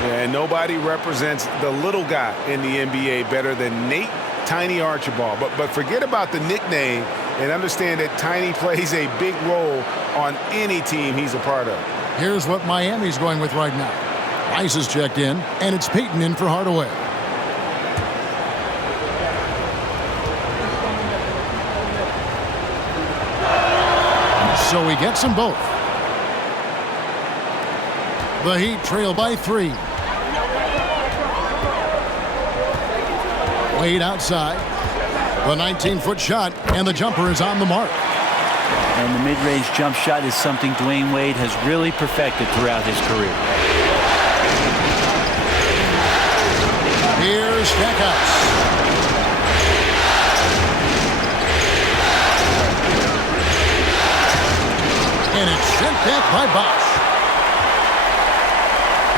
And nobody represents the little guy in the NBA better than Nate Tiny Archibald. But forget about the nickname and understand that Tiny plays a big role on any team he's a part of. Here's what Miami's going with right now. Rice is checked in, and it's Payton in for Hardaway. So he gets them both. The Heat trail by 3. Wade outside. The 19-foot shot, and the jumper is on the mark. And the mid-range jump shot is something Dwayne Wade has really perfected throughout his career. Here's Stackhouse. And it's sent back by Bosh.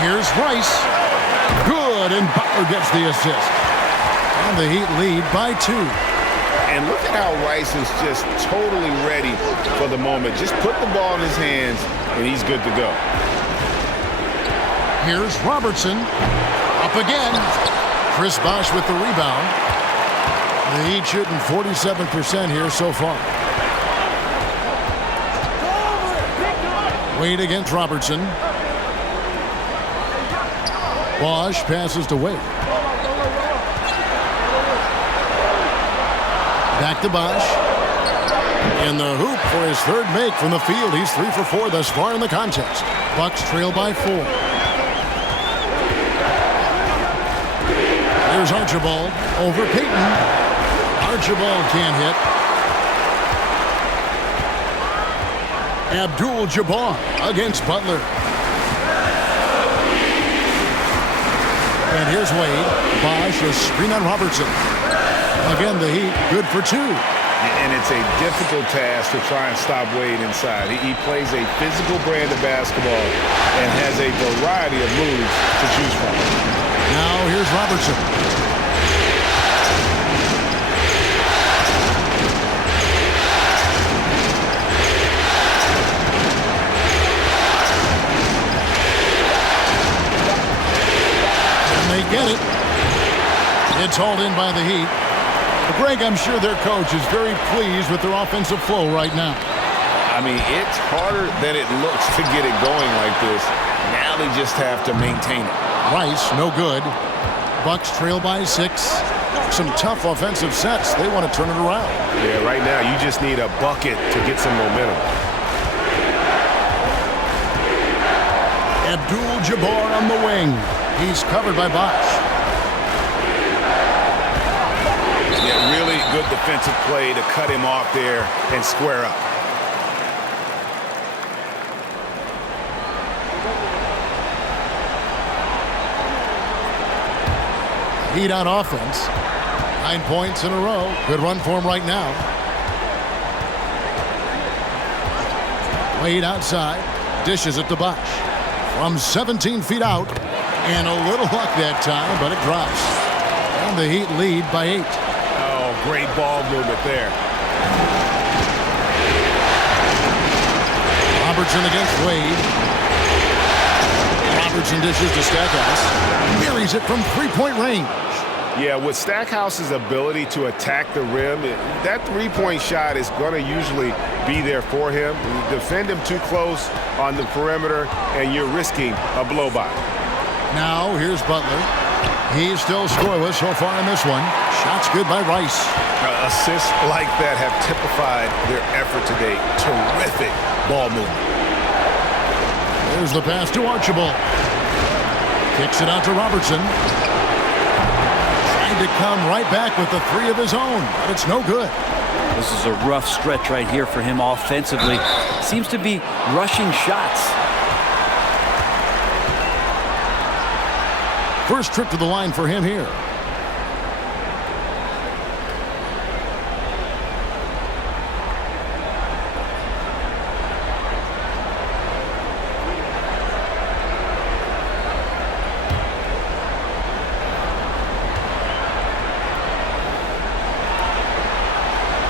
Here's Rice. Good, and Butler gets the assist. And the Heat lead by 2. And look at how Rice is just totally ready for the moment. Just put the ball in his hands, and he's good to go. Here's Robertson. Up again. Chris Bosh with the rebound. The Heat shooting 47% here so far. Wade against Robertson. Bosh passes to Wade. Back to Bosh. In the hoop for his third make from the field. He's 3 for 4 thus far in the contest. Bucks trail by 4. Here's Archibald over Payton. Archibald can't hit. Abdul-Jabbar against Butler. And here's Wade. Bosch, a screen on Robertson. Again, the Heat, good for 2. And it's a difficult task to try and stop Wade inside. He plays a physical brand of basketball and has a variety of moves to choose from. Now here's Robertson. And they get it. It's hauled in by the Heat. Greg, I'm sure their coach is very pleased with their offensive flow right now. I mean, it's harder than it looks to get it going like this. Now they just have to maintain it. Rice, no good. Bucks trail by 6. Some tough offensive sets. They want to turn it around. Yeah, right now you just need a bucket to get some momentum. Abdul-Jabbar on the wing. He's covered by Bosch. Yeah, really good defensive play to cut him off there and square up. Heat on offense. 9 points in a row. Good run for him right now. Wade outside. Dishes it to Bosch. From 17 feet out. And a little luck that time, but it drops. And the Heat lead by 8. Oh, great ball movement there. Robertson against Wade. Robertson dishes to Stackhouse. Buries it from three-point range. Yeah, with Stackhouse's ability to attack the rim, that three-point shot is going to usually be there for him. You defend him too close on the perimeter, and you're risking a blow-by. Now, here's Butler. He's still scoreless so far in this one. Shots good by Rice. Assists like that have typified their effort today. Terrific ball movement. There's the pass to Archibald. Kicks it out to Robertson. Trying to come right back with the 3 of his own, but it's no good. This is a rough stretch right here for him offensively. Seems to be rushing shots. First trip to the line for him here.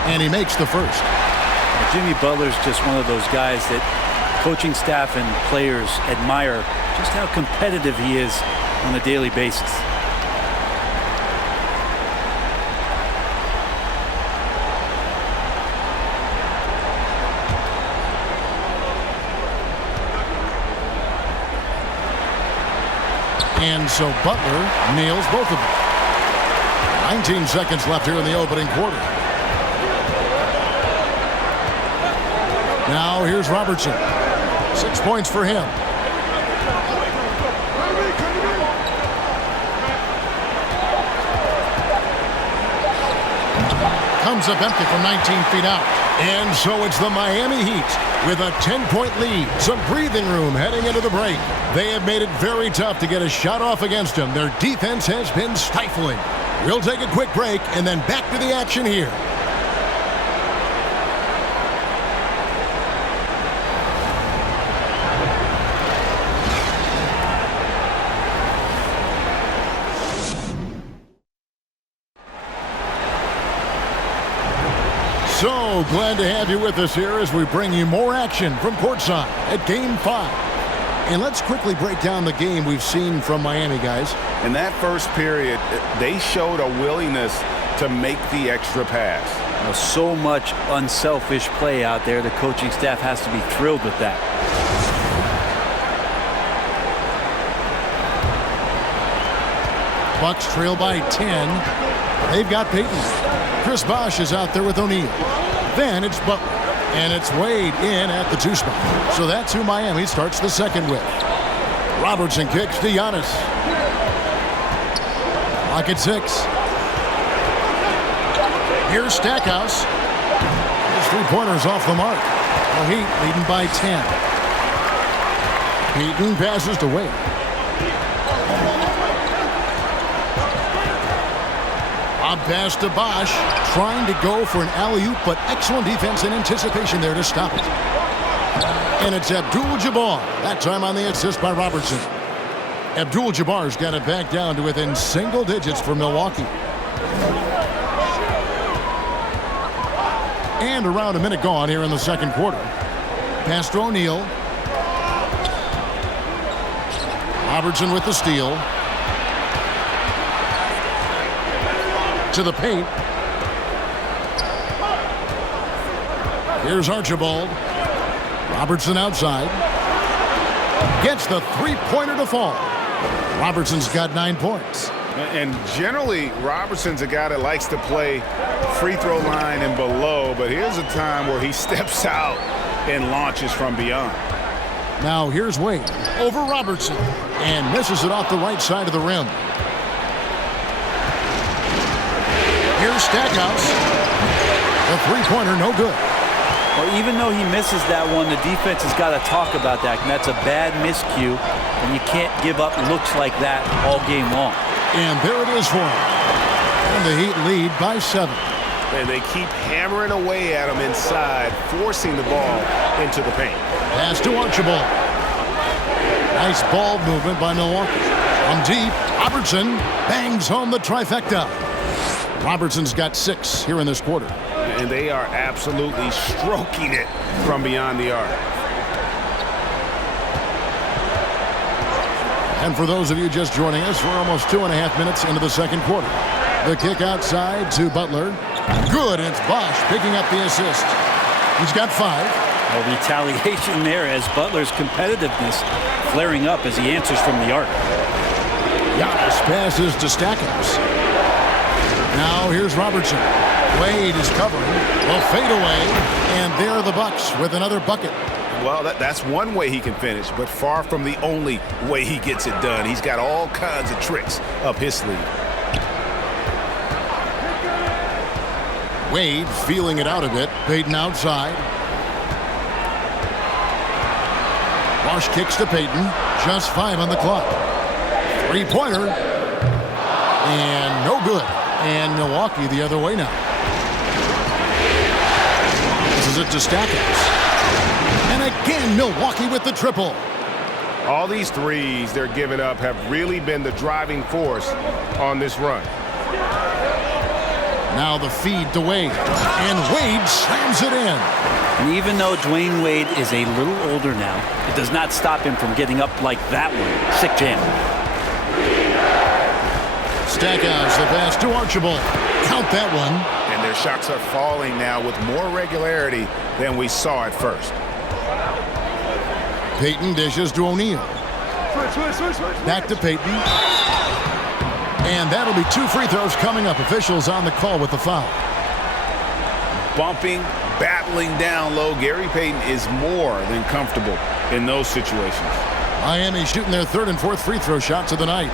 And he makes the first. Jimmy Butler's just one of those guys that coaching staff and players admire just how competitive he is on a daily basis. And so Butler nails both of them. 19 seconds left here in the opening quarter. Now here's Robertson. 6 points for him. Comes up empty from 19 feet out. And so it's the Miami Heat with a 10-point lead. Some breathing room heading into the break. They have made it very tough to get a shot off against them. Their defense has been stifling. We'll take a quick break and then back to the action here. So glad to have you with us here as we bring you more action from courtside at Game 5. And let's quickly break down the game we've seen from Miami, guys. In that first period, they showed a willingness to make the extra pass. You know, so much unselfish play out there. The coaching staff has to be thrilled with that. Bucks trail by 10. They've got Payton. Chris Bosh is out there with O'Neal. Then it's Butler. And it's Wade in at the 2 spot. So that's who Miami starts the second with. Robertson kicks to Giannis. Clock at 6. Here's Stackhouse. His three-pointer's off the mark. The Heat leading by 10. Payton passes to Wade. Lob pass to Bosch, trying to go for an alley-oop, but excellent defense and anticipation there to stop it. And it's Abdul-Jabbar, that time on the assist by Robertson. Abdul-Jabbar's got it back down to within single digits for Milwaukee. And around a minute gone here in the second quarter. Pass to O'Neal. Robertson with the steal. To the paint. Here's Archibald. Robertson outside. Gets the three-pointer to fall. Robertson's got 9 points. And generally, Robertson's a guy that likes to play free throw line and below, but here's a time where he steps out and launches from beyond. Now here's Wade over Robertson and misses it off the right side of the rim. Here's Stackhouse. The three-pointer, no good. Well, even though he misses that one, the defense has got to talk about that, and that's a bad miscue, and you can't give up looks like that all game long. And there it is for him. And the Heat lead by 7. And they keep hammering away at him inside, forcing the ball into the paint. Pass to Archibald. Nice ball movement by Milwaukee. From deep, Robertson bangs home the trifecta. Robertson's got 6 here in this quarter. And they are absolutely stroking it from beyond the arc. And for those of you just joining us, we're almost 2.5 minutes into the second quarter. The kick outside to Butler. Good, and it's Bosch picking up the assist. He's got 5. Well, retaliation there as Butler's competitiveness flaring up as he answers from the arc. Giannis passes to Stackhouse. Now here's Robertson. Wade is covering. Will fade away, and there are the Bucks with another bucket. Well, that's one way he can finish, but far from the only way he gets it done. He's got all kinds of tricks up his sleeve. Wade feeling it out a bit. Payton outside. Bosch kicks to Payton. Just 5 on the clock. Three-pointer. And no good. And Milwaukee the other way now. This is it to Stackhouse. And again, Milwaukee with the triple. All these threes they're giving up have really been the driving force on this run. Now the feed to Wade. And Wade slams it in. And even though Dwayne Wade is a little older now, it does not stop him from getting up like that one. Sick jam. Stackhouse, the pass to Archibald. Count that one. And their shots are falling now with more regularity than we saw at first. Payton dishes to O'Neal. Back to Payton. And that'll be 2 free throws coming up. Officials on the call with the foul. Bumping, battling down low. Gary Payton is more than comfortable in those situations. Miami shooting their 3rd and 4th free throw shots of the night.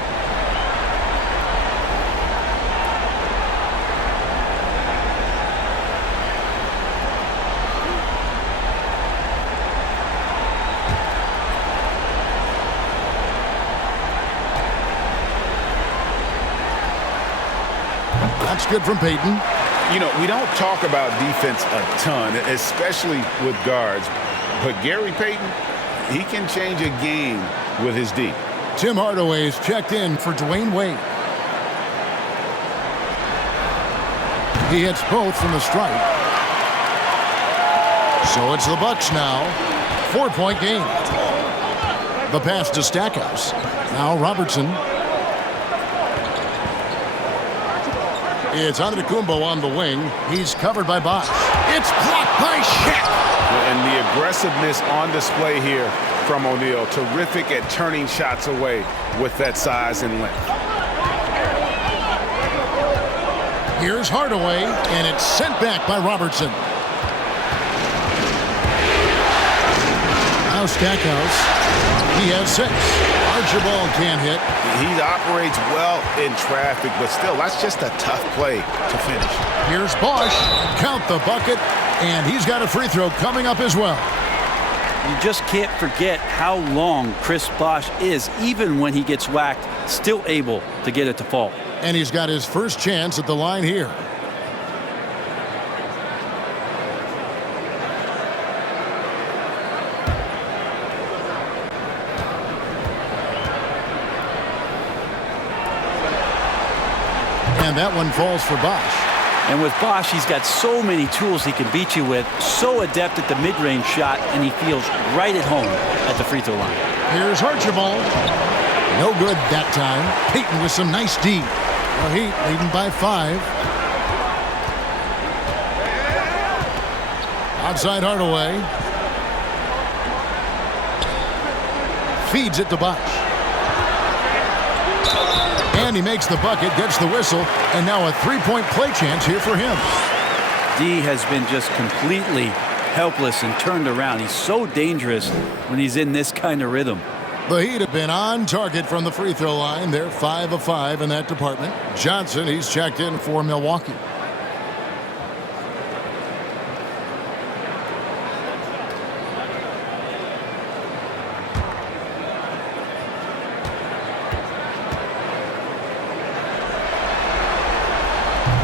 That's good from Payton. You know, we don't talk about defense a ton, especially with guards. But Gary Payton, he can change a game with his D. Tim Hardaway is checked in for Dwayne Wade. He hits both from the stripe. So it's the Bucks now. 4-point game. The pass to Stackhouse. Now Robertson. It's Antetokounmpo on the wing. He's covered by Bosch. It's blocked by Shaq. And the aggressiveness on display here from O'Neal. Terrific at turning shots away with that size and length. Here's Hardaway, and it's sent back by Robertson. Now Stackhouse. He has 6. Archibald can't hit. He operates well in traffic, but still, that's just a tough play to finish. Here's Bosch. Count the bucket, and he's got a free throw coming up as well. You just can't forget how long Chris Bosch is, even when he gets whacked, still able to get it to fall. And he's got his first chance at the line here. And that one falls for Bosch. And with Bosch, he's got so many tools he can beat you with, so adept at the mid-range shot, and he feels right at home at the free throw line. Here's Archibald. No good that time. Payton with some nice D. The Heat leading by 5. Outside Hardaway. Feeds it to Bosch. And he makes the bucket, gets the whistle, and now a three-point play chance here for him. D has been just completely helpless and turned around. He's so dangerous when he's in this kind of rhythm. The Heat have been on target from the free throw line. They're 5 of 5 in that department. Johnson, he's checked in for Milwaukee.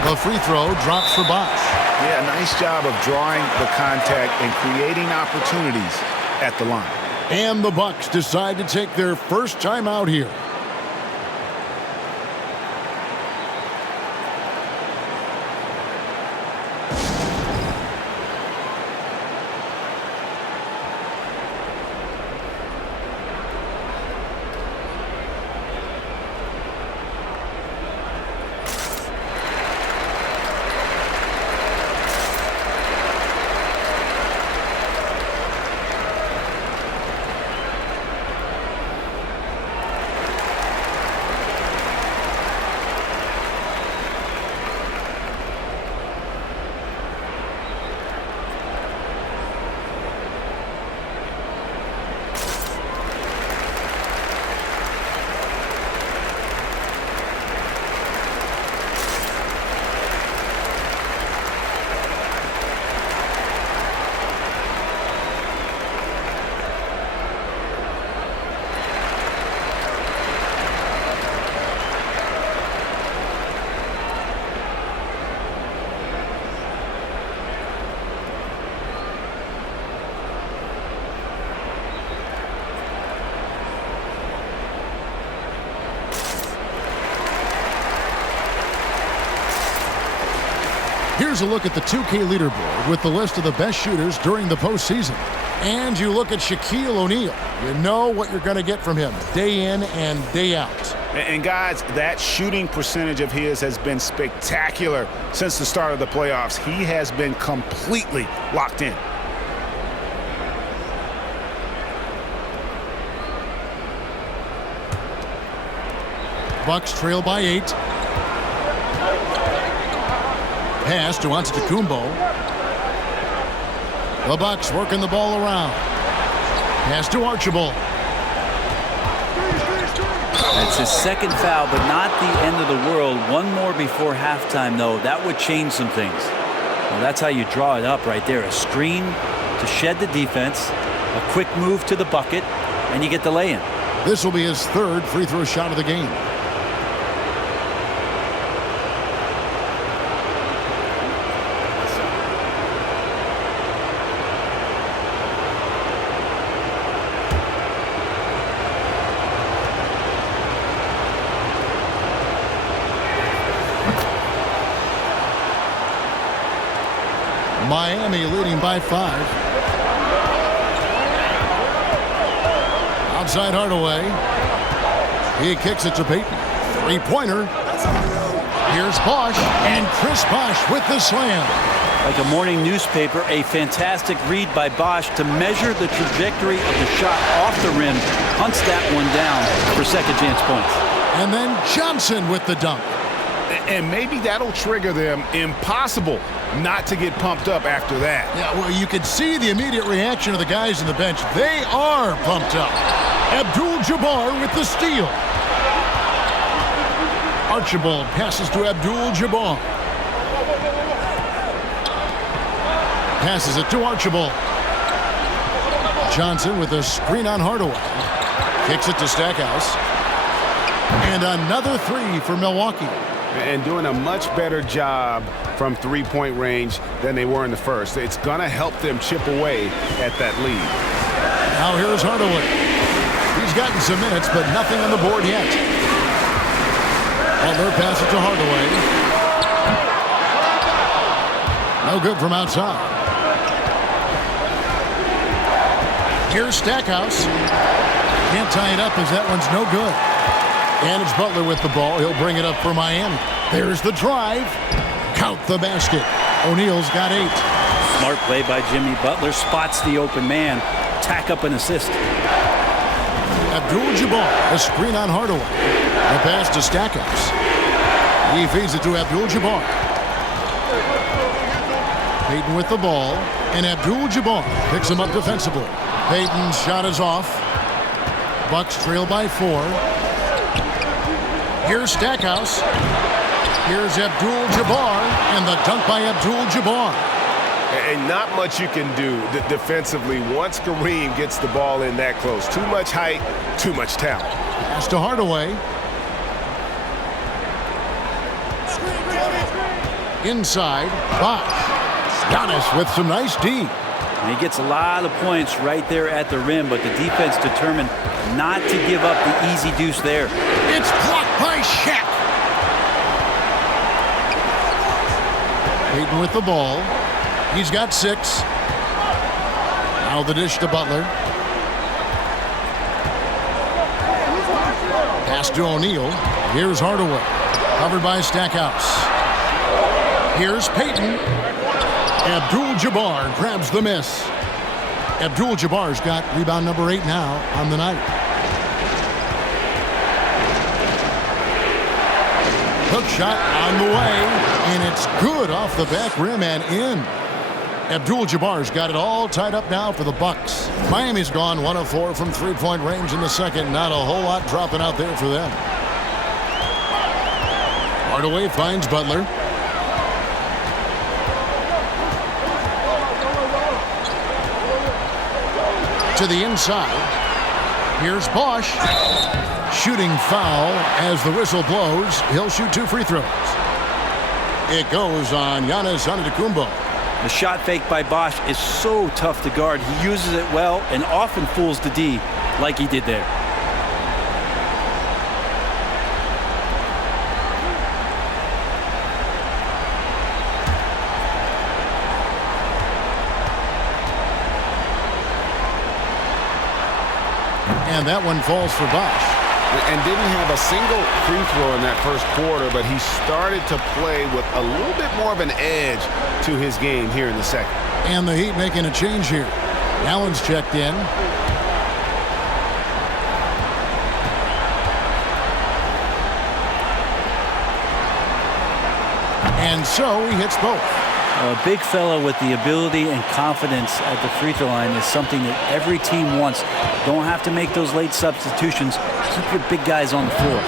The free throw drops for Bosch. Yeah, nice job of drawing the contact and creating opportunities at the line. And the Bucks decide to take their first time out here. Here's a look at the 2K leaderboard with the list of the best shooters during the postseason. And you look at Shaquille O'Neal. You know what you're going to get from him day in and day out. And guys, that shooting percentage of his has been spectacular since the start of the playoffs. He has been completely locked in. Bucks trail by 8. Pass to Antetokounmpo. The Bucks working the ball around. Pass to Archibald. That's his second foul, but not the end of the world. One more before halftime, though. That would change some things. Well, that's how you draw it up right there. A screen to shed the defense, a quick move to the bucket, and you get the lay-in. This will be his third free throw shot of the game. Miami leading by 5. Outside Hardaway. He kicks it to Payton. Three-pointer. Here's Bosch, and Chris Bosch with the slam. Like a morning newspaper, a fantastic read by Bosch to measure the trajectory of the shot off the rim. Hunts that one down for second chance points. And then Johnson with the dunk. And maybe that'll trigger them. Impossible not to get pumped up after that. Yeah, well, you could see the immediate reaction of the guys on the bench. They are pumped up. Abdul-Jabbar with the steal. Archibald passes to Abdul-Jabbar. Passes it to Archibald. Johnson with a screen on Hardaway. Kicks it to Stackhouse. And another three for Milwaukee. And doing a much better job from three-point range than they were in the first. It's going to help them chip away at that lead. Now here's Hardaway. He's gotten some minutes, but nothing on the board yet. Butler passes it to Hardaway. No good from outside. Here's Stackhouse. Can't tie it up as that one's no good. And it's Butler with the ball. He'll bring it up for Miami. There's the drive. Count the basket. O'Neal's got 8. Smart play by Jimmy Butler. Spots the open man. Tack up an assist. Abdul-Jabbar, a screen on Hardaway. The pass to Stackhouse. He feeds it to Abdul-Jabbar. Payton with the ball, and Abdul-Jabbar picks him up defensively. Payton's shot is off. Bucks trail by 4. Here's Stackhouse. Here's Abdul-Jabbar, and the dunk by Abdul-Jabbar. And not much you can do defensively once Kareem gets the ball in that close. Too much height, too much talent. Pass to Hardaway. Inside, Bosh. Giannis with some nice D. And he gets a lot of points right there at the rim, but the defense determined not to give up the easy deuce there. It's blocked by Shaq. Payton with the ball. He's got 6. Now the dish to Butler. Pass to O'Neal. Here's Hardaway. Covered by Stackhouse. Here's Payton. Abdul-Jabbar grabs the miss. Abdul-Jabbar's got rebound number 8 now on the night. Hook shot on the way, and it's good off the back rim and in. Abdul-Jabbar's got it all tied up now for the Bucks. Miami's gone 1 of 4 from three-point range in the second. Not a whole lot dropping out there for them. Hardaway finds Butler. To the inside. Here's Bosh. Shooting foul as the whistle blows. He'll shoot 2 free throws. It goes on Giannis Antetokounmpo. The shot fake by Bosh is so tough to guard. He uses it well and often fools the D like he did there. And that one falls for Bosh. And didn't have a single free throw in that first quarter, but he started to play with a little bit more of an edge to his game here in the second. And the Heat making a change here. Allen's checked in. And so he hits both. A big fella with the ability and confidence at the free throw line is something that every team wants. Don't have to make those late substitutions. Keep your big guys on the floor.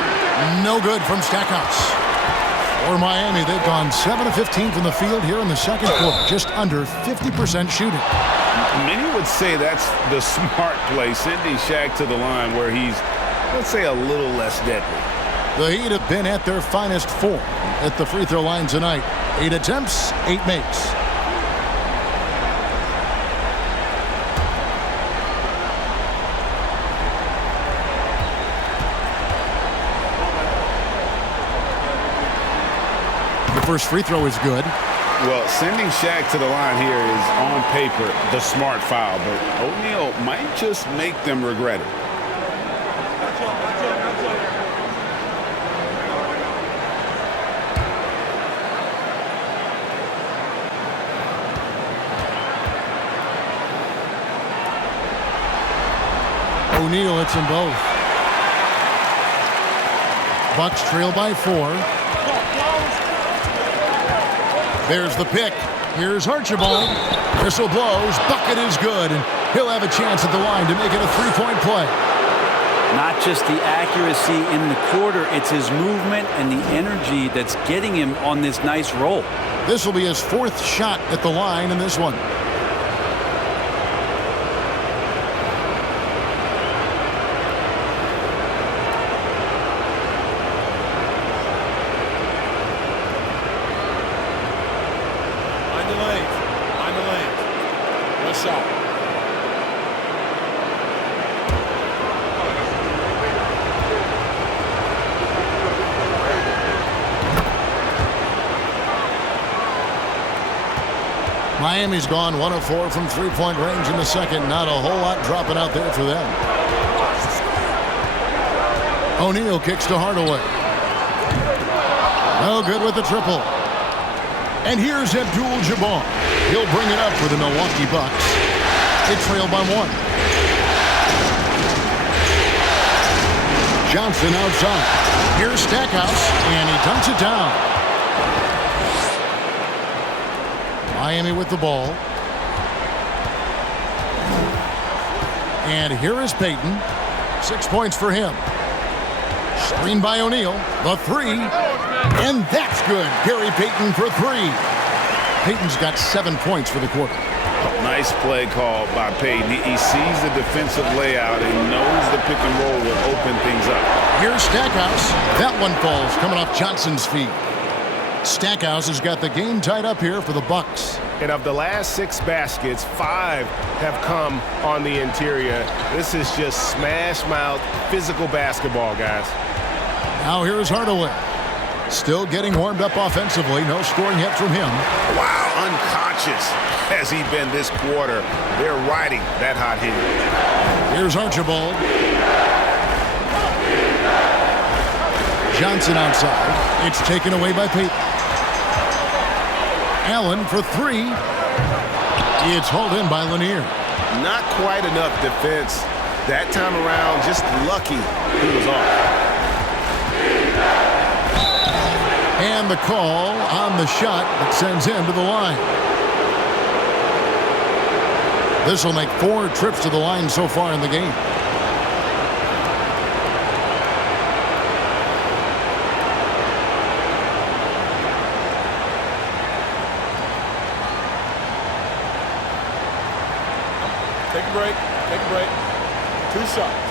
No good from Stackhouse. For Miami, they've gone 7 of 15 from the field here in the second quarter. Just under 50% shooting. Many would say that's the smart play, sending Shaq to the line where he's, let's say, a little less deadly. The Heat have been at their finest 4 at the free throw line tonight. 8 attempts, 8 makes. The first free throw is good. Well, sending Shaq to the line here is on paper the smart foul, but O'Neal might just make them regret it. O'Neal hits them both. Bucks trail by 4. There's the pick. Here's Archibald. Whistle blows. Bucket is good, and he'll have a chance at the line to make it a three-point play. Not just the accuracy in the quarter, it's his movement and the energy that's getting him on this nice roll. This will be his 4th shot at the line in this one. shot. Miami's gone 1 of 4 from three-point range in the second. Not a whole lot dropping out there for them. O'Neal kicks to Hardaway. No good with the triple. And here's Abdul-Jabbar. He'll bring it up for the Milwaukee Bucks. They trail by 1. Johnson outside. Here's Stackhouse, and he dunks it down. Miami with the ball. And here is Payton. 6 points for him. Screen by O'Neal. The three. And that's good. Gary Payton for 3. Payton's got 7 points for the quarter. Nice play call by Payton. He sees the defensive layout and knows the pick and roll will open things up. Here's Stackhouse. That one falls coming off Johnson's feet. Stackhouse has got the game tied up here for the Bucks. And of the last 6 baskets, 5 have come on the interior. This is just smash mouth physical basketball, guys. Now here's Hardaway. Still getting warmed up offensively. No scoring yet from him. Wow, unconscious has he been this quarter. They're riding that hot hit. Here's Archibald. Johnson outside. It's taken away by Payton. Allen for 3. It's hauled in by Lanier. Not quite enough defense. That time around, just lucky he was off. And the call on the shot that sends him to the line. This will make 4 trips to the line so far in the game. Take a break. Take a break. 2 shots.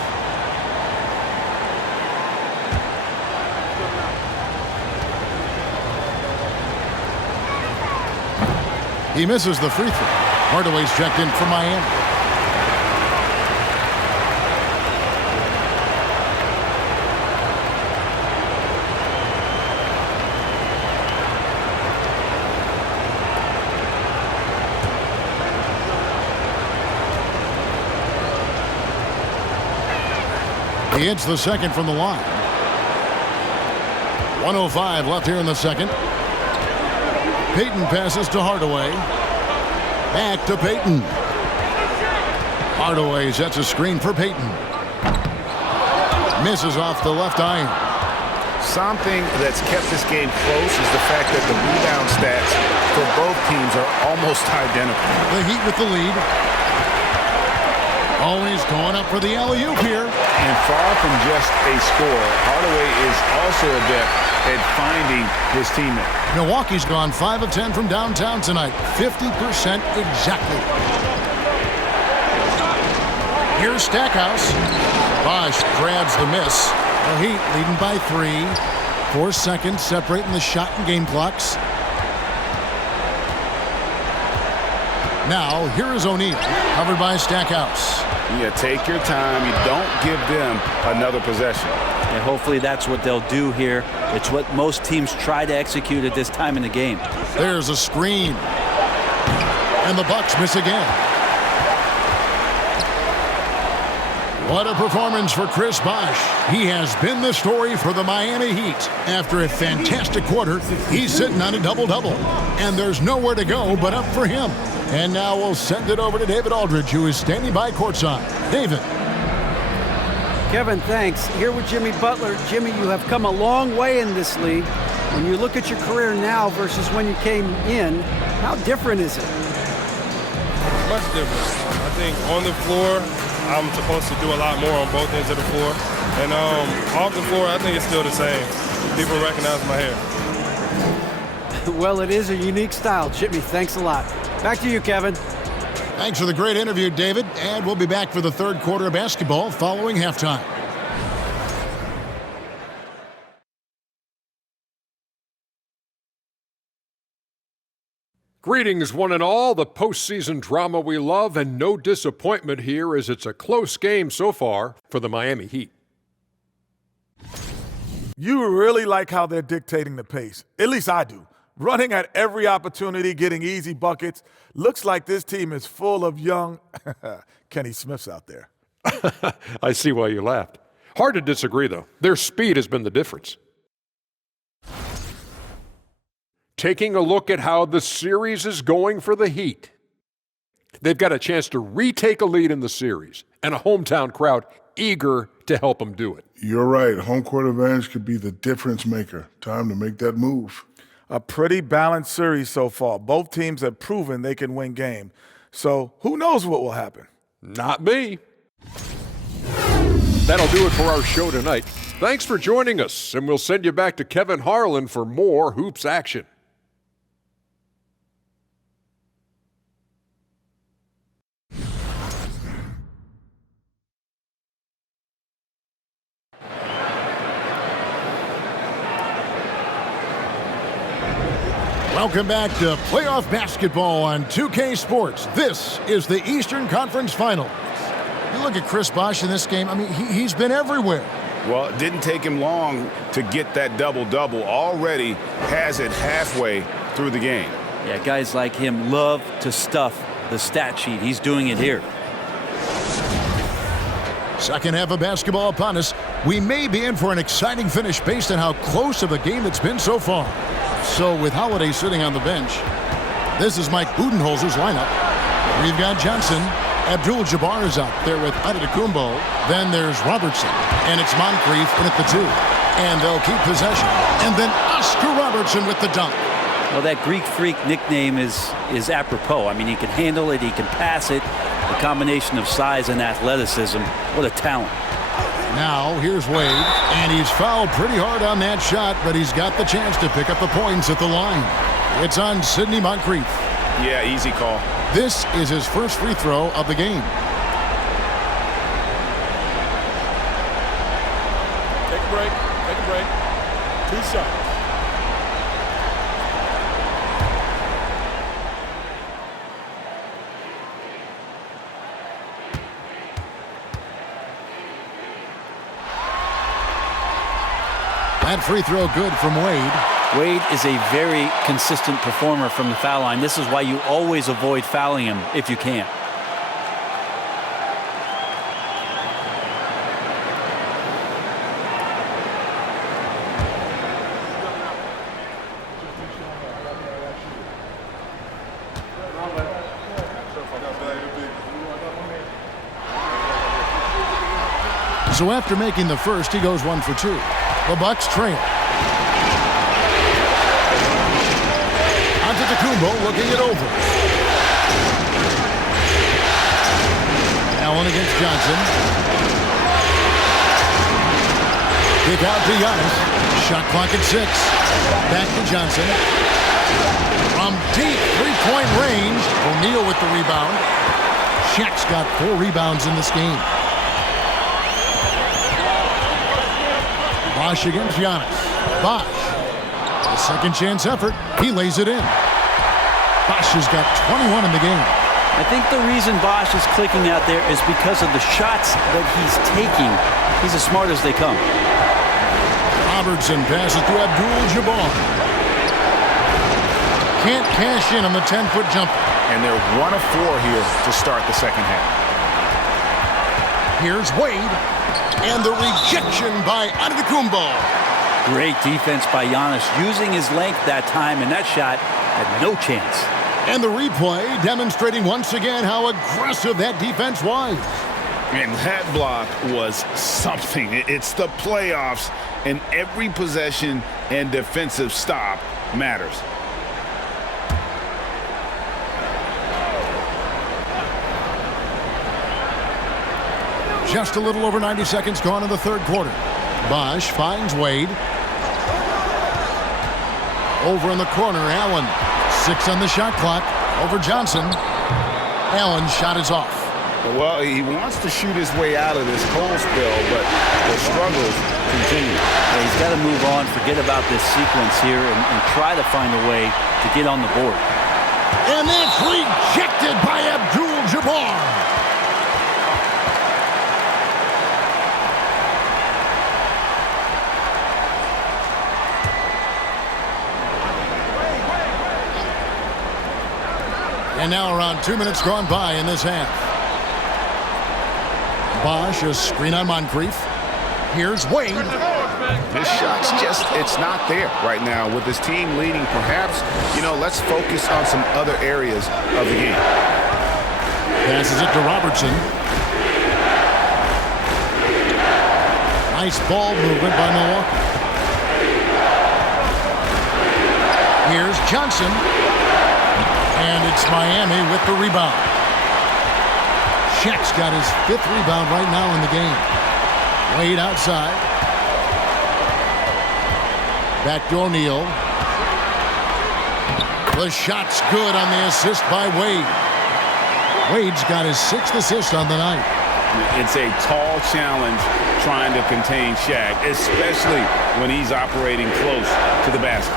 He misses the free throw. Hardaway's checked in for Miami. He hits the second from the line. 1:05 left here in the second. Payton passes to Hardaway. Back to Payton. Hardaway sets a screen for Payton. Misses off the left iron. Something that's kept this game close is the fact that the rebound stats for both teams are almost identical. The Heat with the lead. Always going up for the alley-oop here. And far from just a score, Hardaway is also adept at finding his teammate. Milwaukee's gone 5 of 10 from downtown tonight. 50% exactly. Here's Stackhouse. Bosch grabs the miss. The Heat leading by 3. 4 seconds separating the shot and game clocks. Now, here is O'Neal, covered by Stackhouse. Yeah, take your time. You don't give them another possession. And hopefully that's what they'll do here. It's what most teams try to execute at this time in the game. There's a screen. And the Bucks miss again. What a performance for Chris Bosh. He has been the story for the Miami Heat. After a fantastic quarter, he's sitting on a double-double. And there's nowhere to go but up for him. And now we'll send it over to David Aldridge, who is standing by courtside. David. Kevin, thanks. Here with Jimmy Butler. Jimmy, you have come a long way in this league. When you look at your career now versus when you came in, how different is it? Much different. I think on the floor, I'm supposed to do a lot more on both ends of the floor. And off the floor, I think it's still the same. People recognize my hair. Well, it is a unique style. Jimmy, thanks a lot. Back to you, Kevin. Thanks for the great interview, David. And we'll be back for the third quarter of basketball following halftime. Greetings, one and all, the postseason drama we love, and no disappointment here as it's a close game so far for the Miami Heat. You really like how they're dictating the pace. At least I do. Running at every opportunity, getting easy buckets. Looks like this team is full of young Kenny Smiths out there. I see why you laughed. Hard to disagree, though. Their speed has been the difference. Taking a look at how the series is going for the Heat. They've got a chance to retake a lead in the series, and a hometown crowd eager to help them do it. You're right. Home court advantage could be the difference maker. Time to make that move. A pretty balanced series so far. Both teams have proven they can win games. So who knows what will happen? Not me. That'll do it for our show tonight. Thanks for joining us, and we'll send you back to Kevin Harlan for more Hoops action. Welcome back to playoff basketball on 2K Sports. This is the Eastern Conference Finals. You look at Chris Bosh in this game, I mean, he's been everywhere. Well, it didn't take him long to get that double-double. Already has it halfway through the game. Yeah, guys like him love to stuff the stat sheet. He's doing it here. Second half of basketball upon us. We may be in for an exciting finish based on how close of a game it's been so far. So with Holiday sitting on the bench, this is Mike Budenholzer's lineup. We've got Johnson. Abdul-Jabbar is out there with Antetokounmpo. Then there's Robertson. And it's Moncrief in at the 2. And they'll keep possession. And then Oscar Robertson with the dunk. Well, that Greek Freak nickname is apropos. I mean, he can handle it. He can pass it. The combination of size and athleticism. What a talent. Now, here's Wade, and he's fouled pretty hard on that shot, but he's got the chance to pick up the points at the line. It's on Sidney Moncrief. Yeah, easy call. This is his first free throw of the game. Take a break. Take a break. 2 shots. That free throw good from Wade. Wade is a very consistent performer from the foul line. This is why you always avoid fouling him if you can. So after making the first, he goes 1 for 2. The Bucks trail. Antetokounmpo looking it over. Allen against Johnson. Kick out to Giannis. Shot clock at 6. Back to Johnson. From deep three-point range. O'Neal with the rebound. Shaq's got 4 rebounds in this game. Bosh against Giannis. Bosh. A second chance effort. He lays it in. Bosh has got 21 in the game. I think the reason Bosh is clicking out there is because of the shots that he's taking. He's as smart as they come. Robertson passes to Abdul-Jabbar. Can't cash in on the 10-foot jumper. And they're 1 of 4 here to start the second half. Here's Wade. And the rejection by Antetokounmpo. Great defense by Giannis, using his length that time, and that shot had no chance. And the replay demonstrating once again how aggressive that defense was. And that block was something. It's the playoffs, and every possession and defensive stop matters. Just a little over 90 seconds gone in the third quarter. Bosh finds Wade. Over in the corner, Allen. 6 on the shot clock. Over Johnson. Allen's shot is off. Well, he wants to shoot his way out of this cold spell, but the struggles continue. Yeah, he's got to move on, forget about this sequence here, and try to find a way to get on the board. And it's rejected by Abdul-Jabbar. And now around 2 minutes gone by in this half. Bosch, a screen on Moncrief. Here's Wade. His shot's just, it's not there right now with his team leading. Perhaps, let's focus on some other areas of the game. Passes it to Robertson. Nice ball movement by Milwaukee. Here's Johnson. And it's Miami with the rebound. Shaq's got his 5th rebound right now in the game. Wade outside. Back to O'Neal. The shot's good on the assist by Wade. Wade's got his 6th assist on the night. It's a tall challenge trying to contain Shaq, especially when he's operating close to the basket.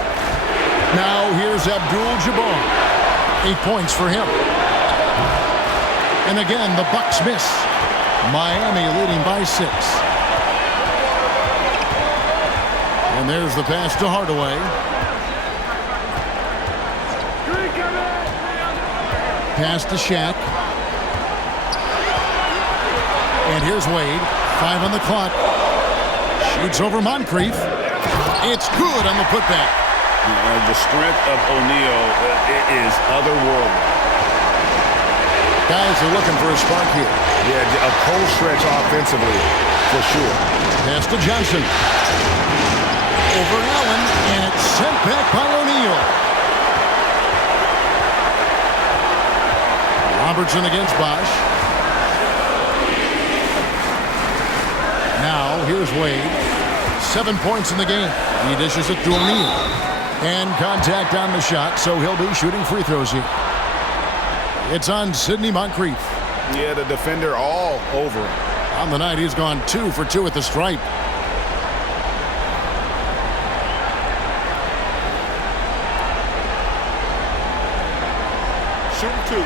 Now here's Abdul-Jabbar. 8 points for him. And again, the Bucks miss. Miami leading by 6. And there's the pass to Hardaway. Pass to Shaq. And here's Wade. 5 on the clock. Shoots over Moncrief. It's good on the putback. The strength of O'Neal is otherworldly. Guys are looking for a spark here. Yeah, a cold stretch offensively, for sure. Pass to Johnson. Over Allen, and it's sent back by O'Neal. Robertson against Bosch. Now, here's Wade. 7 points in the game. He dishes it to O'Neal. And contact on the shot, so he'll be shooting free throws here. It's on Sidney Moncrief. Yeah, the defender all over him. On the night, he's gone 2 for 2 at the stripe. Shooting 2.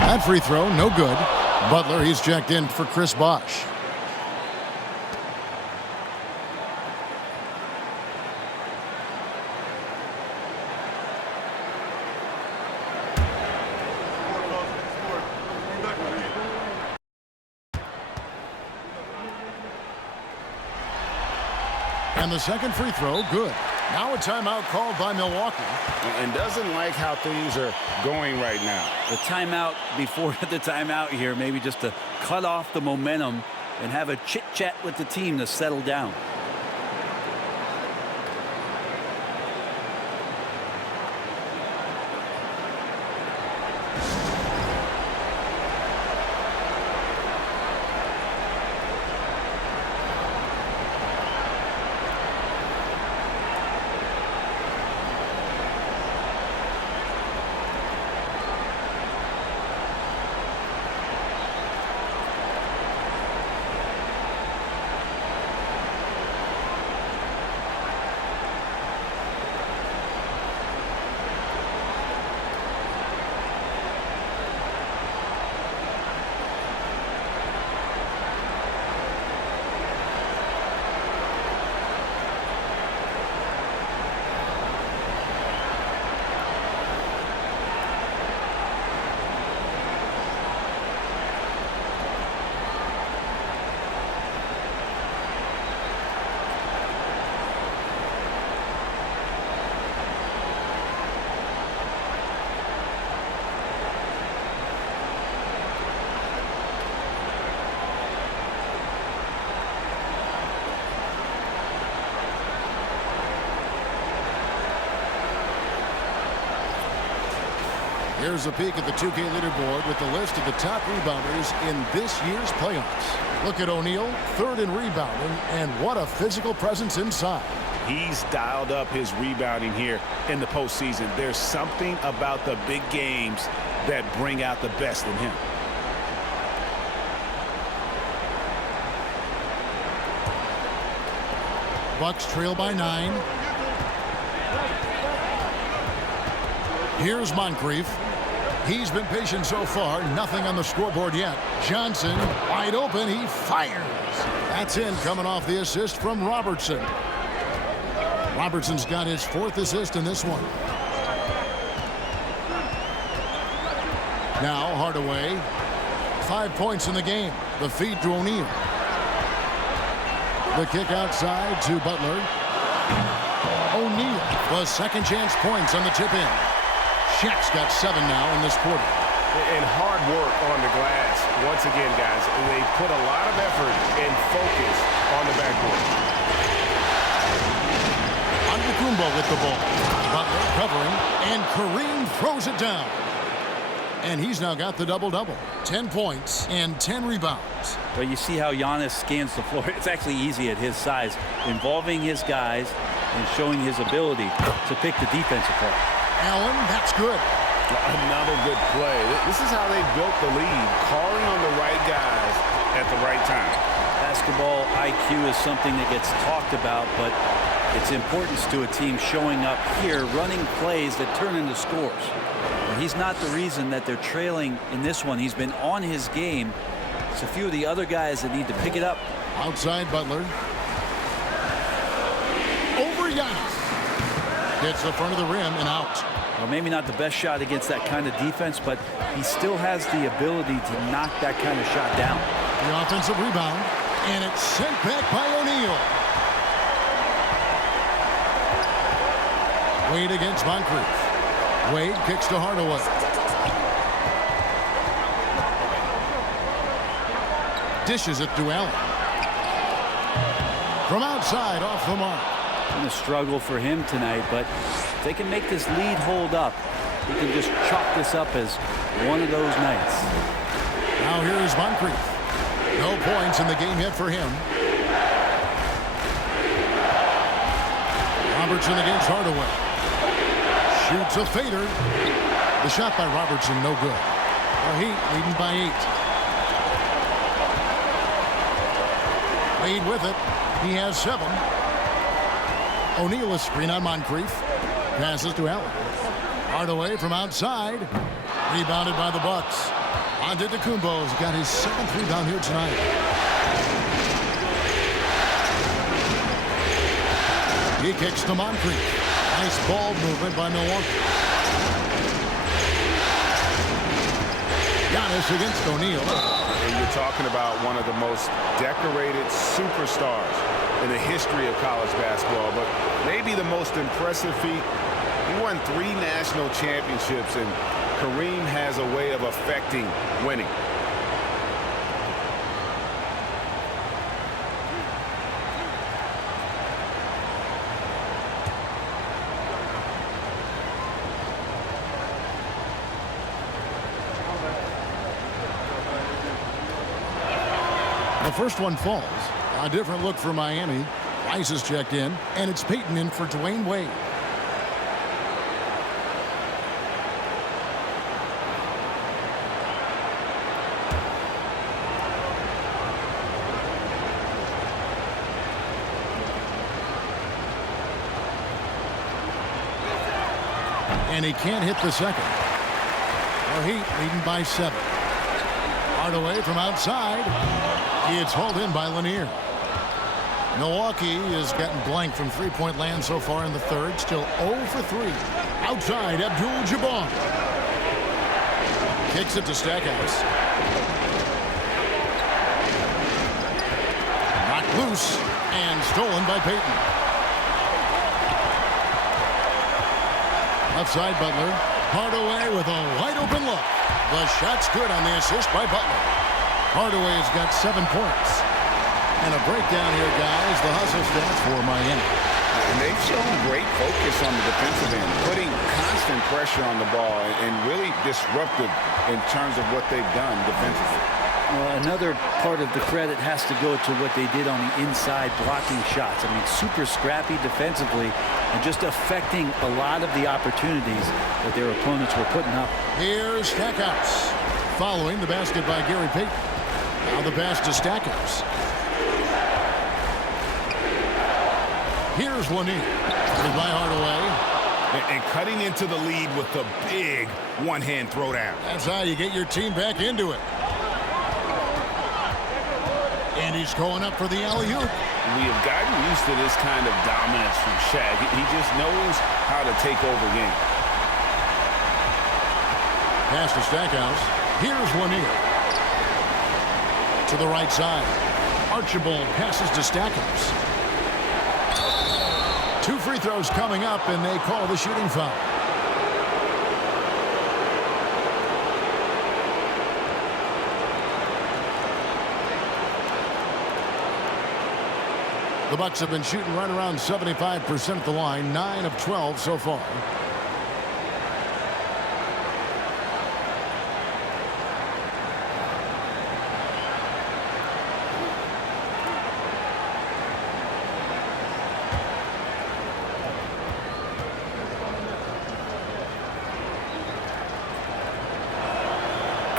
That free throw, no good. Butler, he's checked in for Chris Bosch. And the second free throw, good. Now a timeout called by Milwaukee. And doesn't like how things are going right now. The timeout before the timeout here, maybe just to cut off the momentum and have a chit-chat with the team to settle down. Here's a peek at the 2K leaderboard with the list of the top rebounders in this year's playoffs. Look at O'Neal, 3rd in rebounding, and what a physical presence inside. He's dialed up his rebounding here in the postseason. There's something about the big games that bring out the best in him. Bucks trail by 9. Here's Moncrief. He's been patient so far. Nothing on the scoreboard yet. Johnson, wide open. He fires. That's in, coming off the assist from Robertson. Robertson's got his 4th assist in this one. Now Hardaway. 5 points in the game. The feed to O'Neal. The kick outside to Butler. O'Neal, the second chance points on the tip in. Shaq's got 7 now in this quarter. And hard work on the glass. Once again, guys, they put a lot of effort and focus on the backboard. Antetokounmpo with the ball. Butler covering, and Kareem throws it down. And he's now got the double-double. 10 points and 10 rebounds. But you see how Giannis scans the floor. It's actually easy at his size, involving his guys and showing his ability to pick the defense apart. Allen, that's good. Another good play. This is how they built the lead, calling on the right guys at the right time. Basketball IQ is something that gets talked about, but its importance to a team showing up here, running plays that turn into scores. And he's not the reason that they're trailing in this one. He's been on his game. It's a few of the other guys that need to pick it up. Outside Butler. Over Giannis. Gets the front of the rim and out. Well, maybe not the best shot against that kind of defense, but he still has the ability to knock that kind of shot down. The offensive rebound, and it's sent back by O'Neal. Wade against Moncrief. Wade kicks to Hardaway. Dishes it to Allen. From outside, off the mark. Been a struggle for him tonight, but if they can make this lead hold up, he can just chalk this up as one of those nights. Now here's Moncrief. No points in the game yet for him. Robertson against Hardaway. Shoots a fader. The shot by Robertson, no good. The Heat leading by 8. Wade with it. He has 7. O'Neal a screen on Moncrief. Passes to Allen. Hardaway from outside. Rebounded by the Bucks. Antetokounmpo's got his 7th rebound here tonight. He kicks to Moncrief. Nice ball movement by Milwaukee. Giannis against O'Neal. You're talking about one of the most decorated superstars in the history of college basketball, but maybe the most impressive feat. He won 3 national championships, and Kareem has a way of affecting winning. The first one falls. A different look for Miami. Rice is checked in, and it's Payton in for Dwayne Wade. And he can't hit the second. The Heat leading by 7. Hardaway from outside. It's hauled in by Lanier. Milwaukee has gotten blank from three-point land so far in the third. Still 0 for 3. Outside, Abdul-Jabbar. Kicks it to Stackhouse. Knocked loose and stolen by Payton. Outside Butler. Hardaway with a wide-open look. The shot's good on the assist by Butler. Hardaway has got 7 points. And a breakdown here, guys. The hustle stats for Miami. And they've shown great focus on the defensive end, putting constant pressure on the ball and really disruptive in terms of what they've done defensively. Well, another part of the credit has to go to what they did on the inside, blocking shots. I mean, super scrappy defensively and just affecting a lot of the opportunities that their opponents were putting up. Here's Stackhouse following the basket by Gary Payton. Now the pass to Stackhouse. Here's Lanier. By Hardaway. And cutting into the lead with the big one-hand throwdown. That's how you get your team back into it. And he's going up for the alley-oop. We have gotten used to this kind of dominance from Shaq. He just knows how to take over games. Pass to Stackhouse. Here's Lanier. To the right side. Archibald passes to Stackhouse. 2 free throws coming up, and they call the shooting foul. The Bucks have been shooting right around 75% at the line, 9 of 12 so far.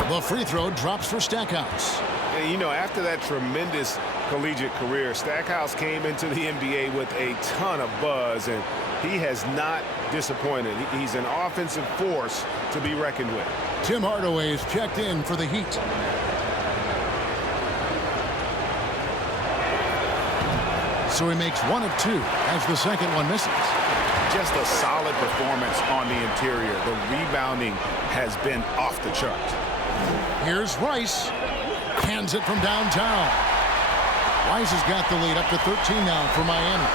The free throw drops for Stackhouse. And, you know, after that tremendous collegiate career, Stackhouse came into the NBA with a ton of buzz, and he has not disappointed. He's an offensive force to be reckoned with. Tim Hardaway is checked in for the Heat. So he makes 1 of 2 as the second one misses. Just a solid performance on the interior. The rebounding has been off the charts. Here's Rice. Hands it from downtown. Rice has got the lead up to 13 now for Miami.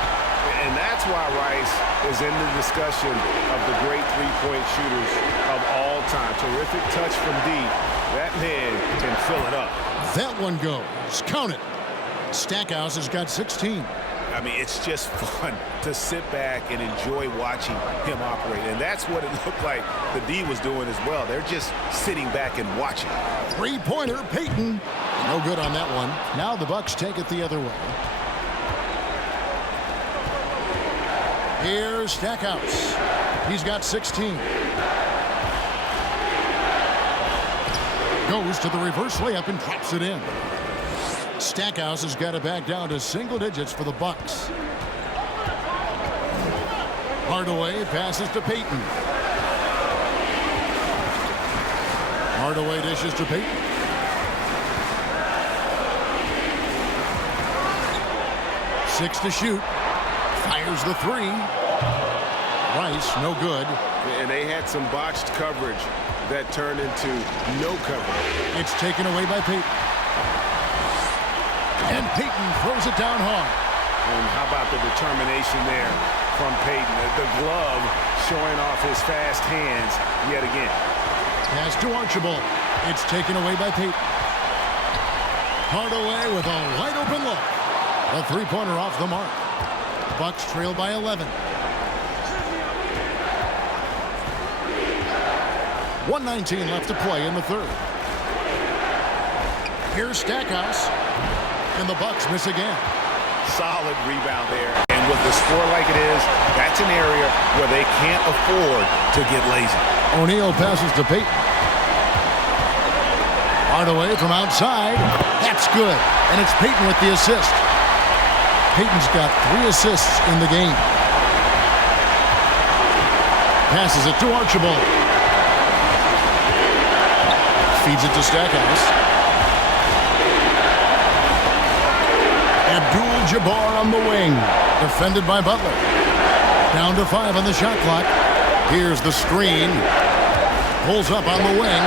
And that's why Rice is in the discussion of the great three-point shooters of all time. Terrific touch from deep. That man can fill it up. That one goes. Count it. Stackhouse has got 16. I mean, it's just fun to sit back and enjoy watching him operate. And that's what it looked like the D was doing as well. They're just sitting back and watching. Three-pointer, Payton. No good on that one. Now the Bucks take it the other way. Here's Stackhouse. He's got 16. Goes to the reverse layup and drops it in. Stackhouse has got it back down to single digits for the Bucks. Hardaway passes to Payton. Hardaway dishes to Payton. Six to shoot. Fires the 3. Rice, no good. And they had some botched coverage that turned into no coverage. It's taken away by Payton. And Payton throws it down hard. And how about the determination there from Payton? The glove showing off his fast hands yet again. Pass to Archibald. It's taken away by Payton. Hardaway with a wide open look. A three-pointer off the mark. Bucks trail by 11. 1:19 left to play in the third. Here's Stackhouse. And the Bucks miss again. Solid rebound there. And with the score like it is, that's an area where they can't afford to get lazy. O'Neal passes to Payton. Hardaway from outside. That's good. And it's Payton with the assist. Payton's got 3 assists in the game. Passes it to Archibald. Feeds it to Stackhouse. Abdul-Jabbar on the wing. Defended by Butler. Down to 5 on the shot clock. Here's the screen. Pulls up on the wing.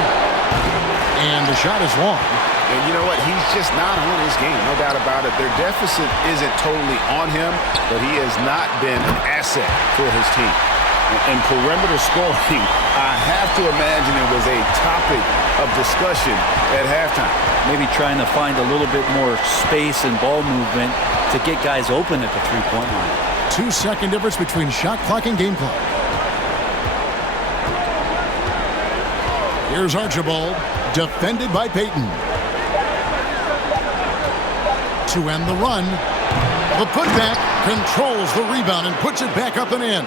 And the shot is long. And you know what? He's just not on his game. No doubt about it. Their deficit isn't totally on him, but he has not been an asset for his team. And perimeter scoring, I have to imagine it was a topic of discussion at halftime. Maybe trying to find a little bit more space and ball movement to get guys open at the three-point line. 2-second difference between shot clock and game clock. Here's Archibald, defended by Payton. To end the run, the putback controls the rebound and puts it back up and in.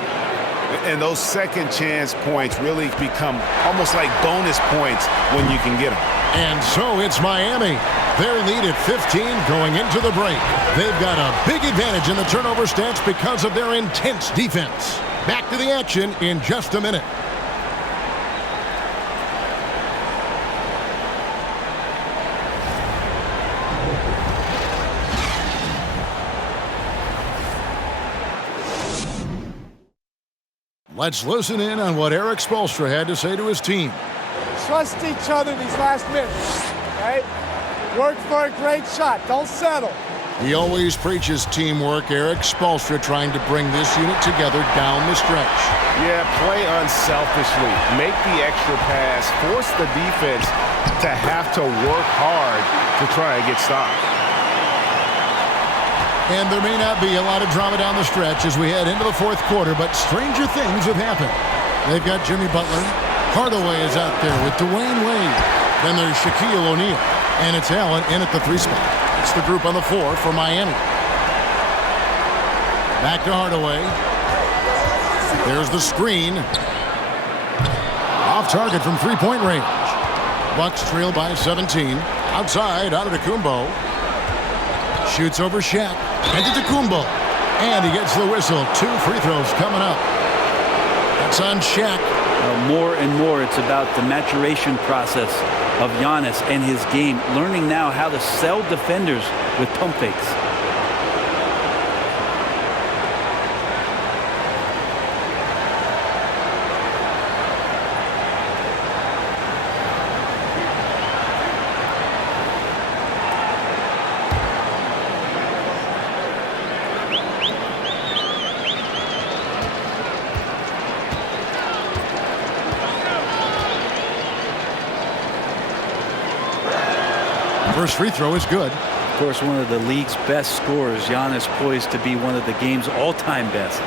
And those second chance points really become almost like bonus points when you can get them. And so it's Miami. Their lead at 15 going into the break. They've got a big advantage in the turnover stats because of their intense defense. Back to the action in just a minute. Let's listen in on what Erik Spoelstra had to say to his team. Trust each other these last minutes, right? Work for a great shot. Don't settle. He always preaches teamwork. Erik Spoelstra trying to bring this unit together down the stretch. Yeah, play unselfishly. Make the extra pass. Force the defense to have to work hard to try and get stopped. And there may not be a lot of drama down the stretch as we head into the fourth quarter, but stranger things have happened. They've got Jimmy Butler. Hardaway is out there with Dwayne Wade. Then there's Shaquille O'Neal. And it's Allen in at the 3 spot. It's the group on the floor for Miami. Back to Hardaway. There's the screen. Off target from three-point range. Bucks trail by 17. Outside, Antetokounmpo. Shoots over Shaq. Antetokounmpo. And he gets the whistle. 2 free throws coming up. That's on Shaq. More and more, it's about the maturation process of Giannis and his game. Learning now how to sell defenders with pump fakes. First free throw is good. Of course, one of the league's best scorers, Giannis, poised to be one of the game's all-time best.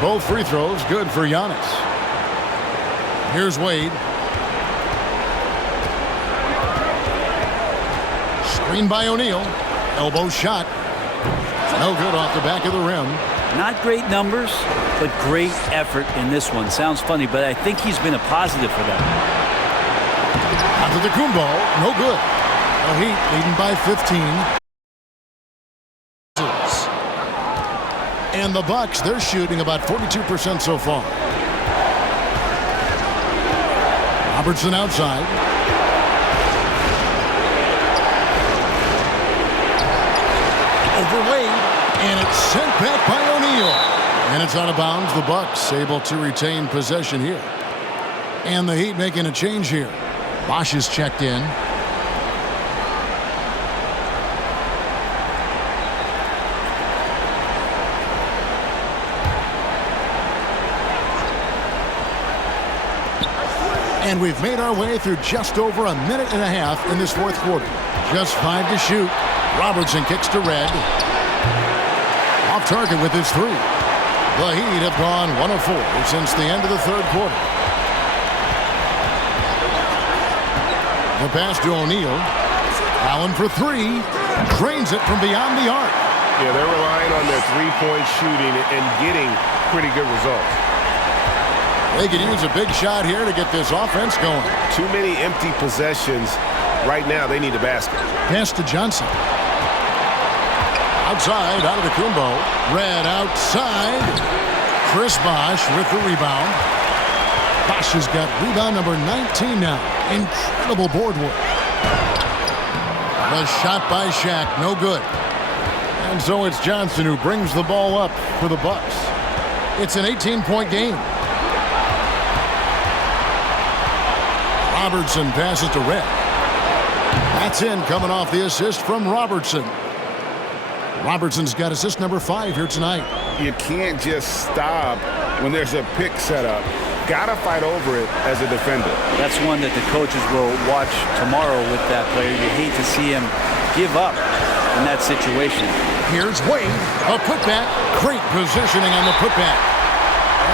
Both free throws good for Giannis. Here's Wade. Screen by O'Neal. Elbow shot. No good off the back of the rim. Not great numbers, but great effort in this one. Sounds funny, but I think he's been a positive for them. Antetokounmpo, no good. The Heat leading by 15. And the Bucks, they're shooting about 42% so far. Robertson outside. Over Wade, and it's sent back by O'Neal. And it's out of bounds. The Bucks able to retain possession here. And the Heat making a change here. Bosh is checked in. And we've made our way through just over a minute and a half in this fourth quarter. Just 5 to shoot. Robertson kicks to Red. Off target with his 3. The Heat have gone 1 of 4 since the end of the third quarter. The pass to O'Neal. Allen for 3. Drains it from beyond the arc. Yeah, they're relying on their three-point shooting and getting pretty good results. They could use a big shot here to get this offense going. Too many empty possessions. Right now, they need a basket. Pass to Johnson. Outside, Antetokounmpo. Red outside. Chris Bosh with the rebound. Bosh has got rebound number 19 now. Incredible board work. The shot by Shaq, no good. And so it's Johnson who brings the ball up for the Bucks. It's an 18-point game. Robertson passes to Red. That's in, coming off the assist from Robertson. Robertson's got assist number 5 here tonight. You can't just stop when there's a pick set up. Gotta fight over it as a defender. That's one that the coaches will watch tomorrow with that player. You hate to see him give up in that situation. Here's Wade, a putback. Great positioning on the putback.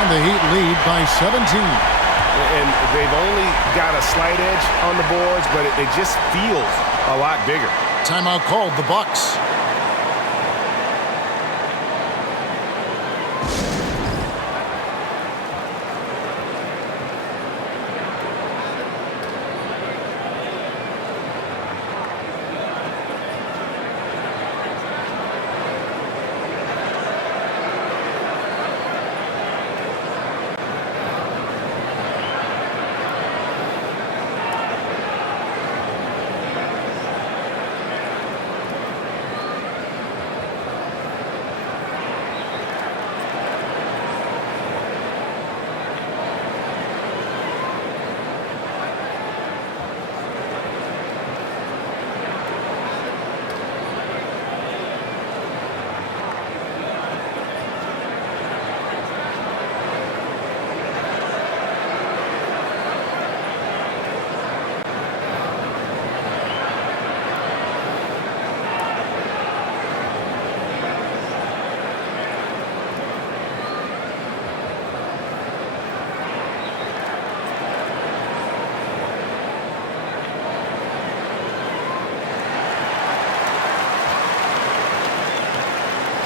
And the Heat lead by 17. And they've only got a slight edge on the boards, but it just feels a lot bigger. Timeout called, the Bucks.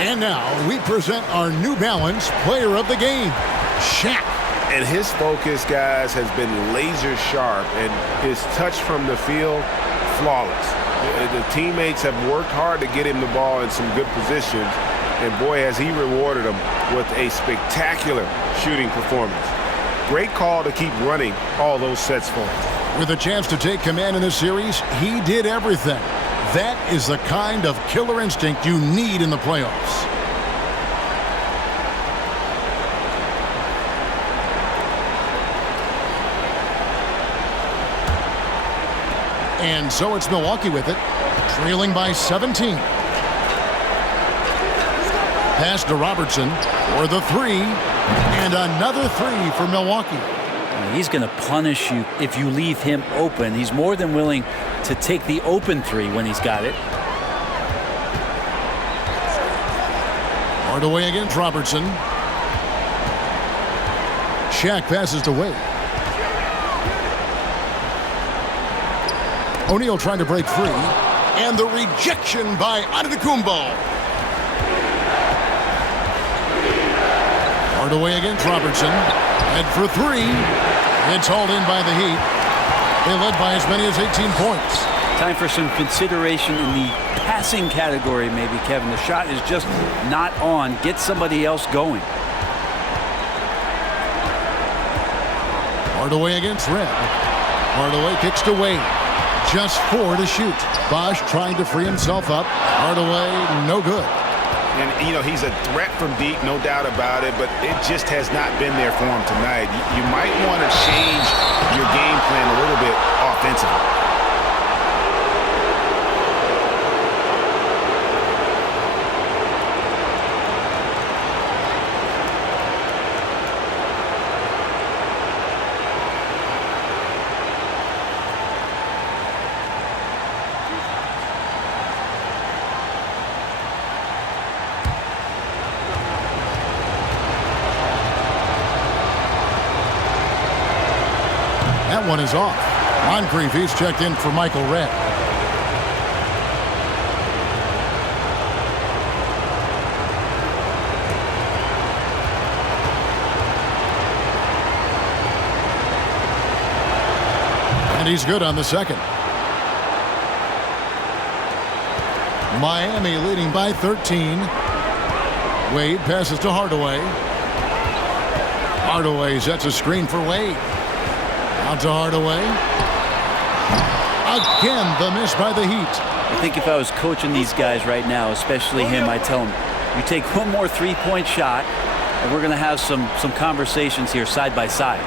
And now we present our New Balance Player of the Game, Shaq. And his focus, guys, has been laser sharp, and his touch from the field, flawless. The teammates have worked hard to get him the ball in some good positions, and boy, has he rewarded them with a spectacular shooting performance. Great call to keep running all those sets for him. With a chance to take command in this series, he did everything. That is the kind of killer instinct you need in the playoffs. And so it's Milwaukee with it, trailing by 17. Pass to Robertson for the three, and another three for Milwaukee. He's going to punish you if you leave him open. He's more than willing to take the open three when he's got it. Hardaway against Robertson. Shaq passes to Wade. O'Neal trying to break free. And the rejection by Antetokounmpo. Hardaway against Robertson. And for three. It's hauled in by the Heat. They led by as many as 18 points. Time for some consideration in the passing category, maybe, Kevin. The shot is just not on. Get somebody else going. Hardaway against Red. Hardaway kicks to Wade. Just 4 to shoot. Bosh trying to free himself up. Hardaway, no good. And, you know, he's a threat from deep, no doubt about it, but it just has not been there for him tonight. You might want to change your game plan a little bit offensively. That one is off. Moncrief, he's checked in for Michael Redd. And he's good on the second. Miami leading by 13. Wade passes to Hardaway. Hardaway sets a screen for Wade. Out to Hardaway. Again, the miss by the Heat. I think if I was coaching these guys right now, especially him, I'd tell him, you take one more three-point shot, and we're going to have some conversations here side by side.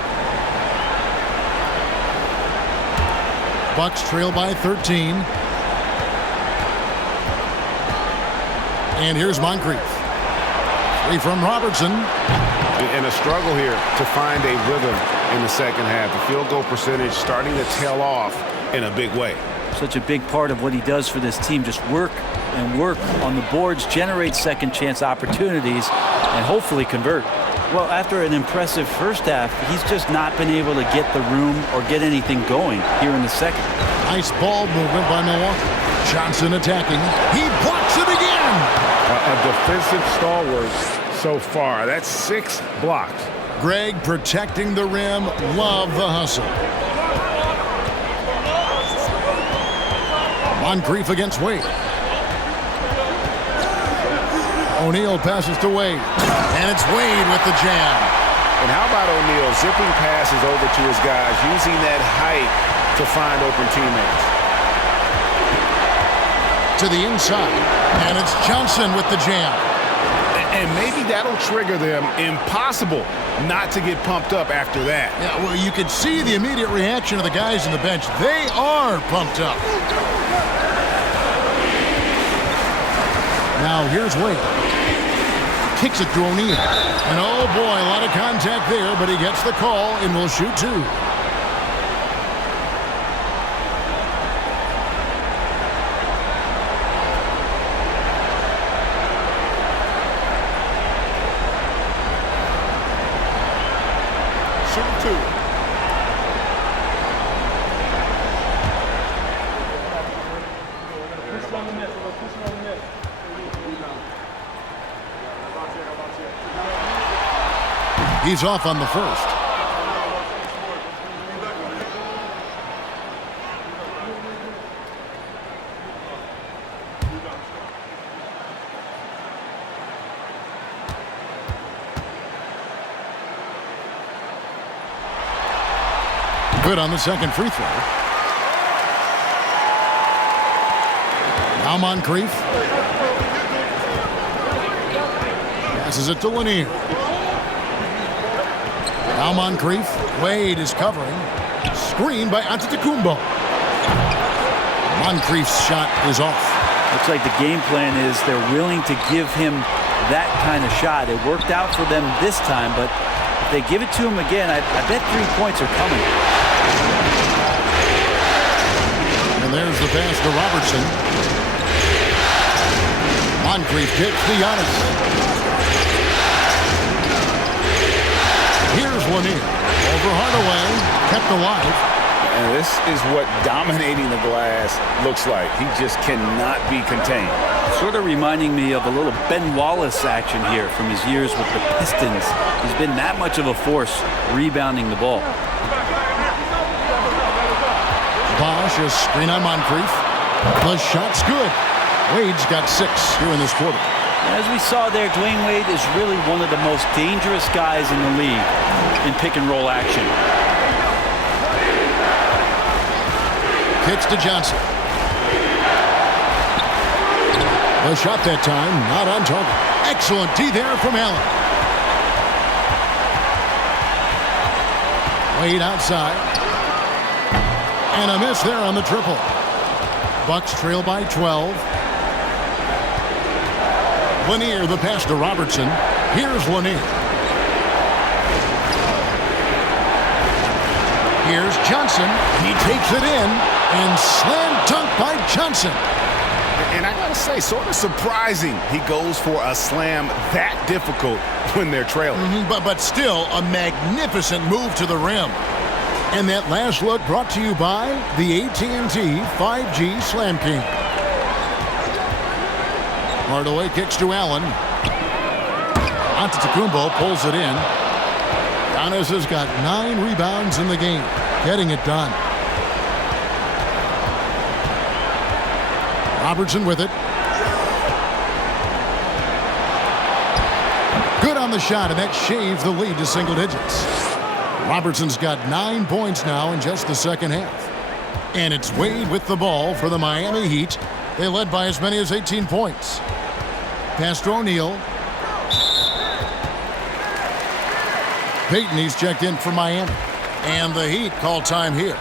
Bucks trail by 13. And here's Moncrief. Three from Robertson. And a struggle here to find a rhythm in the second half. The field goal percentage starting to tail off in a big way. Such a big part of what he does for this team. Just work and work on the boards, generate second chance opportunities, and hopefully convert. Well, after an impressive first half, he's just not been able to get the room or get anything going here in the second. Nice ball movement by Milwaukee. Johnson attacking. He blocks it again. A defensive stalwart so far. That's 6 blocks. Greg protecting the rim. Love the hustle. Moncrief against Wade. O'Neal passes to Wade. And it's Wade with the jam. And how about O'Neal zipping passes over to his guys, using that height to find open teammates. To the inside. And it's Johnson with the jam. And maybe that'll trigger them. Impossible not to get pumped up after that. Yeah, well, you could see the immediate reaction of the guys on the bench. They are pumped up. Now here's Wade. Kicks it to O'Neal. And oh boy, a lot of contact there, but he gets the call and will shoot 2. He's off on the first. Good on the second free throw. Now Moncrief. Passes it to Lanier. Now Moncrief. Wade is covering. Screen by Antetokounmpo. Moncrief's shot is off. Looks like the game plan is they're willing to give him that kind of shot. It worked out for them this time, but if they give it to him again, I bet 3 points are coming. And there's the pass to Robertson. Moncrief kicks to Giannis. Here's Lanier. Over Hardaway. Kept alive. And this is what dominating the glass looks like. He just cannot be contained. Sort of reminding me of a little Ben Wallace action here from his years with the Pistons. He's been that much of a force rebounding the ball. Bosh, a screen on Moncrief. The shot's good. Wade's got 6 here in this quarter. As we saw there, Dwayne Wade is really one of the most dangerous guys in the league in pick-and-roll action. Kicks to Johnson. The shot that time, not on target. Excellent D there from Allen. Wade outside. And a miss there on the triple. Bucks trail by 12. Lanier, the pass to Robertson. Here's Lanier. Here's Johnson. He takes it in and slam dunk by Johnson. And I gotta say, sort of surprising he goes for a slam that difficult when they're trailing. But still a magnificent move to the rim. And that last look brought to you by the AT&T 5G Slam King. Hardaway kicks to Allen. Antetokounmpo pulls it in. Giannis has got 9 rebounds in the game, getting it done. Robertson with it. Good on the shot, and that shaves the lead to single digits. Robertson's got 9 points now in just the second half. And it's Wade with the ball for the Miami Heat. They led by as many as 18 points. Pass to O'Neal. Payton, he's checked in for Miami. And the Heat call time here.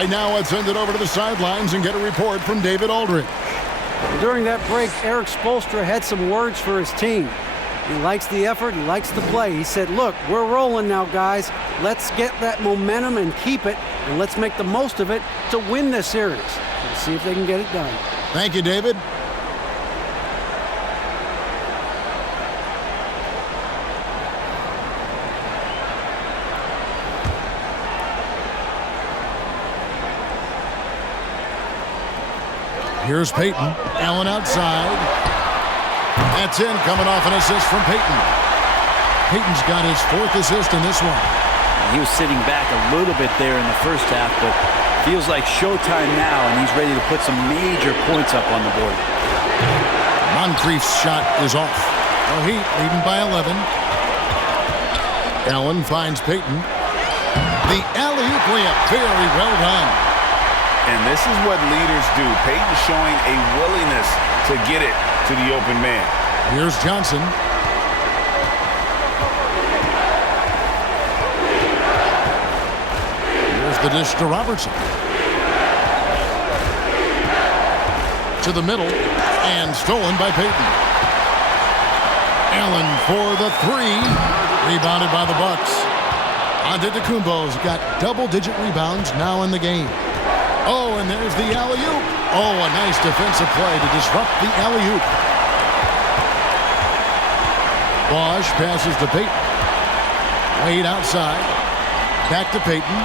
Right now, let's send it over to the sidelines and get a report from David Aldridge. During that break, Eric Spoelstra had some words for his team. He likes the effort, he likes the play. He said, look, we're rolling now, guys. Let's get that momentum and keep it, and let's make the most of it to win this series. We'll see if they can get it done. Thank you, David. Here's Payton. Allen outside. That's in, coming off an assist from Payton. Payton's got his 4th assist in this one. He was sitting back a little bit there in the first half, but feels like showtime now, and he's ready to put some major points up on the board. Moncrief's shot is off. The Heat leading by 11. Allen finds Payton. The alley-oop layup, very well done. And this is what leaders do. Payton showing a willingness to get it to the open man. Here's Johnson. Here's the dish to Robertson. To the middle, and stolen by Payton. Allen for the 3. Rebounded by the Bucks. Antetokounmpo's got double-digit rebounds now in the game. Oh, and there's the alley-oop. Oh, a nice defensive play to disrupt the alley-oop. Bosch passes to Payton. Wade outside. Back to Payton.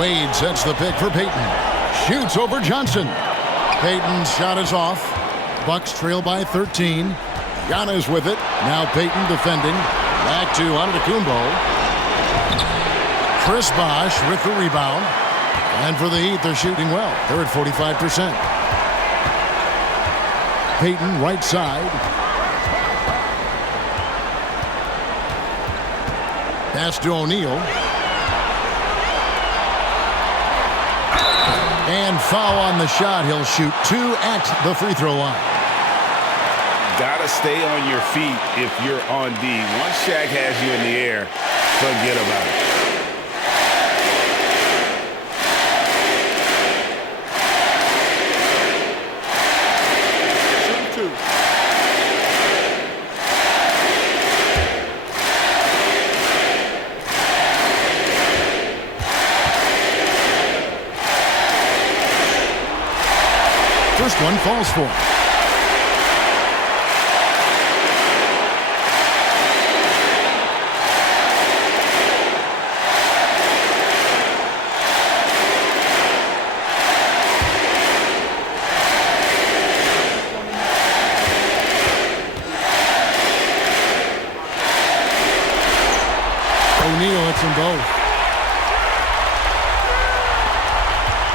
Wade sets the pick for Payton. Shoots over Johnson. Payton's shot is off. Bucks trail by 13. Giannis with it. Now Payton defending. Back to Antetokounmpo. Chris Bosch with the rebound. And for the Heat, they're shooting well. They're at 45%. Payton, right side. Pass to O'Neal. And foul on the shot. He'll shoot 2 at the free throw line. Gotta stay on your feet if you're on D. Once Shaq has you in the air, forget about it. First one falls for him. O'Neal hits them both.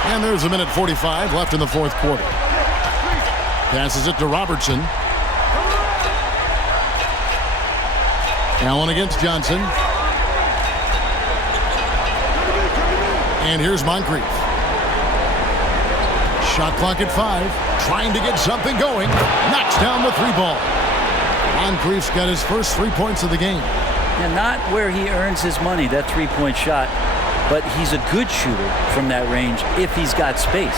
And there's a minute 45 left in the 4th quarter. Passes it to Robertson. Allen against Johnson. And here's Moncrief. Shot clock at 5. Trying to get something going. Knocks down the 3 ball. Moncrief's got his first 3 points of the game. Yeah, not where he earns his money, that 3-point shot. But he's a good shooter from that range if he's got space.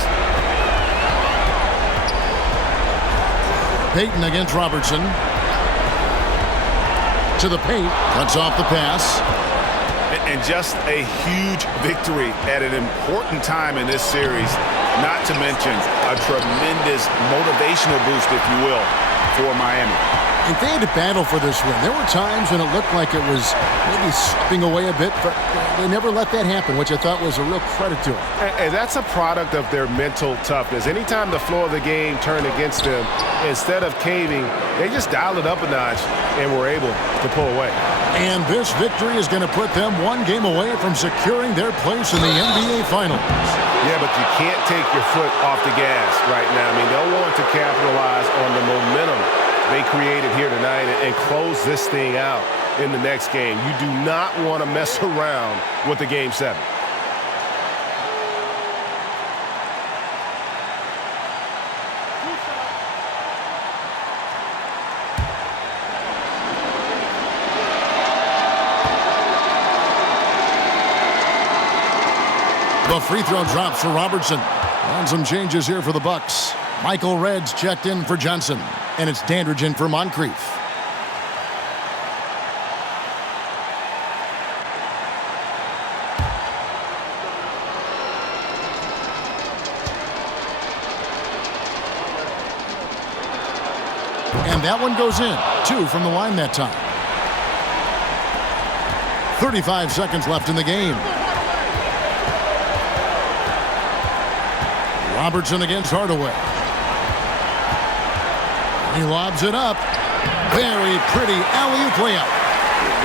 Payton against Robertson. To the paint. Cuts off the pass. And just a huge victory at an important time in this series. Not to mention a tremendous motivational boost, if you will, for Miami. And they had to battle for this win. There were times when it looked like it was maybe slipping away a bit, but they never let that happen, which I thought was a real credit to them. And that's a product of their mental toughness. Anytime the flow of the game turned against them, instead of caving, they just dialed it up a notch and were able to pull away. And this victory is going to put them 1 game away from securing their place in the NBA Finals. Yeah, but you can't take your foot off the gas right now. I mean, they'll want to capitalize on the momentum they created here tonight and close this thing out in the next game. You do not want to mess around with the Game 7. The free throw drops for Robertson. And some changes here for the Bucks. Michael Reds checked in for Johnson. And it's Dandridge for Moncrief. And that one goes in. 2 from the line that time. 35 seconds left in the game. Robertson against Hardaway. He lobs it up. Very pretty alley-oop layup.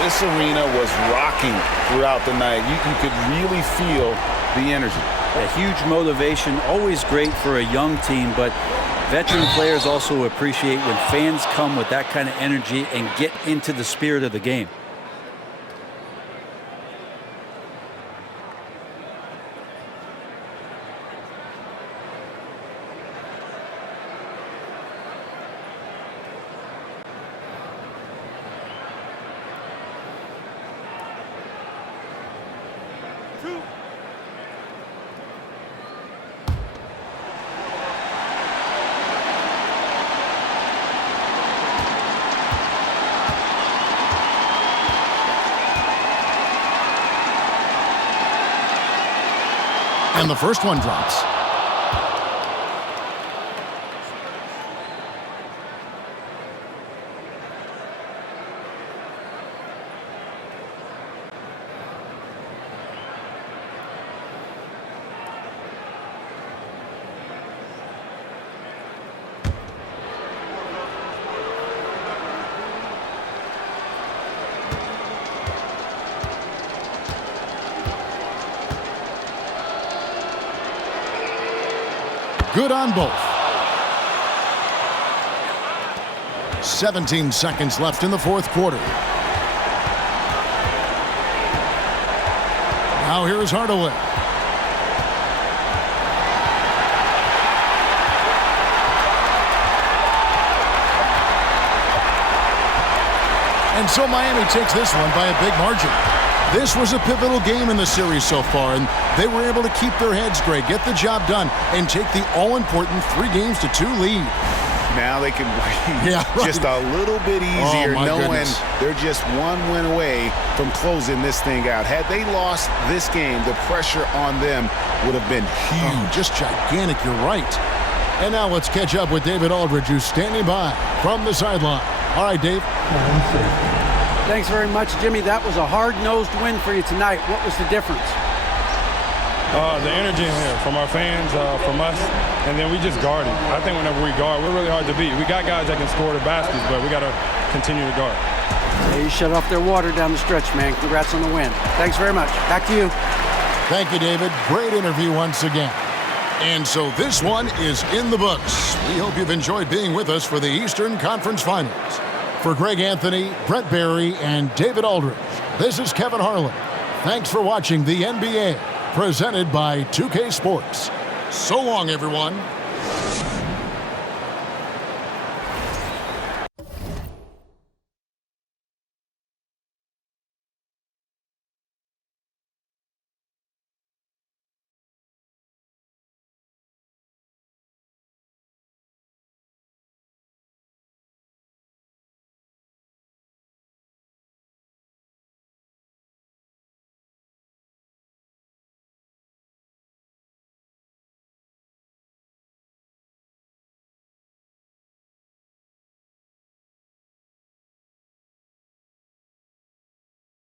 This arena was rocking throughout the night. You could really feel the energy. A huge motivation, always great for a young team, but veteran players also appreciate when fans come with that kind of energy and get into the spirit of the game. And the first one drops. Good on both. 17 seconds left in the fourth quarter. Now here's Hardaway. And so Miami takes this one by a big margin. This was a pivotal game in the series so far, and they were able to keep their heads straight, get the job done, and take the all-important 3-2 lead. Now they can breathe just a little bit easier, knowing they're just one win away from closing this thing out. Had they lost this game, the pressure on them would have been huge. Just gigantic, you're right. And now let's catch up with David Aldridge, who's standing by from the sideline. All right, Dave. Thanks very much, Jimmy. That was a hard-nosed win for you tonight. What was the difference? The energy in here from our fans, from us, and then we just guarded. I think whenever we guard, we're really hard to beat. We got guys that can score the baskets, but we got to continue to guard. Yeah, you shut off their water down the stretch, man. Congrats on the win. Thanks very much. Back to you. Thank you, David. Great interview once again. And so this one is in the books. We hope you've enjoyed being with us for the Eastern Conference Finals. For Greg Anthony, Brett Barry, and David Aldridge, this is Kevin Harlan. Thanks for watching the NBA, presented by 2K Sports. So long, everyone.